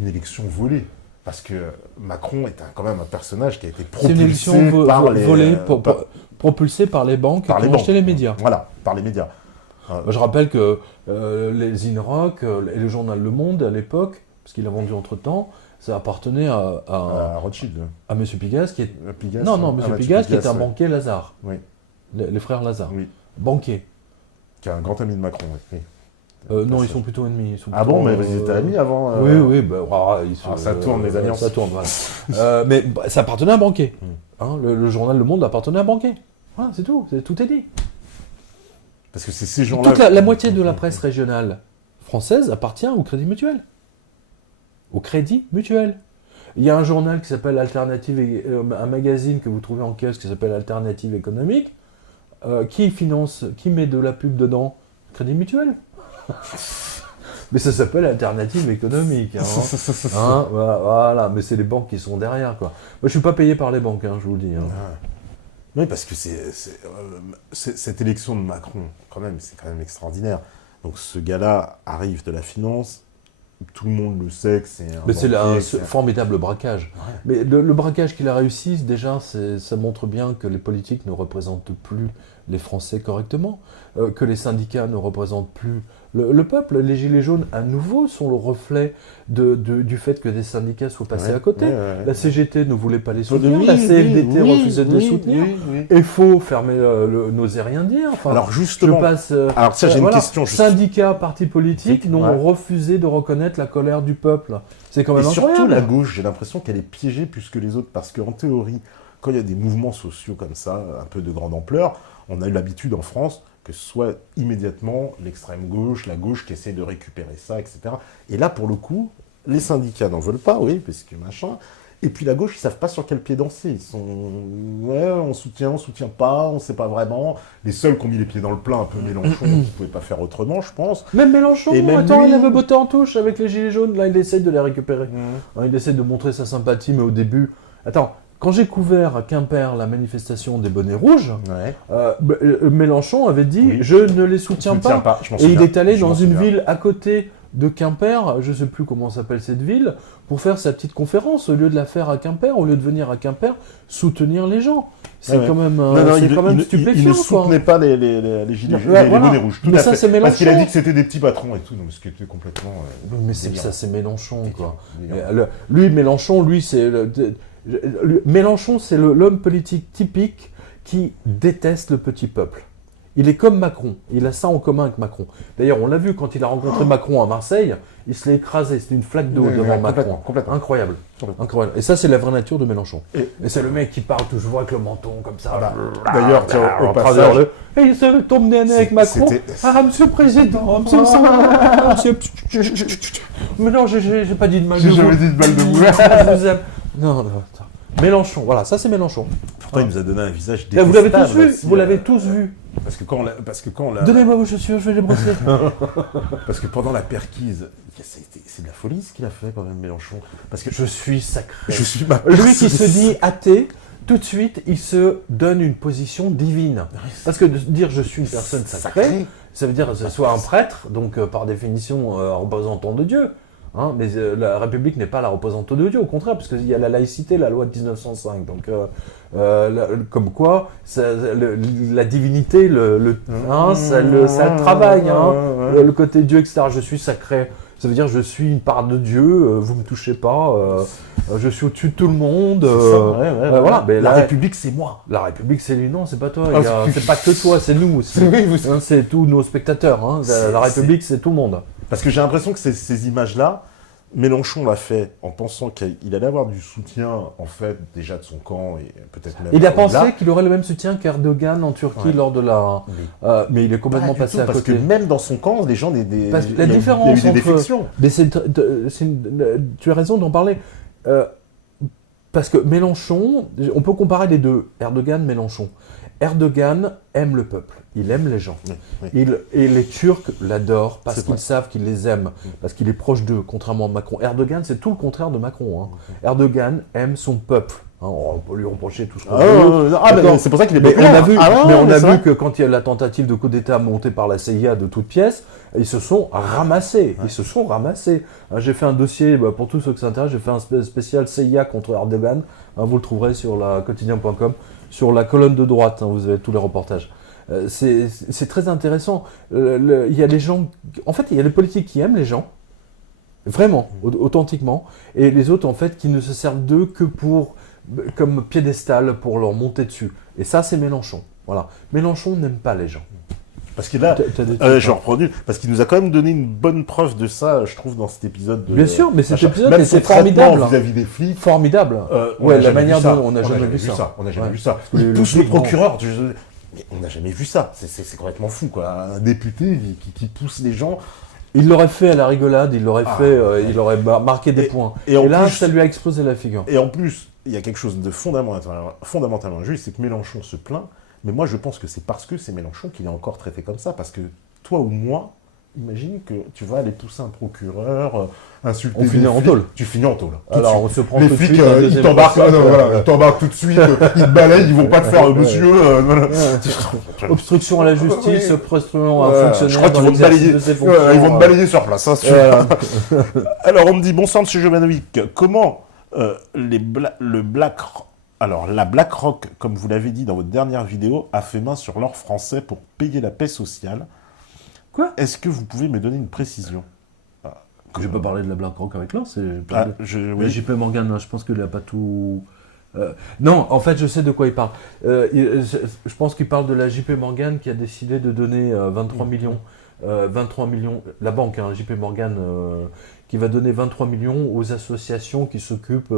une élection volée. Parce que Macron est quand même un personnage qui a été propulsé propulsé par les banques qui ont acheté les médias. Voilà, par les médias. Je rappelle que les Inrock et le journal Le Monde, à l'époque, parce qu'il a vendu entre-temps, ça appartenait à Rothschild. À M. Pigasse, qui est... Pigasse, Pigasse, qui était un banquier Lazare. Oui. Les frères Lazare. Oui. Banquier. Qui est un grand ami de Macron, oui. Non, ils sont plutôt ennemis. Bon, mais ils étaient amis avant Oui, ça tourne, les alliances. Ça tourne, voilà. Mais ça appartenait à un banquier. Hein, le journal Le Monde appartenait à un banquier. Voilà, c'est tout. Tout est dit. Parce que c'est ces gens-là... Toute la moitié de la presse régionale française appartient au Crédit Mutuel. Au Crédit Mutuel. Il y a un journal qui s'appelle Alternative, un magazine que vous trouvez en kiosque qui s'appelle Alternative économique. Qui met de la pub dedans? Crédit Mutuel. Mais ça s'appelle Alternative économique. Voilà, mais c'est les banques qui sont derrière, quoi. Moi, je suis pas payé par les banques, je vous le dis. Oui, parce que cette élection de Macron, c'est quand même extraordinaire. Donc ce gars-là arrive de la finance, tout le monde le sait que c'est un... Mais c'est un formidable braquage. Ouais. Mais le braquage qu'il a réussi, déjà, ça montre bien que les politiques ne représentent plus les Français correctement, que les syndicats ne représentent plus le peuple. Les Gilets jaunes, à nouveau, sont le reflet du fait que des syndicats soient passés à côté. La CGT ne voulait pas les soutenir, la CFDT refusait de les soutenir. Il faut fermer n'oser rien dire. Enfin, alors justement, alors ça j'ai une question. Syndicats, partis politiques n'ont refusé de reconnaître la colère du peuple. C'est quand même incroyable. Surtout la gauche, j'ai l'impression qu'elle est piégée plus que les autres, parce qu'en théorie, quand il y a des mouvements sociaux comme ça, un peu de grande ampleur, on a eu l'habitude en France que ce soit immédiatement l'extrême gauche, la gauche qui essaie de récupérer ça, etc. Et là, pour le coup, les syndicats n'en veulent pas, oui, parce que machin. Et puis la gauche, ils savent pas sur quel pied danser. Ils sont, on soutient pas, on sait pas vraiment. Les seuls qui ont mis les pieds dans le plat, un peu Mélenchon, qui ne pouvaient pas faire autrement, je pense. Même Mélenchon, il avait botté en touche avec les Gilets jaunes, là, il essaie de les récupérer. Il essaie de montrer sa sympathie, mais au début... Quand j'ai couvert à Quimper la manifestation des bonnets rouges, Mélenchon avait dit « Je ne les soutiens pas ». Et il est allé dans une ville à côté de Quimper, je ne sais plus comment s'appelle cette ville, pour faire sa petite conférence. Au lieu de la faire à Quimper, au lieu de venir à Quimper, soutenir les gens. C'est quand même, stupéfiant. Il ne soutenait pas les Gilets jaunes, les bonnets rouges. Mais ça, c'est Mélenchon. Parce qu'il a dit que c'était des petits patrons et tout, donc ce qui était complètement... mais ça, c'est Mélenchon, quoi. Mélenchon, c'est... Mélenchon, c'est l'homme politique typique qui déteste le petit peuple. Il est comme Macron. Il a ça en commun avec Macron. D'ailleurs, on l'a vu quand il a rencontré Macron à Marseille, il se l'est écrasé. C'était une flaque d'eau devant Macron. Complètement. Incroyable. Et ça, c'est la vraie nature de Mélenchon. Et c'est le mec qui parle toujours avec le menton comme ça. D'ailleurs, au passage... Et il se tombe nez à nez avec Macron. Monsieur le Président, monsieur... Mais non, j'ai pas dit de mal de vous. J'ai jamais dit de mal de vous. Je vous aime. Non. Mélenchon, voilà, ça c'est Mélenchon. Pourtant, il nous a donné un visage détestable. Vous l'avez tous vu, vous l'avez tous vu. Parce que quand on l'a... Donnez-moi vos chaussures, je vais les brosser. Parce que pendant la perquise, c'est de la folie ce qu'il a fait quand même, Mélenchon. Parce que je suis sacré. Je suis ma Lui qui se dit athée, tout de suite, il se donne une position divine. Parce que de dire je suis une personne sacrée, ça veut dire que ce soit un prêtre, donc par définition représentant de Dieu. Mais la République n'est pas la représentante de Dieu, au contraire, parce qu'il y a la laïcité, la loi de 1905. Donc, comme quoi, la divinité, ça travaille. Le côté Dieu, etc. Je suis sacré. Ça veut dire je suis une part de Dieu, vous me touchez pas, je suis au-dessus de tout le monde. Voilà. Mais la République, c'est moi. La République, c'est lui. Non, c'est pas toi. C'est pas que toi, c'est nous aussi. C'est tous nos spectateurs. La République, c'est tout le monde. Parce que j'ai l'impression que ces images-là, Mélenchon l'a fait en pensant qu'il allait avoir du soutien, en fait, déjà de son camp et peut-être même... Il a pensé qu'il aurait le même soutien qu'Erdogan en Turquie lors de la... mais il est complètement passé à côté. Parce que même dans son camp, les gens... La différence il y a eu des défections. Mais tu as raison d'en parler. Parce que Mélenchon, on peut comparer les deux, Erdogan, Mélenchon. Erdogan aime le peuple, il aime les gens. Et les Turcs l'adorent parce qu'ils savent qu'il les aime, parce qu'il est proche d'eux, contrairement à Macron. Erdogan, c'est tout le contraire de Macron. Erdogan aime son peuple. On peut lui reprocher tout ce qu'on veut. C'est pour ça qu'il est populaire. On a vu que quand il y a la tentative de coup d'État montée par la CIA de toutes pièces, ils se sont ramassés. J'ai fait un dossier, pour tous ceux qui s'intéressent, j'ai fait un spécial CIA contre Erdogan. Vous le trouverez sur la quotidien.com. Sur la colonne de droite, vous avez tous les reportages. C'est très intéressant. Il y a des gens... En fait, il y a des politiques qui aiment les gens, vraiment, authentiquement, et les autres, en fait, qui ne se servent d'eux que comme piédestal pour leur monter dessus. Et ça, c'est Mélenchon. Voilà. Mélenchon n'aime pas les gens. Parce que là, je reproduis, parce qu'il nous a quand même donné une bonne preuve de ça, je trouve, dans cet épisode. Bien sûr, mais cet épisode était formidable. Vis-à-vis des flics. Formidable. La manière dont on n'a jamais vu ça. On n'a jamais vu ça. Il pousse le procureur. Mais on n'a jamais vu ça. C'est complètement fou, quoi. Un député qui pousse les gens. Il l'aurait fait à la rigolade, il l'aurait il aurait marqué des points. Et là, plus, ça lui a explosé la figure. Et en plus, il y a quelque chose de fondamentalement injuste, c'est que Mélenchon se plaint. Mais moi, je pense que c'est parce que c'est Mélenchon qu'il est encore traité comme ça. Parce que toi ou moi, imagine que tu vas aller pousser un procureur, insulter on finit en tôle. Tu finis en tôle. Alors on se prend les tout de flics, suite. ils t'embarquent tout de suite, ils te balayent, ils vont pas te faire monsieur. Obstruction à la justice, obstruction à un fonctionnaire. Je crois qu'ils vont te balayer. Ils vont te balayer sur place. Hein, alors on me dit bonsoir monsieur Jovanovic, comment la BlackRock, comme vous l'avez dit dans votre dernière vidéo, a fait main sur l'or français pour payer la paix sociale. Quoi ? Est-ce que vous pouvez me donner une précision ? Je vais pas parler de la BlackRock avec l'or, c'est... oui. JP Morgan, je pense qu'il n'a pas tout... non, en fait, je sais de quoi il parle. Je pense qu'il parle de la JP Morgan qui a décidé de donner 23 millions. 23 millions, la banque, JP Morgan, qui va donner 23 millions aux associations qui s'occupent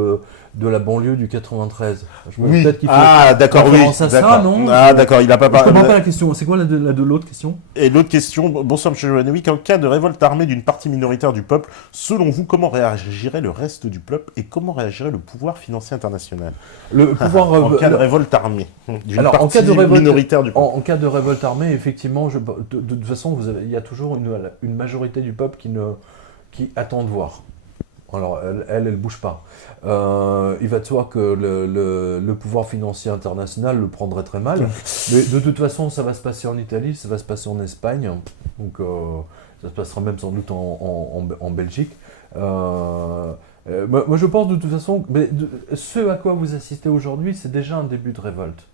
de la banlieue du 93. Oui. Peut-être qu'il fait d'accord, oui. référence à ça, non ? Ah, d'accord, il n'a pas Je parlé. comprends pas la question. C'est quoi l'autre question ? Et l'autre question, bonsoir M. Jovanovic, en cas de révolte armée d'une partie minoritaire du peuple, selon vous, comment réagirait le reste du peuple et comment réagirait le pouvoir financier international ? Le pouvoir en cas de révolte armée d'une Alors, partie minoritaire du peuple. En cas de révolte armée, effectivement, de toute façon, il y a toujours une majorité du peuple qui attend de voir. Alors, elle bouge pas. Il va de soi que le pouvoir financier international le prendrait très mal. Mais de toute façon, ça va se passer en Italie, ça va se passer en Espagne. Donc, ça se passera même sans doute en Belgique. Moi, je pense de toute façon, ce à quoi vous assistez aujourd'hui, c'est déjà un début de révolte.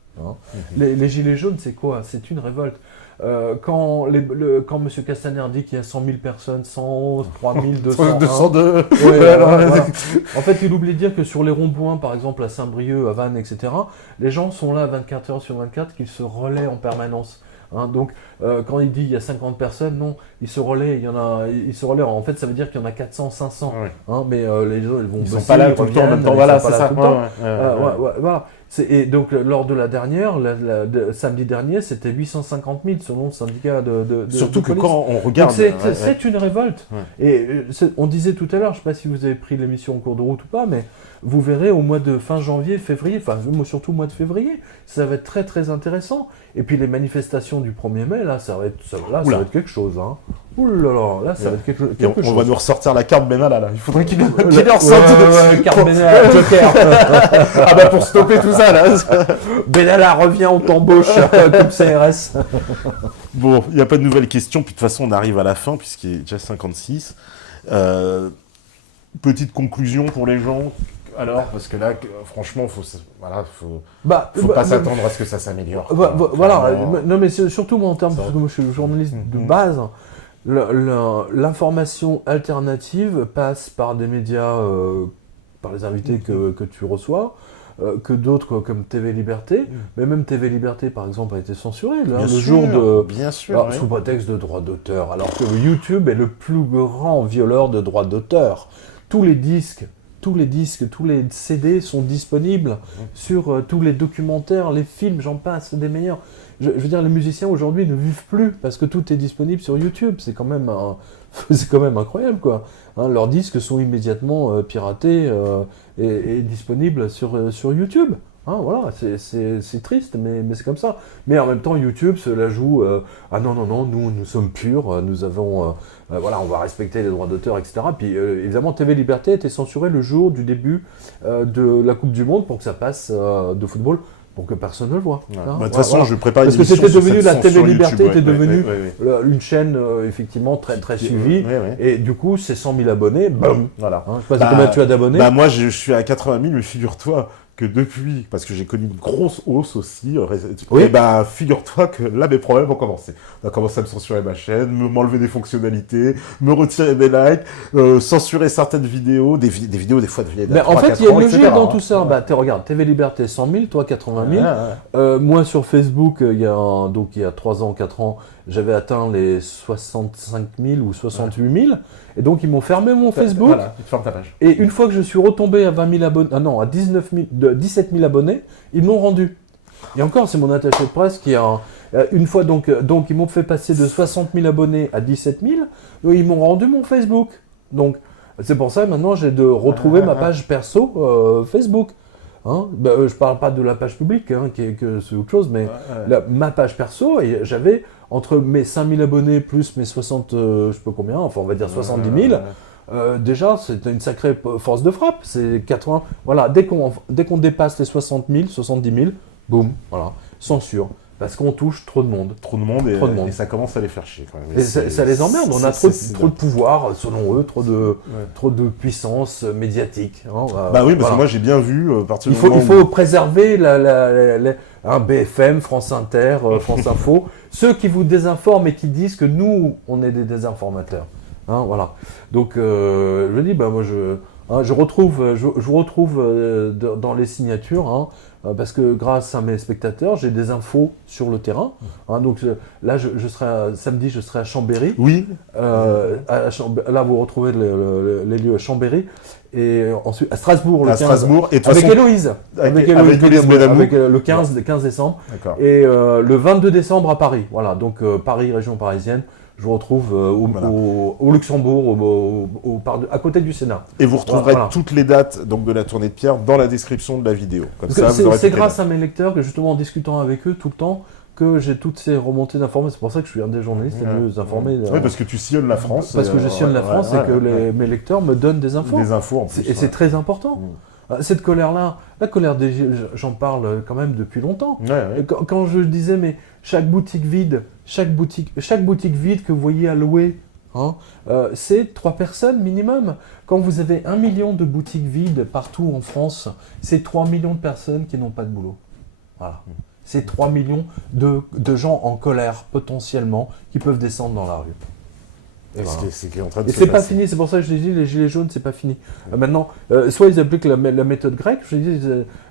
Les Gilets jaunes, c'est quoi ? C'est une révolte. Quand M. Castaner dit qu'il y a 100 000 personnes, 103 201... 202 voilà. En fait, il oublie de dire que sur les ronds-points, par exemple à Saint-Brieuc, à Vannes, etc., les gens sont là 24 heures sur 24, qu'ils se relaient en permanence. Donc, quand il dit il y a 50 personnes, non, ils se relaient, en fait, ça veut dire qu'il y en a 400, 500. Ouais. Mais les autres, ils sont pas là tout le temps en même temps. Voilà, c'est ça. Voilà. Et donc, lors de la dernière, samedi dernier, c'était 850 000 selon le syndicat de Surtout de que police. quand on regarde... C'est une révolte. Ouais. Et on disait tout à l'heure, je ne sais pas si vous avez pris l'émission en cours de route ou pas, mais vous verrez au mois de fin janvier, février, surtout au mois de février, ça va être très très intéressant. Et puis les manifestations du 1er mai, là, ça va être quelque chose. Ouh là là, là, ça va être quelque chose. On va nous ressortir la carte Benalla, là. Il faudrait qu'il ait ressorti carte Benalla, Joker. Pour stopper tout ça, là. Benalla, reviens, on t'embauche comme CRS. Bon, il n'y a pas de nouvelles questions, puis de toute façon, on arrive à la fin, puisqu'il est déjà 56. Petite conclusion pour les gens. Alors, parce que là, franchement, faut pas s'attendre à ce que ça s'améliore. Voilà, non mais surtout moi en termes, parce que moi je suis journaliste de base, l'information alternative passe par des médias, par les invités que tu reçois, que d'autres comme TV Liberté, mais même TV Liberté par exemple a été censurée sous prétexte de droit d'auteur, alors que YouTube est le plus grand violeur de droits d'auteur. Tous les disques, tous les CD sont disponibles sur tous les documentaires, les films, j'en passe, des meilleurs. Je veux dire, les musiciens aujourd'hui ne vivent plus parce que tout est disponible sur YouTube. C'est quand même incroyable, quoi. Leurs disques sont immédiatement piratés et disponibles sur YouTube. Voilà, c'est triste, mais c'est comme ça. Mais en même temps, YouTube se la joue. Non, nous sommes purs, nous avons. On va respecter les droits d'auteur, etc. Puis évidemment, TV Liberté a été censurée le jour du début de la Coupe du Monde pour que ça passe de football, pour que personne ne le voit. De toute façon, je prépare une émission. Parce que c'était devenu, la TV Liberté YouTube, était devenue une chaîne effectivement très très suivie. Et du coup, c'est 100 000 abonnés, bam. Voilà. Je sais pas combien tu as d'abonnés. Moi, je suis à 80 000, mais figure-toi que depuis, parce que j'ai connu une grosse hausse aussi, figure-toi que là, mes problèmes ont commencé. On a commencé à me censurer ma chaîne, m'enlever des fonctionnalités, me retirer des likes, censurer certaines vidéos, des vidéos des fois de vieilles dates. En fait, il y a une logique dans tout ça. Regarde, TV Liberté 100 000, toi 80 000. Moi, sur Facebook, il y a 3 ans, 4 ans, j'avais atteint les 65 000 ou 68 000. Et donc, ils m'ont fermé mon Facebook. Voilà, ils te ferment ta page. Et une fois que je suis retombé à 20 000 abonnés, à 17 000 abonnés, ils m'ont rendu. Et encore, c'est mon attaché de presse qui a... une fois, donc, ils m'ont fait passer de 60 000 abonnés à 17 000. Ils m'ont rendu mon Facebook. Donc, c'est pour ça que maintenant, j'ai de retrouver ma page perso Facebook. Hein, je parle pas de la page publique, hein, que c'est autre chose, mais ma page perso, et j'avais entre mes 5000 abonnés plus mes 60, je sais pas combien, enfin on va dire 70 000, déjà c'est une sacrée force de frappe, c'est 80, voilà, dès qu'on dépasse les 60 000, 70 000, boum, voilà, censure. Parce qu'on touche trop de monde. Trop de monde et ça commence à les faire chier quand même. Et ça les emmerde, on a trop de pouvoir, selon eux, trop de puissance médiatique. Hein, bah oui, parce que moi j'ai bien vu, il faut préserver BFM, France Inter, France Info, ceux qui vous désinforment et qui disent que nous, on est des désinformateurs. Hein, voilà. Donc, je dis, moi je vous retrouve dans les signatures, hein, parce que grâce à mes spectateurs, j'ai des infos sur le terrain. Hein, donc là, samedi, je serai à Chambéry. Oui. Là, vous retrouvez les lieux à Chambéry. Et ensuite à Strasbourg, Strasbourg, et avec Héloïse. Avec le 15 décembre. D'accord. Et le 22 décembre à Paris. Voilà, donc Paris, région parisienne. Je vous retrouve au Luxembourg, à côté du Sénat. Et vous retrouverez toutes les dates donc, de la tournée de Pierre dans la description de la vidéo. C'est grâce à mes lecteurs que justement en discutant avec eux tout le temps, que j'ai toutes ces remontées d'informations. C'est pour ça que je suis un des journalistes les mieux informés. Oui, parce que tu sillonnes la France. Parce que je sillonne la France et que mes lecteurs me donnent des infos. Des infos en plus. Et c'est très important. Cette colère-là, la colère des Gilets, j'en parle quand même depuis longtemps. Quand je disais, mais chaque boutique vide que vous voyez à louer, hein, c'est 3 personnes minimum. Quand vous avez 1 million de boutiques vides partout en France, c'est 3 millions de personnes qui n'ont pas de boulot. Voilà. C'est 3 millions de gens en colère, potentiellement, qui peuvent descendre dans la rue. Et c'est pas fini, c'est pour ça que je dis les gilets jaunes, c'est pas fini. Maintenant, soit ils appliquent la méthode grecque, je dis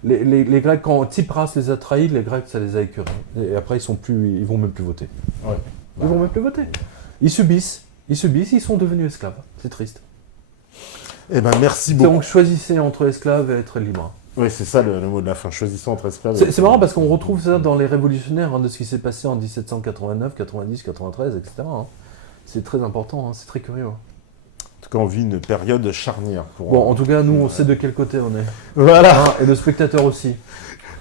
les Grecs, quand Tsipras les a trahis, les Grecs, ça les a écœurés. Et après, ils vont même plus voter. Ouais. Ils vont même plus voter. Ils subissent, ils sont devenus esclaves. C'est triste. Eh ben, merci beaucoup. Donc, choisissez entre esclaves et être libre. Oui, c'est ça le mot de la fin, choisissons entre esclaves. C'est marrant parce qu'on retrouve ça dans les révolutionnaires, hein, de ce qui s'est passé en 1789, 90, 93, etc. Hein. C'est très important, hein, c'est très curieux. En tout cas, on vit une période charnière. En tout cas, nous, on sait de quel côté on est. Voilà. Hein, et le spectateur aussi.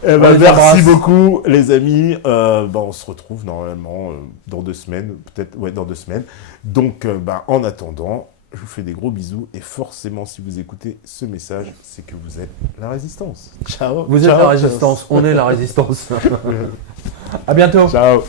Eh ben, merci beaucoup, les amis. On se retrouve normalement dans 2 semaines, peut-être, dans 2 semaines. Donc, en attendant, je vous fais des gros bisous. Et forcément, si vous écoutez ce message, c'est que vous êtes la résistance. Ciao. Vous êtes la résistance, on est la résistance. À bientôt. Ciao.